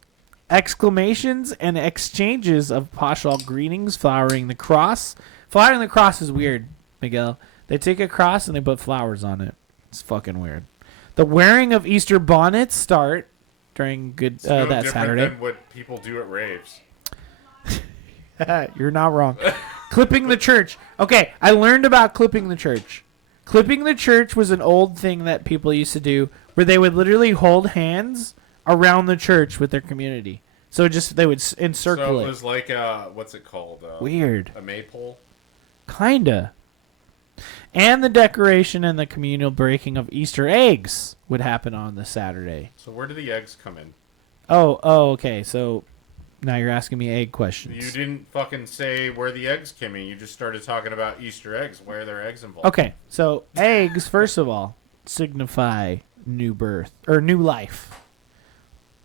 exclamations and exchanges of paschal greetings, flowering the cross. Flowering the cross is weird, Miguel. They take a cross and they put flowers on it. It's fucking weird. The wearing of Easter bonnets start during It's no that different Saturday. than what people do at raves. You're not wrong. Clipping the church. Okay, I learned about clipping the church. Clipping the church was an old thing that people used to do where they would literally hold hands around the church with their community. So just they would encircle So it it. was like what's it called? Weird. A maypole. Kinda. And the decoration and the communal breaking of Easter eggs would happen on the Saturday. So where do the eggs come in? Oh, okay. So now you're asking me egg questions. You didn't fucking say where the eggs came in. You just started talking about Easter eggs. Where are there eggs involved? Okay, so eggs, first of all, signify new birth or new life.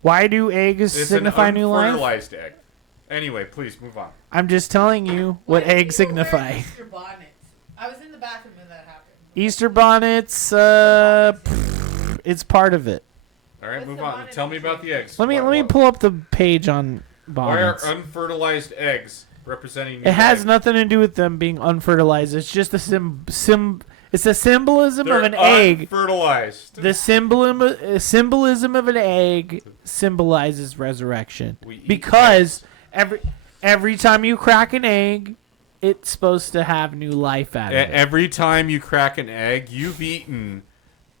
Why do eggs It's signify an new life? unfertilized egg. Anyway, please move on. I'm just telling you what eggs signify. Easter bonnets. I was in the bathroom when that happened. Easter bonnets, it's part of it. All right, What's move the on. bonnet Tell me about the eggs. Let me pull up the page on Why are bonnets. unfertilized eggs representing? New It has life? nothing to do with them being unfertilized. It's just a it's a symbolism They're of an egg. Unfertilized. The symbolism of an egg symbolizes resurrection. We eat Because every time you crack an egg, it's supposed to have new life out of it. Every time you crack an egg, you've eaten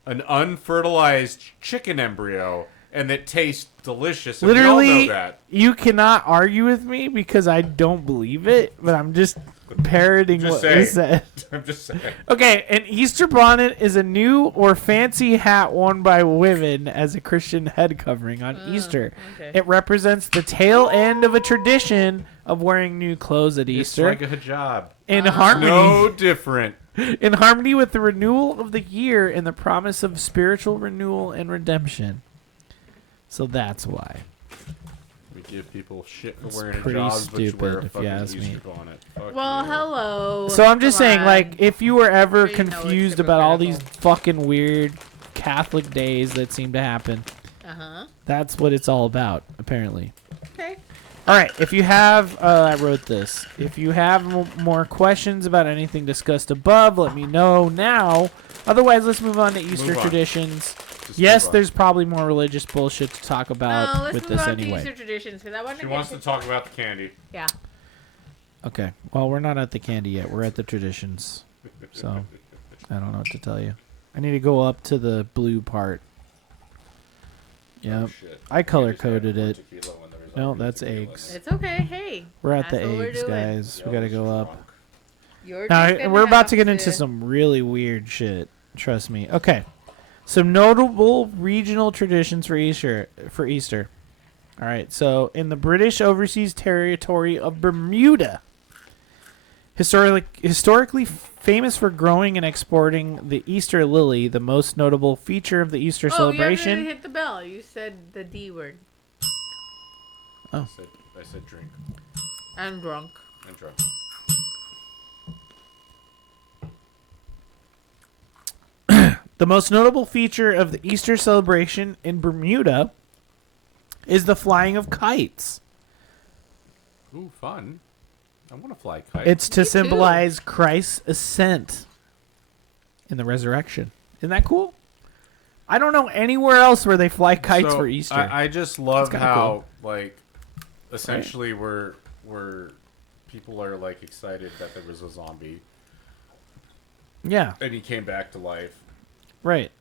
an unfertilized chicken embryo, and it tastes delicious. And we all Literally, know that. you cannot argue with me because I don't believe it, but I'm just parroting Just what saying. was said. I'm just saying. Okay, an Easter bonnet is a new or fancy hat worn by women as a Christian head covering on Easter. okay. It represents the tail end of a tradition of wearing new clothes at Easter It's like a hijab. in harmony No different. in harmony with the renewal of the year and the promise of spiritual renewal and redemption. So that's why. We give people shit for It's wearing pretty hijabs, but you wear a stupid, if you fucking ask me. Easter bonnet. Fuck Well, you. hello. So I'm just Come saying, on. like, if you were ever Sure you know it's confused about all these hypocritical. fucking weird Catholic days that seem to happen, Uh-huh. that's what it's all about, apparently. Okay. All right, if you have, I wrote this. If you have more questions about anything discussed above, let me know now. Otherwise, let's move on to Easter Move on. traditions. Just Yes, move on. there's probably more religious bullshit to talk about No, let's with move this on to anyway. Easter traditions because I want She to. wants to talk about the candy. Yeah. Okay, well, we're not at the candy yet. We're at the traditions. So, I don't know what to tell you. I need to go up to the blue part. Yep. Oh, shit. I We color-coded just had it. more tequila when there was No, already that's tequila in eggs. there. It's okay. Hey. We're at That's the what we're eggs, doing. guys. We gotta go up. You're Now, just gonna we're about have to get into some really weird shit. Trust me. Okay. Some notable regional traditions for Easter. All right. So, in the British Overseas Territory of Bermuda, historically famous for growing and exporting the Easter lily, the most notable feature of the Easter Oh, celebration. you hit the bell. You said the D word. I said drink I'm drunk. and drunk. The most notable feature of the Easter celebration in Bermuda is the flying of kites. Ooh, fun. I want to fly kite. It's to Me too. symbolize Christ's ascent in the resurrection. Isn't that cool? I don't know anywhere else where they fly kites So, for Easter. I just love kinda how like essentially we're people are like excited that there was a zombie yeah, and he came back to life right.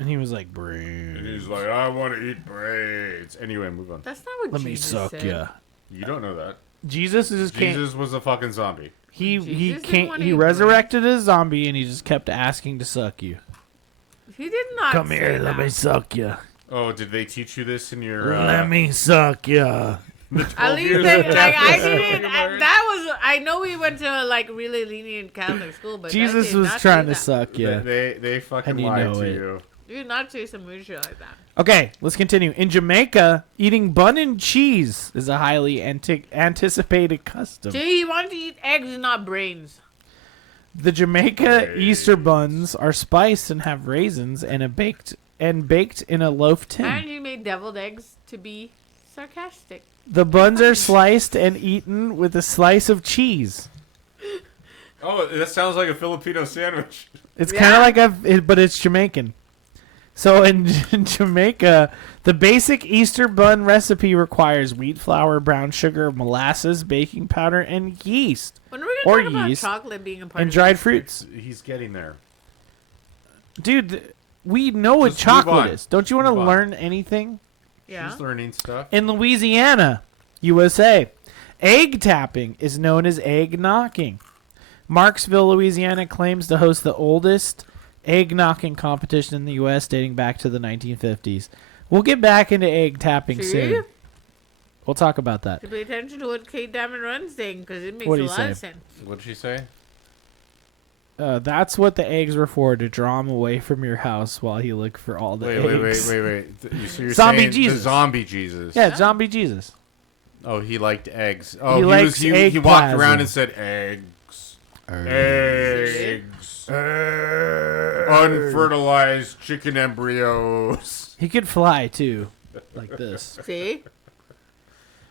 And he was like, and "Brain, he's like, I want to eat brains. Anyway, move on. That's not what let me Jesus suck said. ya." You don't know that. Jesus is Jesus was a fucking zombie. he Jesus didn't came wanna he eat resurrected a zombie and he just kept asking to suck you. He did not. Come say here, let that. me suck you. Oh, did they teach you this in your? Let me suck you. At least years they, of like I Catholic didn't. seminary? That was. I know we went to like really lenient Catholic school, but Jesus that did was not trying say to that. suck you. They fucking And you lied know to it. you. You did not say some weird shit like that. Okay, let's continue. In Jamaica, eating bun and cheese is a highly anticipated custom. See, he wanted to eat eggs and not brains. The Jamaica Brains. Easter buns are spiced and have raisins and baked in a loaf And tin. he made deviled eggs to be sarcastic. The buns are sliced and eaten with a slice of cheese. Oh, that sounds like a Filipino sandwich. It's Yeah. kind of like but it's Jamaican. So in Jamaica, the basic Easter bun recipe requires wheat flour, brown sugar, molasses, baking powder, and yeast, When are we Or gonna talk about yeast, chocolate being a part and of dried Easter? fruits. He's getting there. Dude, we know what Just move chocolate on. is. Don't you want to Move on. learn anything? Yeah. She's learning stuff. In Louisiana, USA, egg tapping is known as egg knocking. Marksville, Louisiana claims to host the oldest egg knocking competition in the U.S. dating back to the 1950s. We'll get back into egg tapping See? soon. We'll talk about that. To pay attention to what Kate Diamond Run's saying, because it makes What'd a he lot say? of sense. What'd she say? That's what the eggs were for, to draw him away from your house while you look for all the eggs. Wait. So you're Zombie saying Jesus. the zombie Jesus. Yeah, zombie Jesus. Oh, he liked eggs. Oh, He likes he egg walked plasm. around and said eggs. Eggs. Unfertilized chicken embryos. He could fly too, like this. See?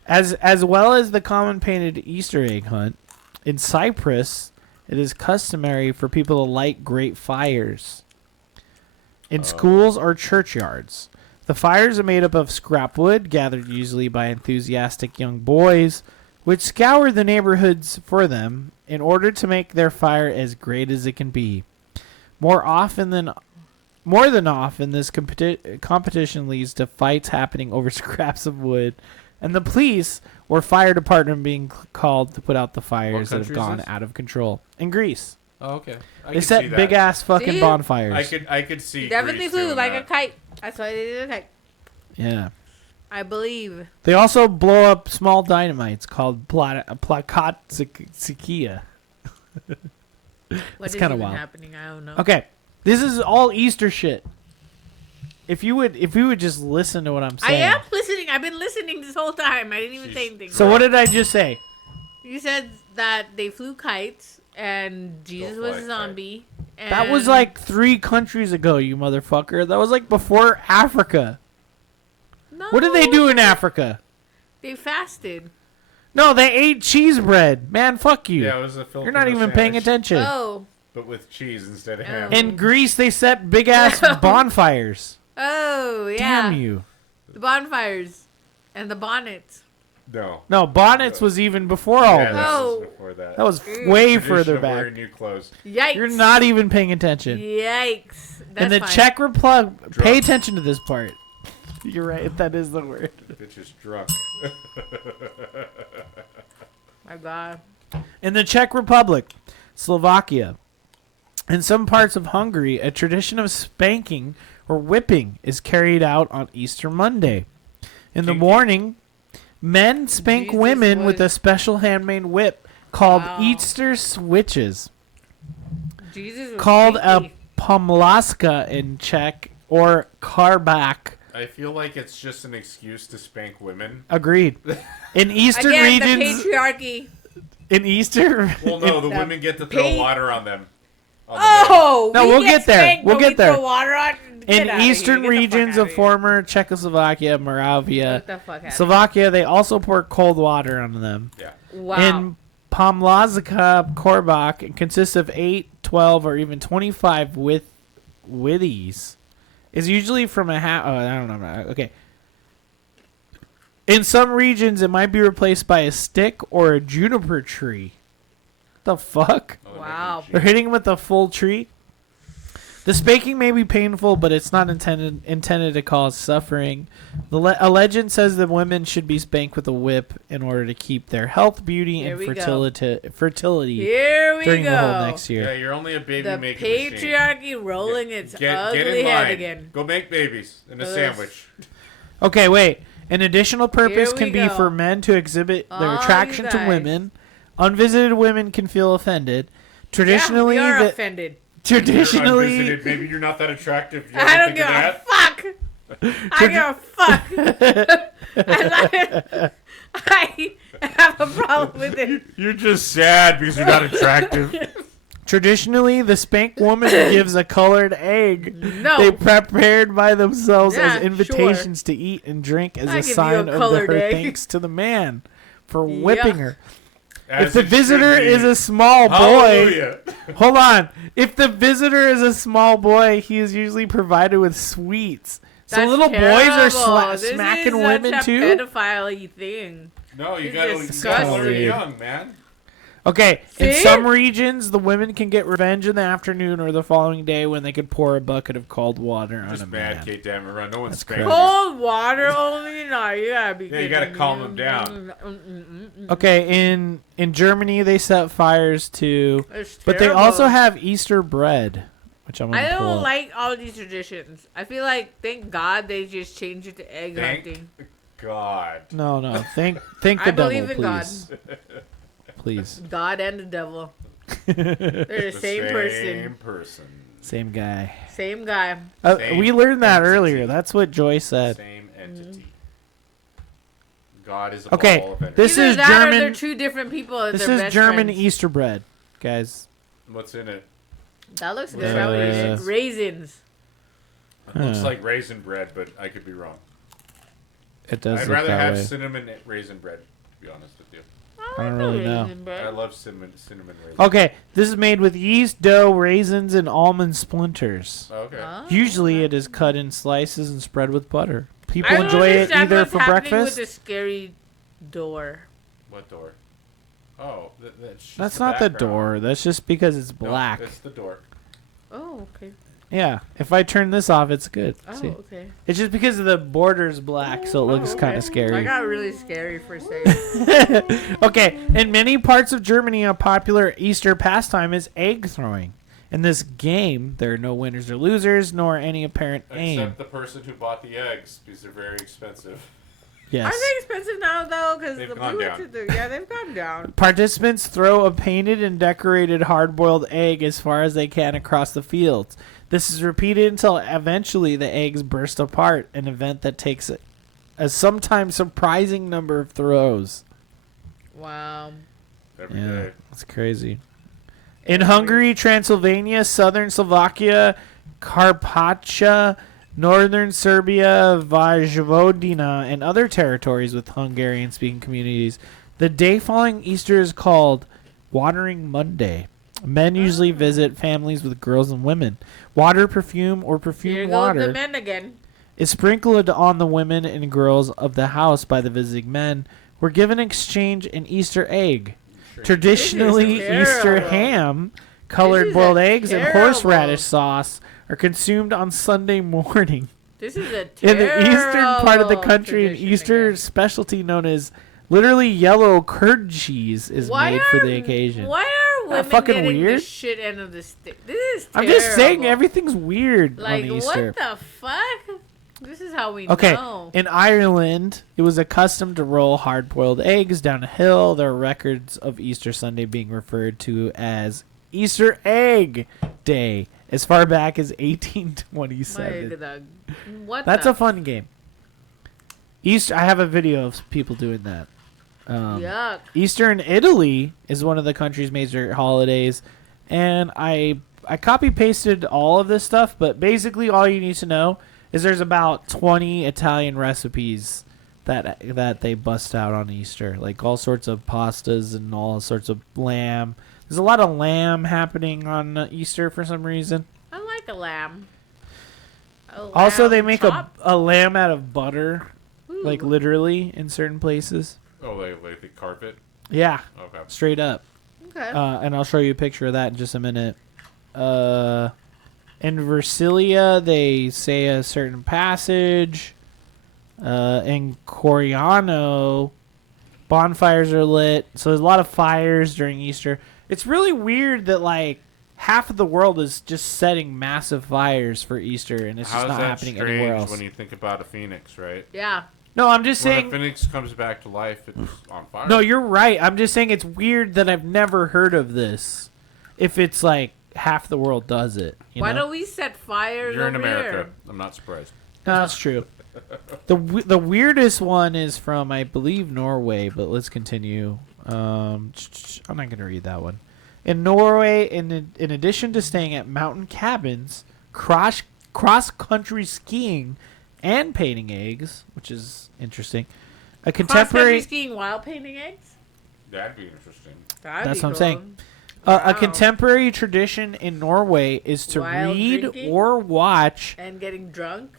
As well as the common painted Easter egg hunt, in Cyprus, it is customary for people to light great fires in schools or churchyards. The fires are made up of scrap wood, gathered usually by enthusiastic young boys, which scour the neighborhoods for them in order to make their fire as great as it can be. More than often, this competition leads to fights happening over scraps of wood, and the police or fire department being called to put out the fires that have country is gone this? out of control. In Greece, Oh, okay. I they could see set that. big ass fucking See? bonfires. I could see. He definitely Greece flew doing like that. a kite. That's why they did a kite. Yeah. I believe. They also blow up small dynamites called plakatzikia. What It's is kinda even wild. happening? I don't know. Okay, this is all Easter shit. If we would just listen to what I'm I saying. am listening. anything. I've been listening this whole time. I didn't even say anything. So what did I just say? You said that they flew kites and Jesus was a zombie. And That was like 3 countries ago, you motherfucker. That was like before Africa. No, What did they do in Africa? They fasted. No, they ate cheese bread. Man, fuck you. Yeah, it was a Filipino You're not even paying sandwich, attention. Oh. but with cheese instead of ham. In Greece, they set big ass bonfires. Oh, yeah. Damn you. The bonfires. And the bonnets. No, bonnets was even before all Yeah, this. that Oh. was before that. That was way Tradition further of back. wearing new clothes. Yikes. You're not even paying attention. Yikes. That's In the fine. Czech Republic, pay Drunk. attention to this part. You're right. That is the word. Bitch is drunk. My God. In the Czech Republic, Slovakia, and some parts of Hungary, a tradition of spanking or whipping is carried out on Easter Monday. In the Kinky. morning, men spank Jesus women with a was- special handmade whip called Wow. Easter switches, Jesus was called a freaky. pomlaska in Czech or karbak. I feel like it's just an excuse to spank women. Agreed. In Eastern Again, regions, the patriarchy. in Eastern, Well, no, the The women get to throw pig- water on them. On the Oh! No, we we'll get there. spanked, We'll but get we there. throw water on? Get in outta here. eastern Get the fuck regions outta of here. former Czechoslovakia, Moravia, Get the fuck out. Slovakia, they also pour cold water on them. Yeah. Wow. In Pomlazka Korbach, it consists of 8, 12, or even 25 withies. It's usually from a half. Oh, I don't know. Okay. In some regions, it might be replaced by a stick or a juniper tree. The fuck? Oh, Wow. They're hitting him with a full tree. The spanking may be painful, but it's not intended to cause suffering. A legend says that women should be spanked with a whip in order to keep their health, beauty, Here and we go. fertility Here we during go. the whole next Yeah, year. you're only a baby The making machine. patriarchy rolling its Get ugly in head line. again. Go make babies in a Ugh. sandwich. Okay, wait. An additional purpose Here can we be go. for men to exhibit their All you attraction to guys. women. Unvisited women can feel offended. Traditionally, yeah, we are the- offended. You're traditionally, unvisited. Maybe you're not that attractive. You I ever don't think give of a that? fuck. I give a fuck. I have a problem with it. You're just sad because you're not attractive. traditionally, the spanked woman gives a colored egg. No. They prepared by themselves Yeah, as invitations to eat and drink as I a give you sign a of colored her egg. thanks to the man for whipping her. As If the it should visitor be. is a small boy, Hallelujah. hold on. If the visitor is a small boy, he is usually provided with sweets. So That's little boys terrible. are This smacking is women such a too. pedophile-y thing. No, you It's gotta disgusting. learn Weird. young, man. Okay, in See? some regions, the women can get revenge in the afternoon or the following day when they could pour a bucket of cold water on Just a mad, man. Kate Dameron. No one's That's spanking. crazy. Cold water only? No, you gotta be Yeah, you kidding gotta calm me. them down. Okay, in Germany they set fires to, It's but they terrible. also have Easter bread, which I'm gonna I pull don't up. like all these traditions. I feel like, thank God they just changed it to egg Thank hunting. God. No, thank the I devil, believe in God. please, please, God and the devil. They're the same person. Same person. same guy. Same guy. Same We learned that entity. earlier. That's what Joy said. Same entity. God is a Okay, ball of energy. this Either is that or they're German. two different people. And This they're is best German friends. Easter bread, guys. What's in it? That looks good. I would eat it. Raisins. Looks Huh. like raisin bread, but I could be wrong. It does I'd look rather that have way. cinnamon raisin bread, to be honest with you. I don't really know. Raisin bread. I love cinnamon raisin. Okay, this is made with yeast, dough, raisins, and almond splinters. Oh, okay. Oh. Usually, it is cut in slices and spread with butter. People I don't enjoy it understand either what's for happening breakfast. with the scary door. What door? Oh, that's just That's the not the background. door. That's just because it's No, black. it's the door. Oh, okay. Yeah, if I turn this off, it's good. Oh, See? okay. It's just because of the border's black, so it looks Oh, kind okay. of I scary. got really scary for a second. Okay, in many parts of Germany, a popular Easter pastime is egg throwing. In this game, there are no winners or losers, nor any apparent aim. Except the person who bought the eggs, because they're very expensive. Yes. Are they expensive now, though? Because They've the gone blue down. ones are yeah, they've gone down. Participants throw a painted and decorated hard-boiled egg as far as they can across the fields. This is repeated until eventually the eggs burst apart, an event that takes a sometimes surprising number of throws. Wow. Every day. That's crazy. In Hungary, Transylvania, southern Slovakia, Carpathia, northern Serbia, Vojvodina, and other territories with Hungarian-speaking communities, the day following Easter is called Watering Monday. Men usually visit families with girls and women. Water, perfume, or perfumed Here water goes the men again. is sprinkled on the women and girls of the house by the visiting men. Were given exchange an Easter egg. Traditionally, This is Easter terrible. ham, This colored is boiled a eggs, and terrible- horseradish sauce are consumed on Sunday morning. This is a In the eastern part of the terrible country, an tradition Easter again. specialty known as literally yellow curd cheese is made for the occasion. Why are women fucking getting weird? the shit end of the stick? This is I'm terrible. just saying everything's weird Like, on Easter. what the fuck? This is how we Okay, know. in Ireland, it was a custom to roll hard-boiled eggs down a hill. There are records of Easter Sunday being referred to as Easter Egg Day as far back as 1827. That's a fun game. Easter. I have a video of people doing that. Yuck. Easter in Italy is one of the country's major holidays, and I copy pasted all of this stuff, but basically all you need to know is there's about 20 Italian recipes that they bust out on Easter, like all sorts of pastas and all sorts of lamb. There's a lot of lamb happening on Easter for some reason. I like a lamb. Also, they make chop? a lamb out of butter, like Ooh. literally in certain places. Oh, they carve it? Yeah, Okay. straight up. Okay. And I'll show you a picture of that in just a minute. In Versilia, they say a certain passage. In Coriano, bonfires are lit. So there's a lot of fires during Easter. It's really weird that, like, half of the world is just setting massive fires for Easter, and it's How's just not that happening strange anywhere else. when you think about a phoenix, right? yeah. No, I'm just When a saying... phoenix comes back to life, it's on fire. No, you're right. I'm just saying it's weird that I've never heard of this. If it's, like, half the world does it. Why know? don't we set fires You're in over America. here? I'm not surprised. No, that's true. The weirdest one is from, I believe, Norway, but let's continue. I'm not going to read that one. In Norway, in addition to staying at mountain cabins, cross-country skiing, and painting eggs, which is interesting, a contemporary... Cross-country skiing while painting eggs? That'd be interesting. That'd That's be what I'm cool. saying. Wow. A contemporary tradition in Norway is to While read drinking? or watch... And getting drunk?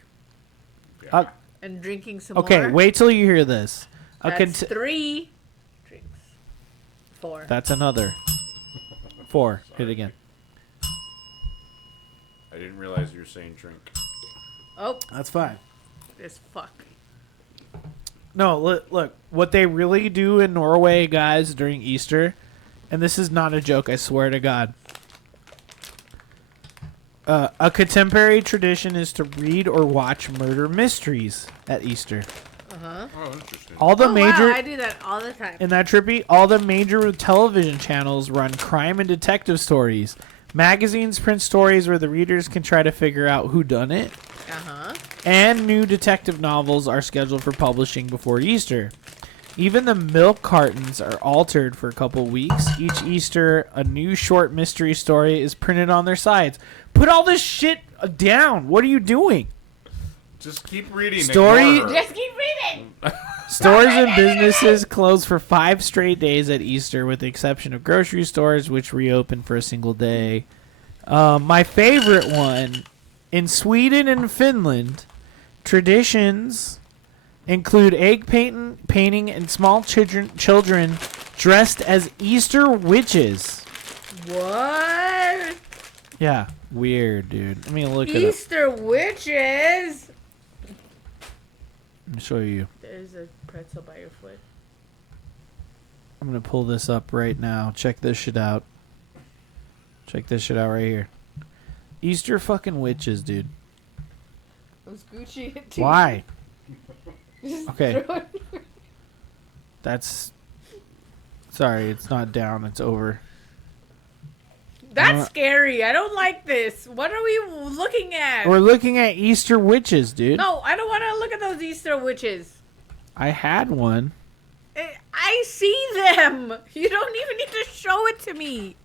Yeah. And drinking some Okay, more? wait till you hear this. That's 3 drinks. 4. That's another. 4. Hit it again. I didn't realize you were saying drink. Oh, That's 5. this fuck. No, look. What they really do in Norway, guys, during Easter, and this is not a joke, I swear to God. A contemporary tradition is to read or watch murder mysteries at Easter. Uh-huh. Oh, interesting. All the major... Wow, I do that all the time. In that trippy, all the major television channels run crime and detective stories. Magazines print stories where the readers can try to figure out who done it. Uh-huh. And new detective novels are scheduled for publishing before Easter. Even the milk cartons are altered for a couple weeks. Each Easter, a new short mystery story is printed on their sides. Put all this shit down. What are you doing? Just keep reading. Story- ignore her. Just keep reading! Stores and businesses close for 5 straight days at Easter, with the exception of grocery stores, which reopen for a single day. My favorite one, in Sweden and Finland, traditions include egg painting and small children dressed as Easter witches. What? Yeah, weird, dude. Let me look it up. Easter witches! Let me show you. There's a pretzel by your foot. I'm going to pull this up right now. Check this shit out. Check this shit out right here. Easter fucking witches, dude. Those Gucci t-shirts. Why? Just Okay. throw it- That's... Sorry, it's not down. It's over. That's scary. I don't like this. What are we looking at? We're looking at Easter witches, dude. No, I don't want to look at those Easter witches. I had one. I see them. You don't even need to show it to me.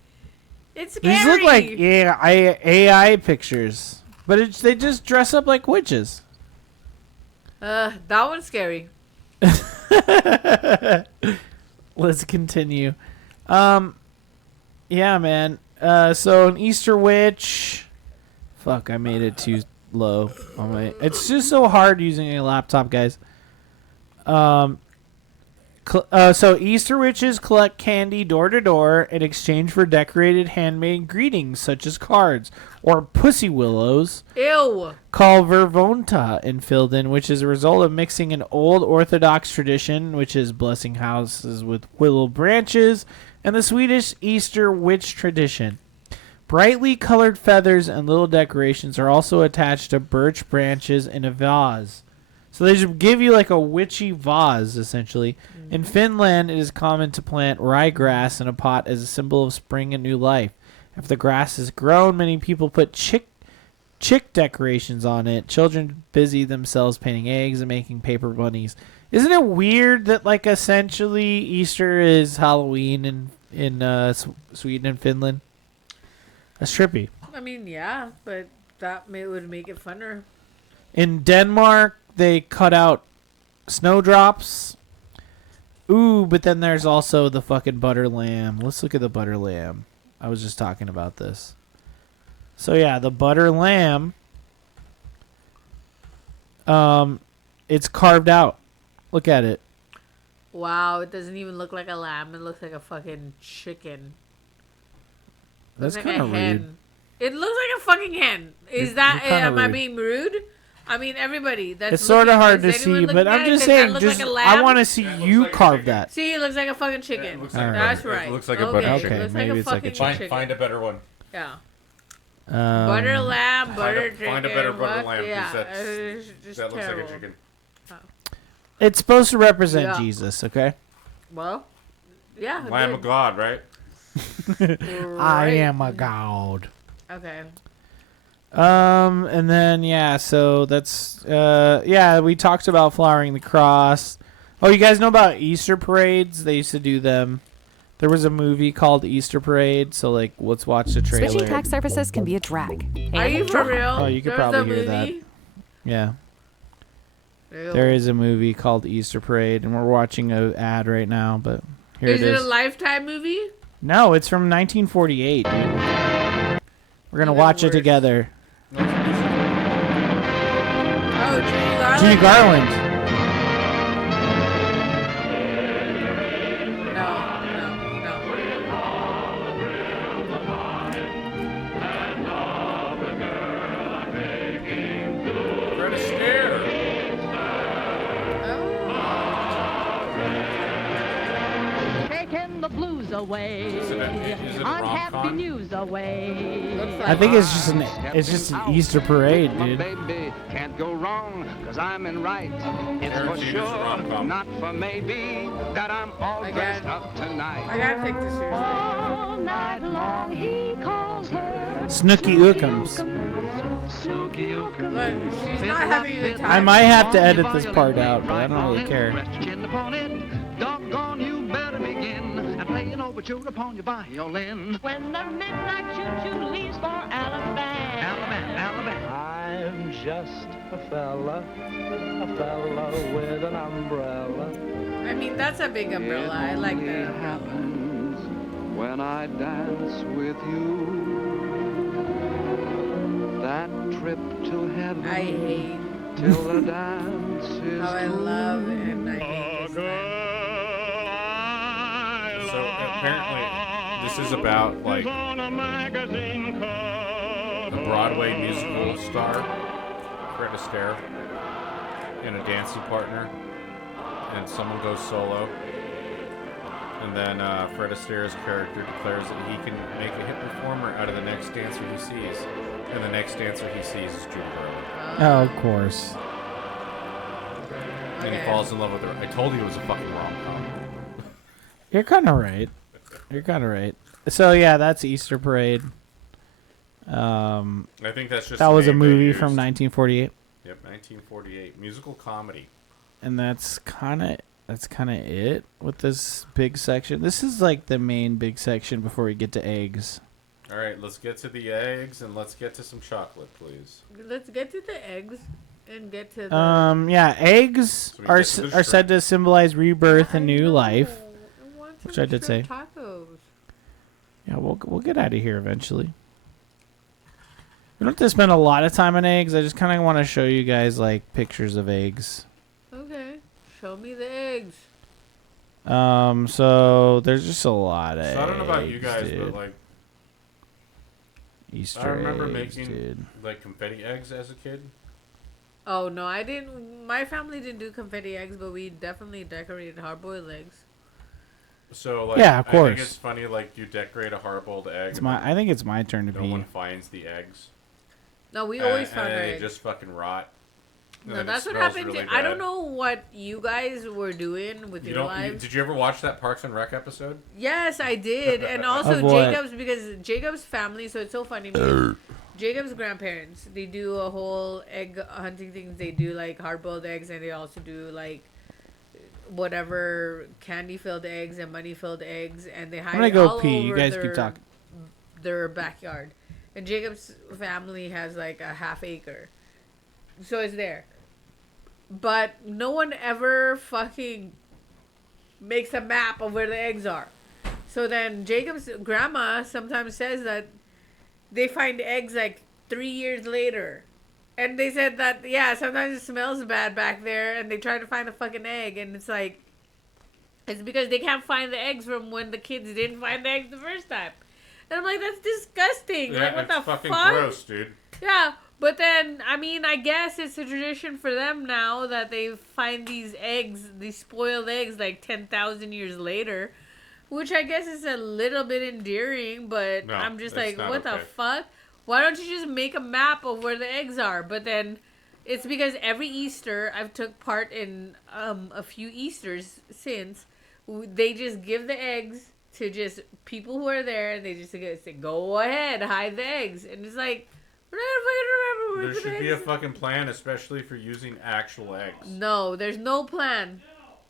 It's scary. These look like AI pictures, but they just dress up like witches. That one's scary. Let's continue. Yeah, man. So an Easter witch. Fuck, I made it too low. It's just so hard using a laptop, guys. So Easter witches collect candy door to door in exchange for decorated handmade greetings such as cards or pussy willows. Ew. Called vervonta in Filden, which is a result of mixing an old Orthodox tradition, which is blessing houses with willow branches, and the Swedish Easter witch tradition. Brightly colored feathers and little decorations are also attached to birch branches in a vase. So they just give you like a witchy vase, essentially. In Finland, it is common to plant ryegrass in a pot as a symbol of spring and new life. After the grass is grown, many people put chick decorations on it. Children busy themselves painting eggs and making paper bunnies. Isn't it weird that, like, essentially Easter is Halloween in Sweden and Finland? That's trippy. I mean, yeah, but that would make it funner. In Denmark, they cut out snowdrops. Ooh, but then there's also the fucking butter lamb. Let's look at the butter lamb. I was just talking about this. So yeah, the butter lamb. It's carved out. Look at it. Wow, it doesn't even look like a lamb. It looks like a fucking chicken. That's Like kind of rude. hen. It looks like a fucking hen. Is that? Am I being rude? I mean, everybody. That's It's sort of hard to is anyone see, looking but at I'm it? just Does that saying. look Just like a I lamb? want to see Yeah, it looks you like a carve chicken. that. See, it looks like a fucking chicken. it looks like a That's butter- right. it looks like a butter okay. chicken. It looks Maybe like a it's like a fucking chicken. chicken. Find a better one. Yeah. Butter lamb, butter chicken. Find a better butter what? lamb. Yeah, Because it's just that looks terrible. like a chicken. It's supposed to represent Yeah. Jesus, okay? Well, yeah. Lamb of God, right? I am a god. Okay. And then yeah, so that's yeah, we talked about flowering the cross. Oh, you guys know about Easter parades? They used to do them. There was a movie called Easter Parade, so like let's watch the trailer. Switching tax services can be a drag. Are you for real? Oh, you could There's probably a hear that. movie? Yeah. Ew. There is a movie called Easter Parade, and we're watching an ad right now, but here Is it it is. a Lifetime movie? No, it's from 1948, dude. We're going to Even watch it worse. together. Oh, Judy Garland. Judy Garland. Fred Astaire. Taking the blues away. Is it a Unhappy rom-com? news away. I think it's just an Easter parade, dude. Baby, can't go wrong, cause I'm in right. It's for Tarantino's sure, rom-com. not for maybe, that I'm all I dressed got- up tonight. I gotta take this seriously. All night long he calls her Snooky Ookums. Snooky Look, she's not having a good time. I might have to edit this part out, but I don't really care. Question upon it, doggone you better begin and play an overture upon your violin. when the midnight choo-choo leaves for Alabama. Alabama, Alabama. I'm just a fella with an umbrella. I mean, that's a big umbrella. I like that umbrella. Happens when I dance with you. That trip to heaven I hate till the dance is how I love and I hate this man. So apparently, this is about like a Broadway musical star, Fred Astaire, and a dancing partner, and someone goes solo, and then Fred Astaire's character declares that he can make a hit performer out of the next dancer he sees, and the next dancer he sees is Judy Garland, Oh, of course. and he Okay. falls in love with her. I told you it was a fucking rom-com. You're kind of right. So yeah, that's Easter Parade. I think that's just That the was a name they movie used. from 1948. Yep, 1948 musical comedy. And that's kind of it with this big section. This is like the main big section before we get to eggs. All right, let's get to the eggs and let's get to some chocolate, please. Let's get to the eggs and get to the. Yeah, eggs So we are get to the are said to symbolize rebirth and new life. I want some which I did shrimp say. Tacos. Yeah, we'll get out of here eventually. We don't have to spend a lot of time on eggs. I just kind of want to show you guys like pictures of eggs. Okay, show me the eggs. So there's just a lot of eggs. So I don't know about you guys, dude. but like Easter I remember eggs, making dude. like confetti eggs as a kid. Oh no, I didn't. My family didn't do confetti eggs, but we definitely decorated hard-boiled eggs. So like, Yeah, of I course. think it's funny like you decorate a hard-boiled egg. It's and I think it's my turn to no pee. one finds the eggs. No, we always and found our they eggs. just fucking rot. And No, then it that's what smells happened. really I don't bad. know what you guys were doing with your lives. Did you ever watch that Parks and Rec episode? Yes, I did, and also Of what? Jacob's because Jacob's family. So it's so funny because Jacob's grandparents they do a whole egg hunting things. They do like hard-boiled eggs, and they also do like whatever candy-filled eggs and money-filled eggs, and they hide I'm gonna it go all pee. You over guys keep talking. their backyard. And Jacob's family has like a half acre, so it's there. But no one ever fucking makes a map of where the eggs are. So then Jacob's grandma sometimes says that they find eggs like 3 years later. And they said that, yeah, sometimes it smells bad back there and they try to find a fucking egg. And it's like, it's because they can't find the eggs from when the kids didn't find the eggs the first time. And I'm like, that's disgusting. Yeah, like, what it's the fucking fuck? gross, dude. Yeah, but then, I mean, I guess it's a tradition for them now that they find these eggs, these spoiled eggs, like 10,000 years later. Which I guess is a little bit endearing, but No, I'm just that's like, not what the okay. fuck? Why don't you just make a map of where the eggs are? But then, it's because every Easter, I've took part in a few Easters since, they just give the eggs to just people who are there, and they just say, go ahead, hide the eggs. And it's like, we're not gonna fucking remember where There the should eggs be a fucking plan, especially for using actual eggs. No, there's no plan.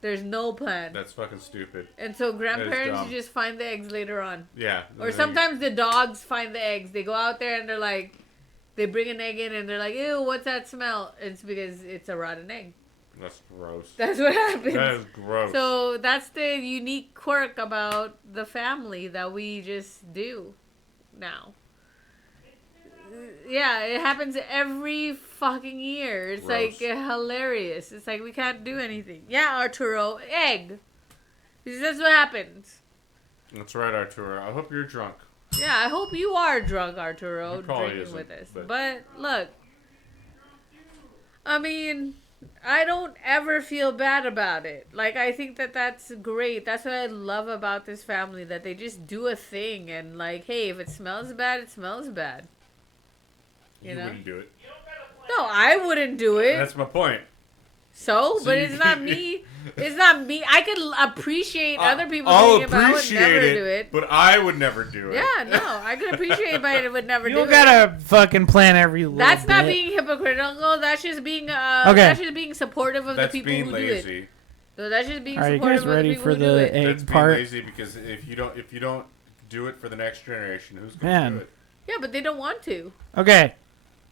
There's no plan. That's fucking stupid. And so grandparents dumb. just find the eggs later on. Yeah. Or sometimes the dogs find the eggs. They go out there and they're like, they bring an egg in and they're like, ew, what's that smell? It's because it's a rotten egg. That's gross. That's what happens. That is gross. So that's the unique quirk about the family that we just do now. Yeah, it happens every fucking year. It's Gross. like hilarious. It's like we can't do anything. Yeah, Arturo, egg. Because that's what happens. That's right, Arturo. I hope you're drunk. Yeah, I hope you are drunk, Arturo, He probably drinking isn't, with us. but- But look, I mean, I don't ever feel bad about it. Like, I think that that's great. That's what I love about this family, that they just do a thing and like, hey, if it smells bad, it smells bad. You know? Wouldn't do it. No, I wouldn't do it. That's my point. So, So but you it's not can- me. It's not me. I could appreciate other people I'll doing it, but I would appreciate never it, do it. but I would never do it. Yeah, no, I could appreciate it, but I would never You do don't it. gotta fucking plan every little That's not bit. being hypocritical. That's just being Okay. That's just being supportive of That's the people being who lazy. do it. No, that's just being Are you supportive guys of the ready people for who do the it. egg That's being part? lazy because if you don't do it for the next generation, who's gonna Man. do it? Yeah, but they don't want to. Okay,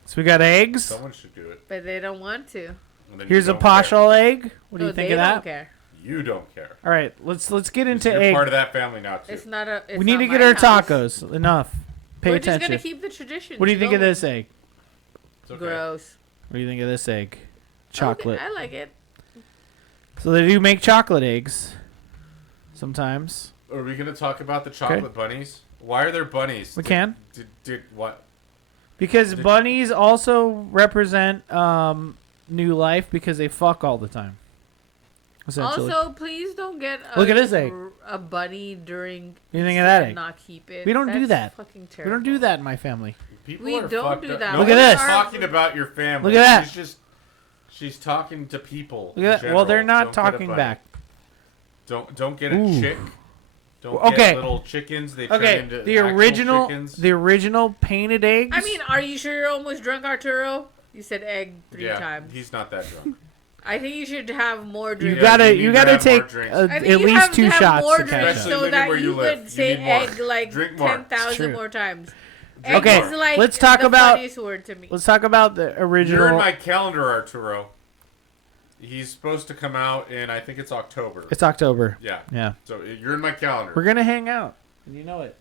so we got eggs. Someone should do it. But they don't want to. And then Here's you a don't care. pashal egg. What do No, you think they of that? don't care. You don't care. All right, let's get into You're egg. part of that family now too. It's not a. It's We need not to get my our house. tacos. Enough. Pay We're attention. just gonna keep the tradition. What do you think of this egg? It's okay. Gross. What do you think of this egg? Chocolate. Okay, I like it. So they do make chocolate eggs. Sometimes. Are we gonna talk about the chocolate bunnies? Why are there bunnies? We can. Did what? Because bunnies also represent new life because they fuck all the time. Essentially. Also, please don't get Look at this egg. a bunny during. What do you think Easter of that and egg? Not keep it. We don't do That's that. Fucking We terrible. don't do that in my family. People We are don't fucked do up. that. No Look at one's this. Talking about your family. Look at that. She's talking to people. Look at in that. Well, they're general. not Don't get a talking bunny. back. Don't get a Ooh. chick. Don't Okay. get little chickens. They turn Okay, into the actual chickens. original painted eggs. I mean, are you sure you're almost drunk, Arturo? You said egg three yeah, times. he's not that drunk. I think you should have more drinks. You gotta you need to have more take drinks. I think at you least have 2 to have shots more to catch drinks up. Especially so living that where you you live. could You say need more. egg like Drink more. 10,000 True. more times. Drink Egg Okay, is like let's talk the about- funniest word to me. Let's talk about the original. You're in my calendar, Arturo. He's supposed to come out in, I think it's October. It's October. Yeah. Yeah. So you're in my calendar. We're gonna hang out, and you know it.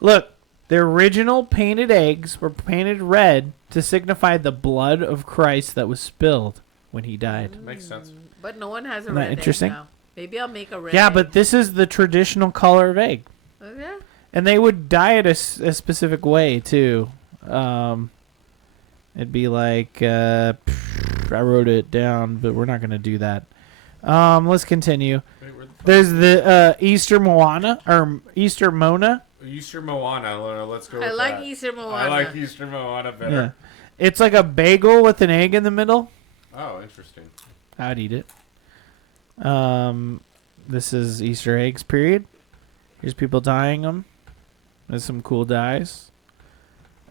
Look, the original painted eggs were painted red to signify the blood of Christ that was spilled when he died. Makes sense. But no one has a Isn't that red egg interesting? now. Maybe I'll make a red Yeah, egg. but this is the traditional color of egg, Okay. and they would dye it a specific way too. It'd be like I wrote it down, but we're not gonna do that. Let's continue. Wait, where the fuck- There's the Easter Moana or Easter Mona. Easter Moana. Let's go with I like that. Easter Moana. I like Easter Moana better. Yeah, it's like a bagel with an egg in the middle. Oh, interesting. I'd eat it. This is Easter eggs. Period. Here's people dyeing them. There's some cool dyes.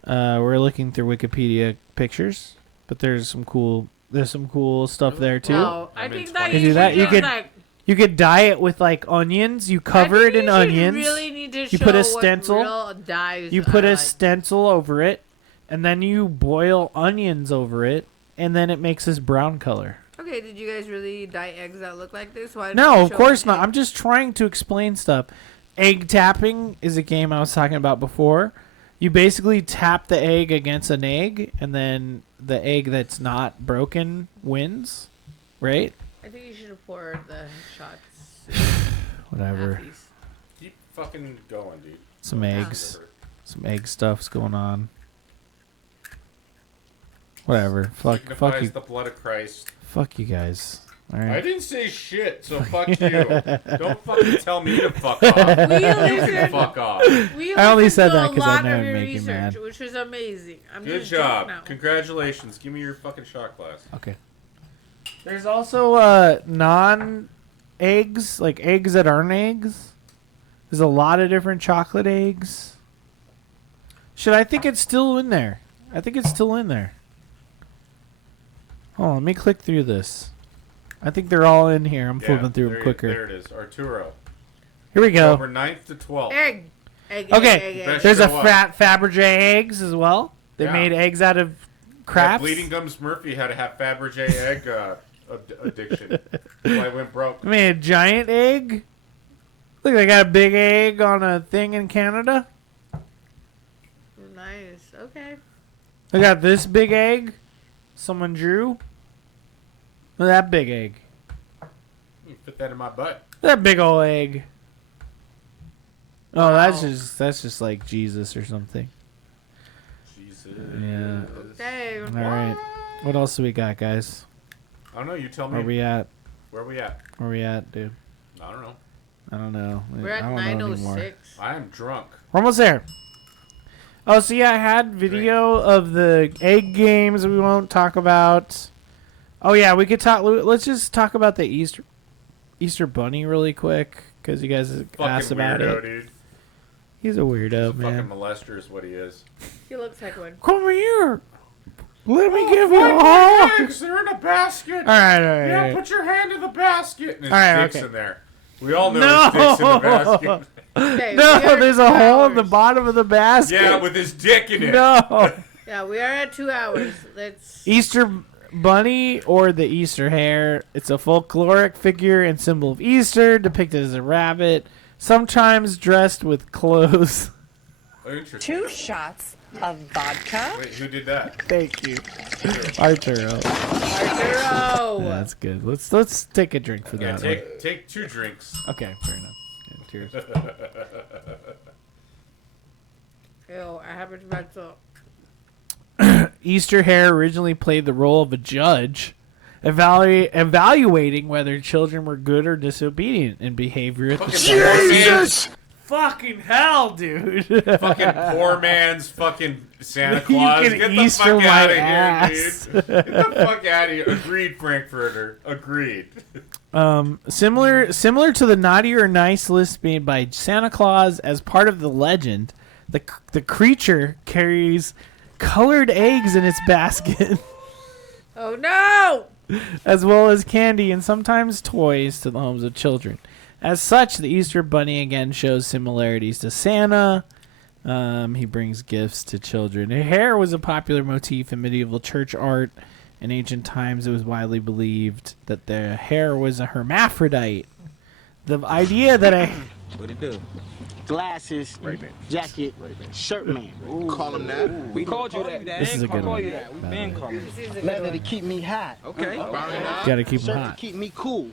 We're looking through Wikipedia pictures, but there's some cool stuff there too. No, I I'm in think that 20. you do that? should You just, could like, You could dye it with like onions. You cover I it think in you should onions. Really need to You show put a what stencil. real dyes You put are a like. stencil over it, and then you boil onions over it, and then it makes this brown color. Okay, did you guys really dye eggs that look like this? Why didn't No, you of show course an not. egg? I'm just trying to explain stuff. Egg tapping is a game I was talking about before. You basically tap the egg against an egg, and then the egg that's not broken wins, right? I think you should have poured the shots. Whatever. Halfies. Keep fucking going, dude. Some eggs. Some egg stuff's going on. Whatever. Fuck Signifies you. the blood of Christ. Fuck you guys. All I right. didn't say shit, so fuck you. Don't fucking tell me to fuck off. We You can listened, fuck off. we I only listened said to that a 'cause I lot know of it'd your make you research, mad. which was amazing. I'm Good just drunk job. now. Congratulations. Give me your fucking shot glass. Okay. There's also non-eggs, like eggs that aren't eggs. There's a lot of different chocolate eggs. I think it's still in there. I think it's still in there. Oh, let me click through this. I think they're all in here. I'm flipping through them quicker. There it is. Arturo. Here we go. October 9th to 12th. Egg. Egg, Okay, egg, egg, egg. Best there's a show up. Fabergé eggs as well. They Yeah. made eggs out of Yeah, craps. Bleeding Gums Murphy had to have Fabergé egg addiction. That's why I went broke. They made a giant egg. Look, they got a big egg on a thing in Canada. Nice. Okay. They got this big egg. Someone drew. Look at that big egg. You fit that in my butt. That big old egg. Oh, Wow. that's just like Jesus or something. Jesus. Yeah. Okay. All right. What else do we got, guys? I don't know. You tell me. Where we at? Where we at? Where we at, dude? I don't know. I don't know. We're I at don't know anymore. 9:06. I am drunk. We're almost there. Oh, so yeah, I had video of the egg games we won't talk about. Oh yeah, we could talk. Let's just talk about the Easter Bunny really quick because you guys asked Fucking about weirdo, it. dude. He's a weirdo, He's a man. fucking molester is what he is. He looks like one. Come here. Let me give you a hug. Eggs, they're in a basket. All right, all right. Yeah, all right. put your hand in the basket. And his All right, dick's okay. in there. We all know No. his dick's in the basket. Okay, No, we are there's at a 2 hole in the hours. bottom of the basket. Yeah, with his dick in it. No. Yeah, we are at 2 hours. Let's. Easter Bunny or the Easter Hare. It's a folkloric figure and symbol of Easter, depicted as a rabbit, sometimes dressed with clothes. Oh, interesting. 2 shots of vodka. Wait, who did that? Thank you, Arturo. Arturo. Yeah, that's good. Let's take a drink for Yeah, that. take 2 drinks. Okay, fair enough. Yeah, cheers. Ew, I haven't read so. Easter Hare originally played the role of a judge, evaluating whether children were good or disobedient in behavior at the Fucking Fucking hell, dude. fucking poor man's fucking Santa You Claus. can Get the Easter fuck my out of here, ass. dude. Get the fuck out of here. Agreed, Frankfurter. Agreed. Similar to the naughty or nice list made by Santa Claus as part of the legend, the creature carries colored eggs in its basket. Oh no! as well as candy and sometimes toys to the homes of children. As such, the Easter Bunny again shows similarities to Santa. He brings gifts to children. Hair was a popular motif in medieval church art. In ancient times, it was widely believed that the hair was a hermaphrodite. The idea that a... What it do? Glasses, jacket, shirt man. Call him that. We called you that. This is a good one. We've been calling you. Leather to keep me hot. Okay. Gotta keep him Shirt hot. to keep me cool.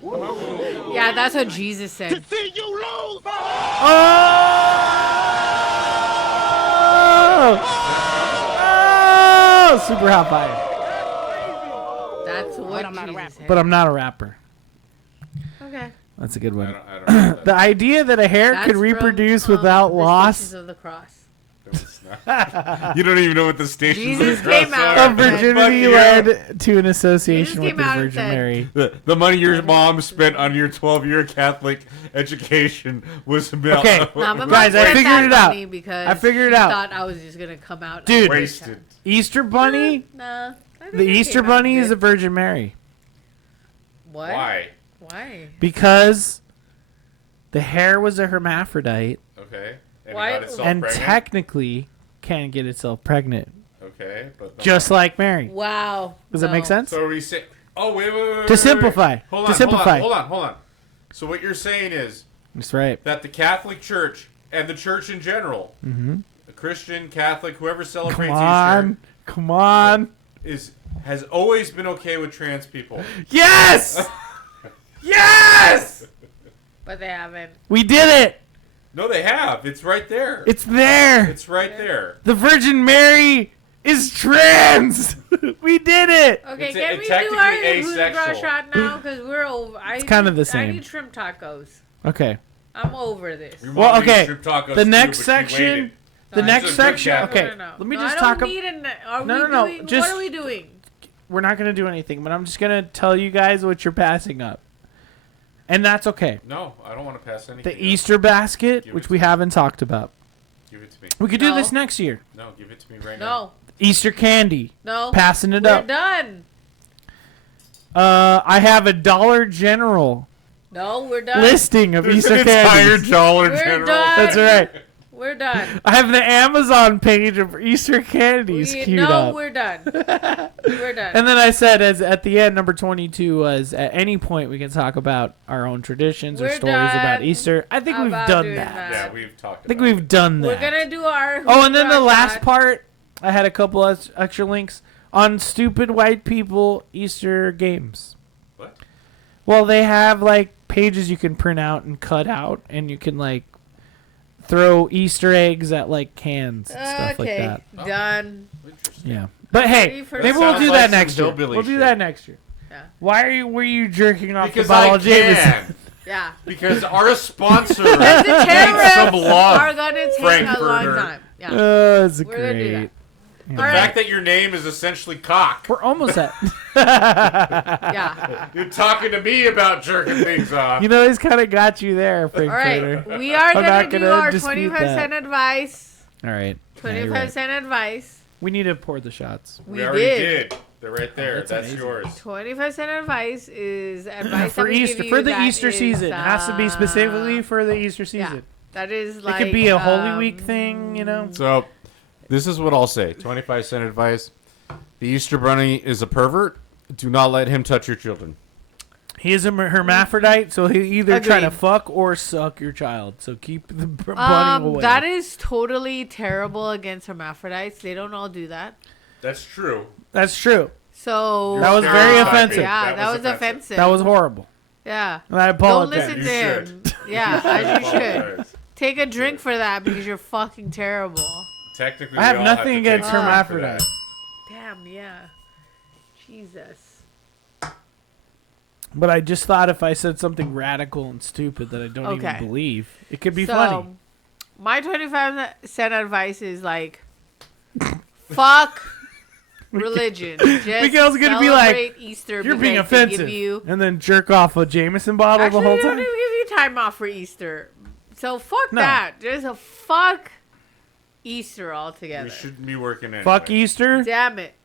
Yeah, that's what Jesus said. To see you lose. Oh! Super hot fire. That's what Jesus said. But I'm not a rapper. Okay. That's a good one. I don't know The idea that a hair That's could from, reproduce without the loss Stations of the Cross. You don't even know what the stations Jesus of the cross came out are. of virginity Fuck you. led to an association Jesus with came the out and Virgin said- Mary. The money your mom spent on your 12-year Catholic education was about Okay. Nah, my mom Guys, I spent figured that it out. money because I figured it she out. thought I was just gonna come out. Dude. wasted. Easter Bunny? Nah. I think The it Easter came out Bunny is the good. Virgin Mary. What? Why? Why? Because the hair was a hermaphrodite Okay. And Why- it got itself and pregnant? technically can get itself pregnant. Okay, but Just like Mary. Wow. Does that make sense? So we say, oh wait. To simplify. Hold To on, simplify. Hold on. So what you're saying is That's right. that the Catholic Church and the Church in general, the Christian, Catholic, whoever celebrates Come on. Easter, has always been okay with trans people. Yes! Yes! But they haven't. We did it! No, they have. It's right there. It's there! It's right there. The Virgin Mary is trans! We did it! Okay, It's can we do technically our Who's the asexual. Girl shot now? Because we're over. It's kind of the I same. need shrimp tacos. Okay. I'm over this. Your Well, mom needs okay. shrimp tacos The too, next but she section. waited. The No, next it's a good section. cat. Okay. No. Let me No, just I talk. don't need are No, we no, no, doing, just- what are we doing? We're not going to do anything, but I'm just going to tell you guys what you're passing up. And that's okay. No, I don't want to pass anything. The up. Easter basket, Give it which to we me. haven't talked about. Give it to me. We could do No. this next year. No, give it to me right now. No. Easter candy. No. Passing it We're up. done. I have a Dollar General No, we're done. listing of There's Easter an entire candies. Dollar We're General. done. That's right. We're done. I have the Amazon page of Easter candies queued up. We're done. We're done. And then I said, as at the end, number 22 was, at any point we can talk about our own traditions or We're stories done about Easter. I think we've about done doing that. that. Yeah, we've talked I think about we've done that. We're gonna do our. Oh, and then Who's the Girl last shot. part, I had a couple of extra links on stupid white people Easter games. What? Well, they have like pages you can print out and cut out, and you can like throw Easter eggs at like cans and stuff like Okay, that. done. Interesting. Yeah, but hey, Ready for maybe some- we'll Sounds do like that some next year. hillbilly We'll do shit. that next year. Yeah. Why were you jerking off Because the bottle I of Jameson? can. Yeah. Because our sponsor The needs some terrorists love. are gonna take a long Frankfurter. time. Yeah. That's We're gonna do great. The All right. fact that your name is essentially cock. We're almost at. Yeah. You're talking to me about jerking things off. You know, he's kind of got you there, All Frankfurter. right. We are I'm gonna not do gonna our dispute 25-cent advice. All right. Yeah, you're 25 right. cent advice. We need to pour the shots. We already did. They're right there. that's That's amazing. yours. 25-cent advice is advice For that we Easter, give you for the that Easter is, season, it has to be specifically for the Easter season. Yeah, that is It like could be a Holy Week thing, you know. So, this is what I'll say. 25-cent advice. The Easter Bunny is a pervert. Do not let him touch your children. He is a hermaphrodite, so he either try to Agreed. fuck or suck your child. So keep the bunny away. That is totally terrible against hermaphrodites. They don't all do that. That's true. That's true. So That was very offensive. Yeah, that was offensive. That was horrible. Yeah. And I Don't apologize. listen to him. Yeah, as you should. Take a drink for that because you're fucking terrible. Technically, I have we all nothing to against take credit for hermaphrodites. that. Damn, yeah. Jesus. But I just thought if I said something radical and stupid that I don't Okay. even believe, it could be So, funny. my 25-cent advice is like, fuck religion. Just Miguel's gonna be like, celebrate Easter You're being because they offensive. Give you, And then jerk off a Jameson bottle actually, the whole they don't time. even give you time off for Easter. So fuck No. that. Just a fuck Easter altogether. We shouldn't be working anyway. Fuck Easter. Damn it.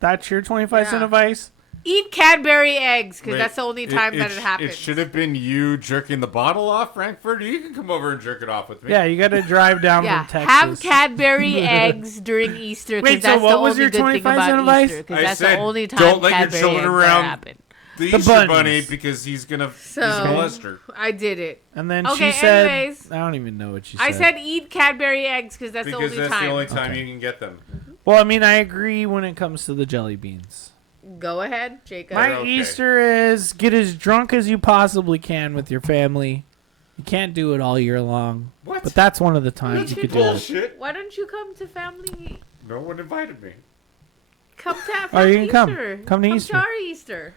That's your 25-cent Yeah. advice. Eat Cadbury eggs, because Wait, that's the only time that it happens. It should have been you jerking the bottle off, Frankfurt. You can come over and jerk it off with me. Yeah, you got to drive down Yeah, from Texas. have Cadbury eggs during Easter, because Wait, so that's what the was only your good thing 25 about cent advice? Easter, because I that's said, the only time don't let your Cadbury children eggs around happen. the The Easter bunnies. bunny because he's gonna So, molest her. I did it. And then Okay, she said, anyways. I don't even know what she said. I said eat Cadbury eggs, because that's Because the only that's time. the only time Okay. you can get them. Well, I mean, I agree when it comes to the jelly beans. Go ahead, Jacob. My okay. Easter is get as drunk as you possibly can with your family. You can't do it all year long. What? But that's one of the times you could do it. bullshit. Why don't you come to family? No one invited me. Come to our Oh, you family can come. Easter. Come to Easter. To our Easter.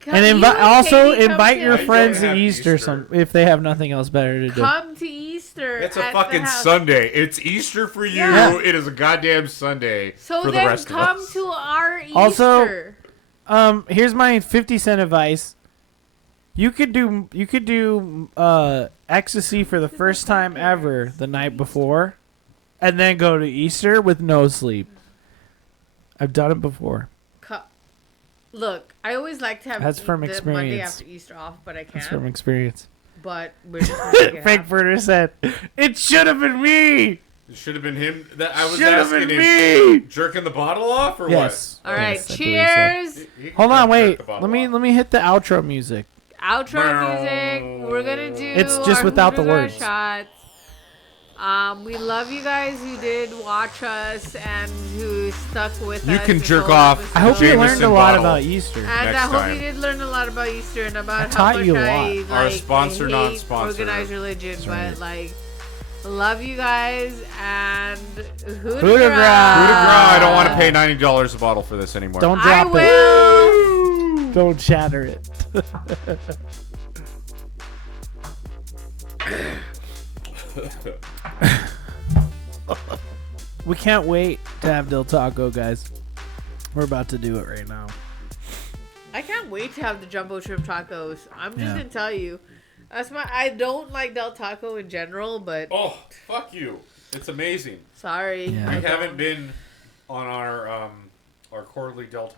Come, And you also Katie, come invite to your our friends don't at have Easter, Easter. if they have nothing else better to do. Come to Easter. It's a at fucking the house. Sunday. It's Easter for you. Yeah. It is a goddamn Sunday So for the then rest come of us. to our Easter. Also- Here's my 50-cent advice. You could do ecstasy for the first time ever the night before, and then go to Easter with no sleep. I've done it before. Look, I always like to have That's from the Monday experience. after Easter off, but I That's can't. from experience. But we're just gonna make it happen. Frankfurter said, "It should have been me." It should have been him. That I was Should have asking been him, me. jerking the bottle off or Yes. All right, Yes, I believe so. cheers. what? He can Hold on, jerk wait. the bottle Let off. me hit the outro music. Outro music. We're gonna do. It's just our without the Hooters, our words. Shots. We love you guys who did watch us and who stuck with us. You can this jerk whole off. episode. I hope you Jameson learned a lot bottle. about Easter. And I next hope time. you did learn a lot about Easter and about how taught much you a I lot. Our like, sponsor, hate non-sponsor. organized religion, That's but right. like, love you guys and Hooter Hooter Gra. I don't want to pay $90 a bottle for this anymore. Don't I drop will. it. Don't shatter it. We can't wait to have Del Taco, guys. We're about to do it right now. I can't wait to have the jumbo shrimp tacos. I'm just Yeah. gonna tell you, I don't like Del Taco in general, but Oh, fuck you. It's amazing. sorry. Yeah. I We don't. haven't been on our quarterly Del